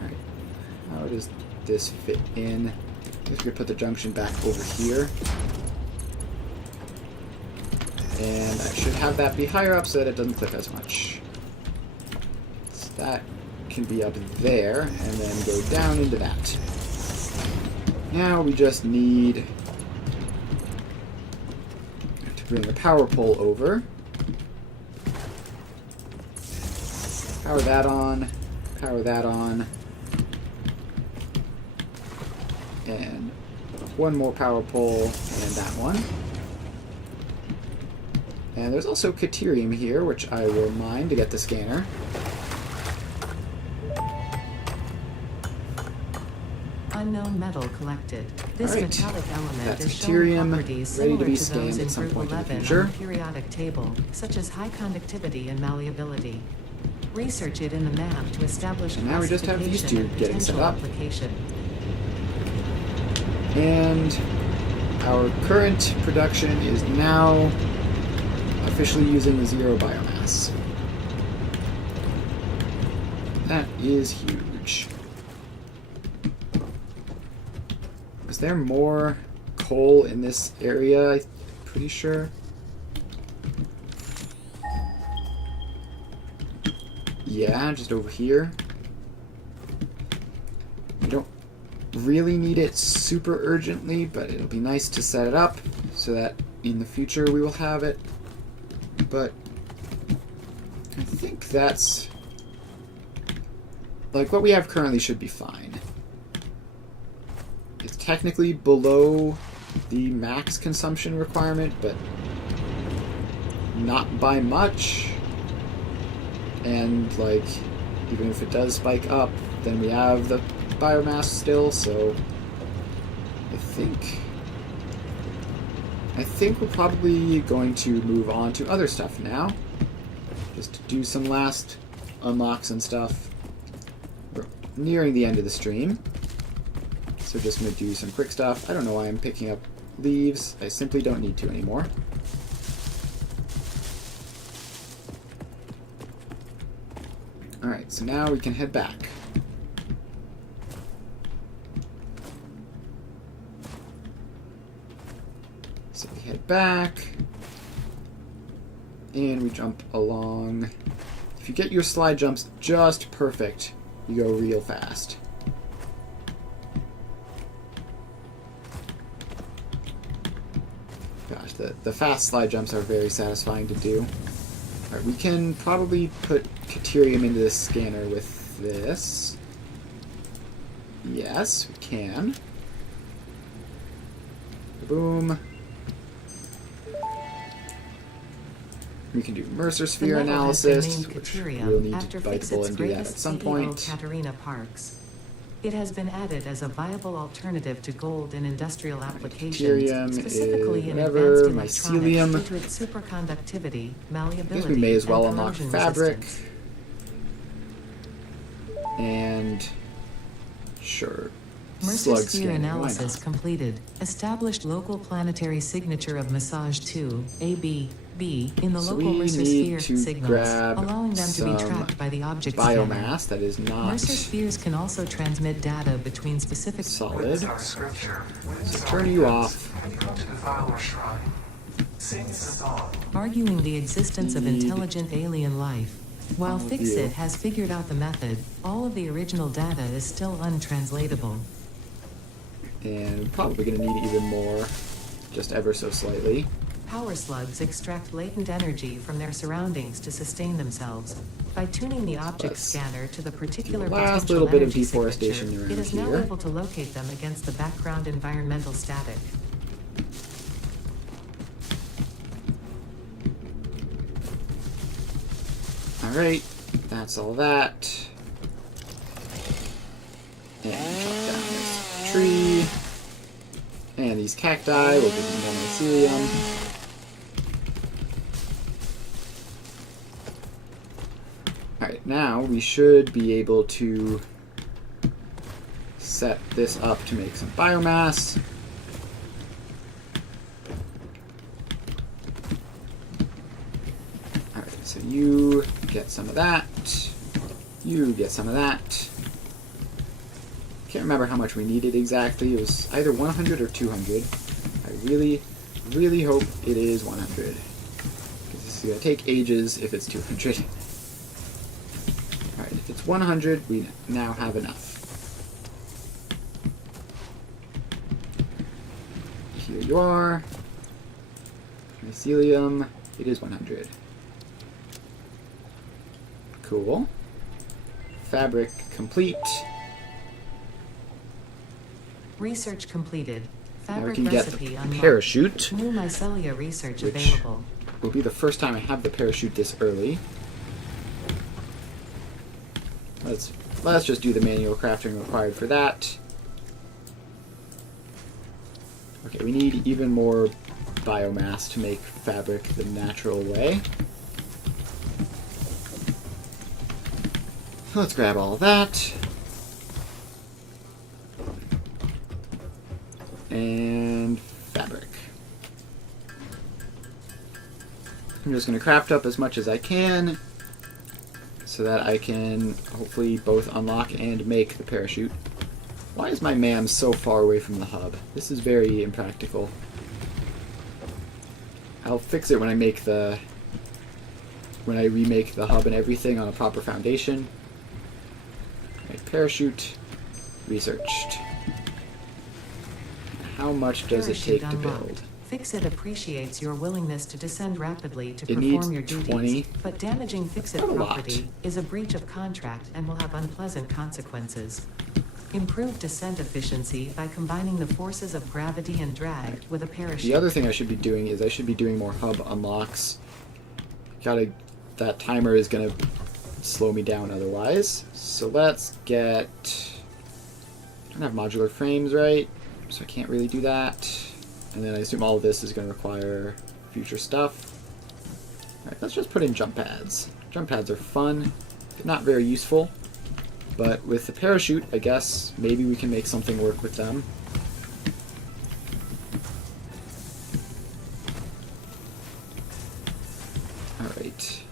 Alright, how does this fit in? I guess we could put the junction back over here. And I should have that be higher up so that it doesn't clip as much. So that can be up there, and then go down into that. Now we just need to bring the power pole over. Power that on. Power that on. And one more power pole, and that one. And there's also Caterium here, which I will mine to get the scanner. Unknown metal collected. This Right. metallic element That's is showing Caterium, properties ready to similar be to scanned those at in some Group point in the 11 future. on the periodic table, such as high conductivity and malleability. Research it in the map to establish And now we just have these classification two and getting set potential up. application. And our current production is now officially using the 0 biomass. That is huge. Is there more coal in this area? I'm pretty sure. Yeah, just over here. really need it super urgently, but it'll be nice to set it up so that in the future we will have it. But I think that's... like, what we have currently should be fine. It's technically below the max consumption requirement, but not by much. And, like, even if it does spike up, then we have the biomass still, so I think we're probably going to move on to other stuff now. Just to do some last unlocks and stuff. We're nearing the end of the stream, so just going to do some quick stuff. I don't know why I'm picking up leaves. I simply don't need to anymore. Alright, so now we can head back. So we head back, and we jump along. If you get your slide jumps just perfect, you go real fast. Gosh, the fast slide jumps are very satisfying to do. Alright, we can probably put Caterium into this scanner with this. Yes, we can. Boom. We can do Mercer Sphere analysis, which we'll need to bitable and do that at some point. Katerina Parks. It has been added as a viable alternative to gold in industrial applications, specifically in advanced electronics due to its superconductivity, malleability, I guess we may as well unlock corrosion Fabric. resistance. And sure. Mercer Slug Sphere scanning, why analysis not? completed. Established local planetary signature of Massage 2, AB, B, in the So local we Mercer need Sphere to signals, grab allowing them to be some tracked by the object scanner. Biomass that is not Mercer Spheres can also transmit data between specific... solid. So turn you off. arguing the existence of intelligent alien life. While All of you. Fixit has figured out the method, all of the original data is still untranslatable. And we're probably going to need even more, just ever so slightly. Power slugs extract latent energy from their surroundings to sustain themselves. By tuning the object Let's scanner to the particular do the last potential little bit of energy deforestation signature, around it is now here. able to locate them against the background environmental static. Alright, that's all that. And chop down this tree. And these cacti will give me more mycelium. Alright, now we should be able to set this up to make some biomass. Alright, so you get some of that. You get some of that. Can't remember how much we needed exactly. It was either 100 or 200. I really, really hope it is 100. Because this is going to take ages if it's 200. Alright, if it's 100, we now have enough. Here you are. Mycelium. It is 100. Cool. Fabric complete. Research completed. Now we Fabric can get recipe the unlocked. parachute. New mycelia research Which- available. Will be the first time I have the parachute this early. Let's just do the manual crafting required for that. Okay, we need even more biomass to make fabric the natural way. Let's grab all of that. And fabric. I'm just going to craft up as much as I can so that I can hopefully both unlock and make the parachute. Why is my MAM so far away from the hub? This is very impractical. I'll fix it when I make when I remake the hub and everything on a proper foundation. Right, parachute researched. how much does it Parachute take to unlocked. build? Fix-It appreciates your willingness to descend rapidly to It perform needs your duties, 20. but damaging Fix-It Not a lot. property is a breach of contract and will have unpleasant consequences. Improve descent efficiency by combining the forces of gravity and drag with a parachute. The other thing I should be doing is I should be doing more hub unlocks. That timer is gonna slow me down otherwise. So let's get... I don't have modular frames, right? So I can't really do that. And then I assume all of this is gonna require future stuff. Alright, let's just put in jump pads. Jump pads are fun, not very useful. But with the parachute, I guess maybe we can make something work with them. Alright.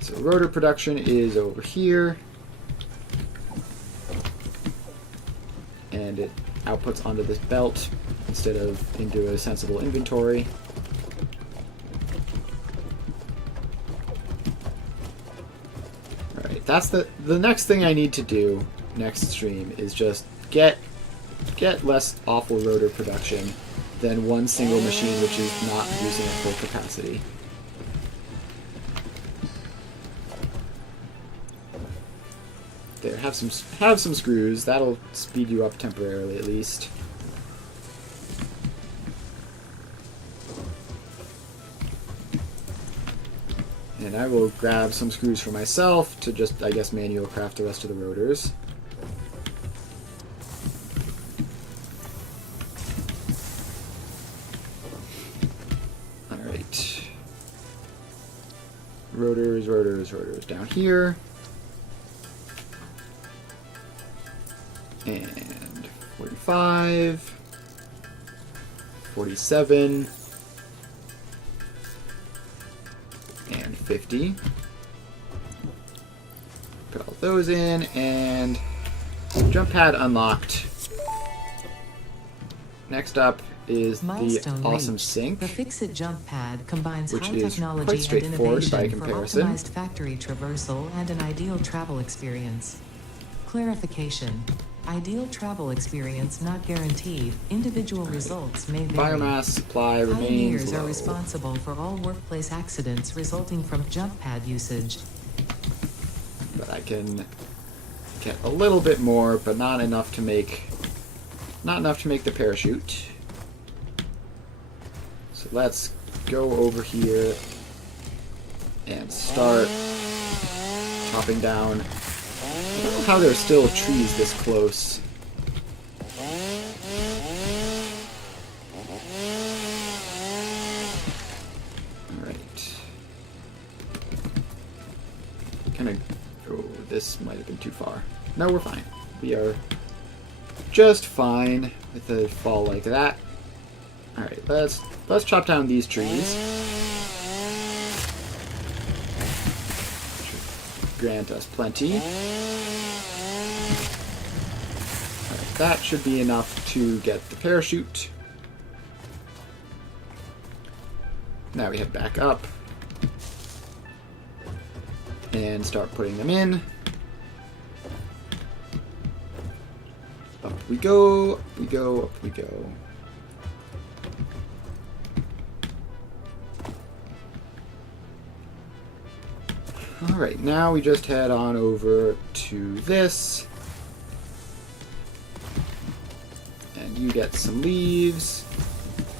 So rotor production is over here. And it outputs onto this belt instead of into a sensible inventory. Alright, that's the next thing I need to do next stream is just get less awful rotor production than one single machine which is not using at full capacity. There, have some screws. That'll speed you up temporarily at least. And I will grab some screws for myself to just, I guess, manual craft the rest of the rotors. Alright. Rotors down here. And 45. 47. And 50. Put all those in, and jump pad unlocked. Next up is Milestone the awesome reached. sink. The Fix-It jump pad combines Which high is technology quite and straightforward by innovation for comparison. optimized factory traversal and an ideal travel experience. Clarification. Ideal travel experience not guaranteed. Individual results may vary. Biomass supply remains Pioneers low. are responsible for all workplace accidents resulting from jump pad usage. But I can get a little bit more, but not enough to make the parachute. So let's go over here and start chopping down. I don't know how there's still trees this close. Alright. Oh, this might have been too far. No, we're fine. We are just fine with a fall like that. Alright, let's chop down these trees. Grant us plenty. Alright, that should be enough to get the parachute. Now we head back up and start putting them in. Up we go, up we go, up we go. Alright, now we just head on over to this. And you get some leaves.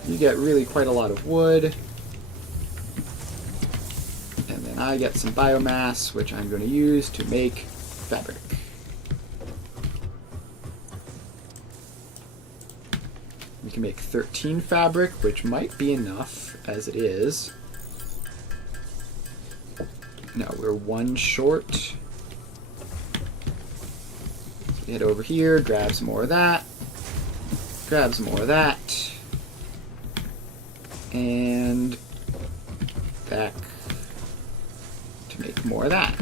You get really quite a lot of wood. And then I get some biomass, which I'm going to use to make fabric. We can make 13 fabric, which might be enough as it is. No, we're one short. So head over here, grab some more of that. Grab some more of that. And back to make more of that.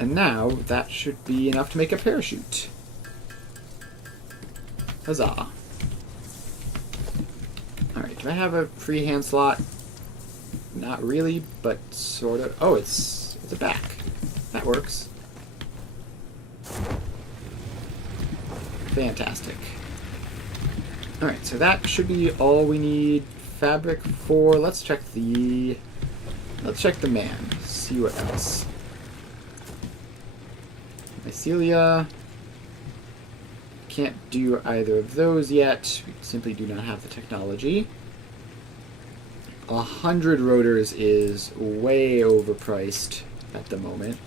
And now that should be enough to make a parachute. Huzzah. Alright, do I have a free hand slot? Not really, but sort of. Oh, it's a back. That works. Fantastic. Alright, so that should be all we need fabric for. Let's check the man. See what else. Mycelia. Can't do either of those yet. We simply do not have the technology. 100 rotors is way overpriced at the moment.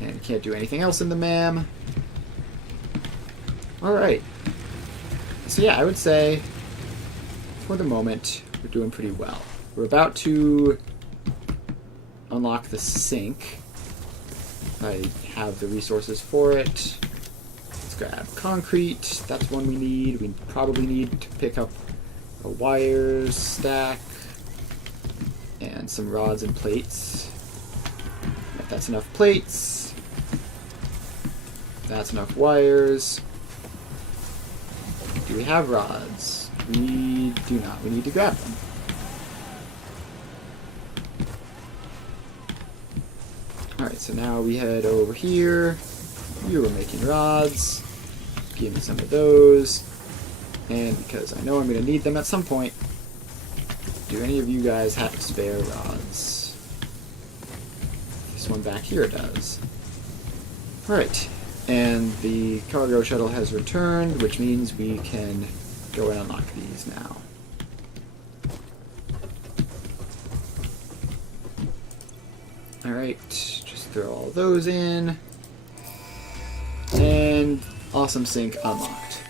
And can't do anything else in the MAM. Alright. So yeah, I would say, for the moment, we're doing pretty well. We're about to unlock the sink. I have the resources for it. Let's grab concrete. That's one we need. We probably need to pick up a wires stack and some rods and plates. If that's enough plates, that's enough wires. Do we have rods? We do not. We need to grab them. Alright, so now we head over here. You were making rods. Give me some of those. And because I know I'm going to need them at some point, do any of you guys have spare rods? This one back here does. Alright, and the cargo shuttle has returned, which means we can go and unlock these now. Alright, just throw all those in. And awesome sink unlocked.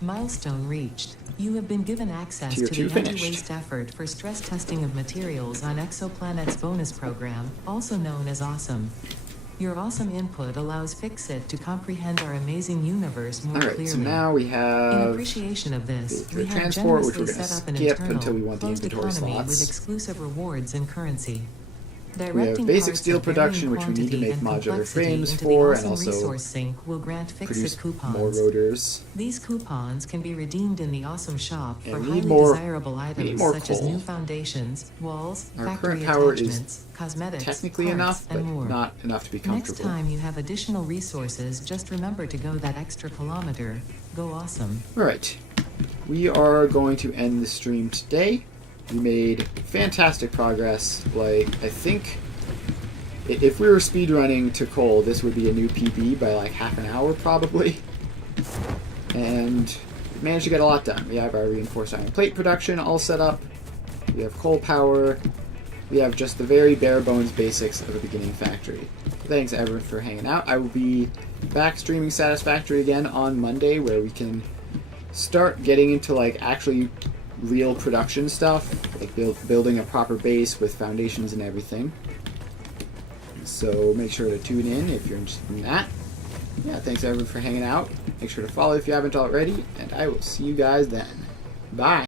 Milestone reached. You have been given access Tier to 2 the finished. anti-waste effort for stress testing of materials on Exoplanet's bonus program, also known as AWESOME. Your awesome input allows Fixit to comprehend our amazing universe more Alright, clearly. so now we In have appreciation of this, the we have transport, which we're generously going set up to an skip internal, until we want the closed inventory economy with slots. exclusive rewards and currency. We have Directing basic parts steel of varying production, which we need to quantity make and modular complexity frames into for, the and awesome also resource sink will grant produce Fixit coupons. more rotors. These coupons can be redeemed in the Awesome Shop And for we highly need more- desirable we need items more such as coal. new foundations, walls, Our factory current power is attachments, cosmetics, Technically parts, enough, but and more. not enough to be Next comfortable. time you have additional resources, just remember to go that extra kilometer. Go awesome. Alright, we are going to end the stream today. We made fantastic progress. Like, I think if we were speedrunning to coal, this would be a new PB by like half an hour probably. And we managed to get a lot done. We have our reinforced iron plate production all set up. We have coal power. We have just the very bare bones basics of a beginning factory. Thanks everyone for hanging out. I will be back streaming Satisfactory again on Monday, where we can start getting into like actually real production stuff, like building a proper base with foundations and everything. So make sure to tune in if you're interested in that. Yeah, thanks everyone for hanging out. Make sure to follow if you haven't already, and I will see you guys then. Bye!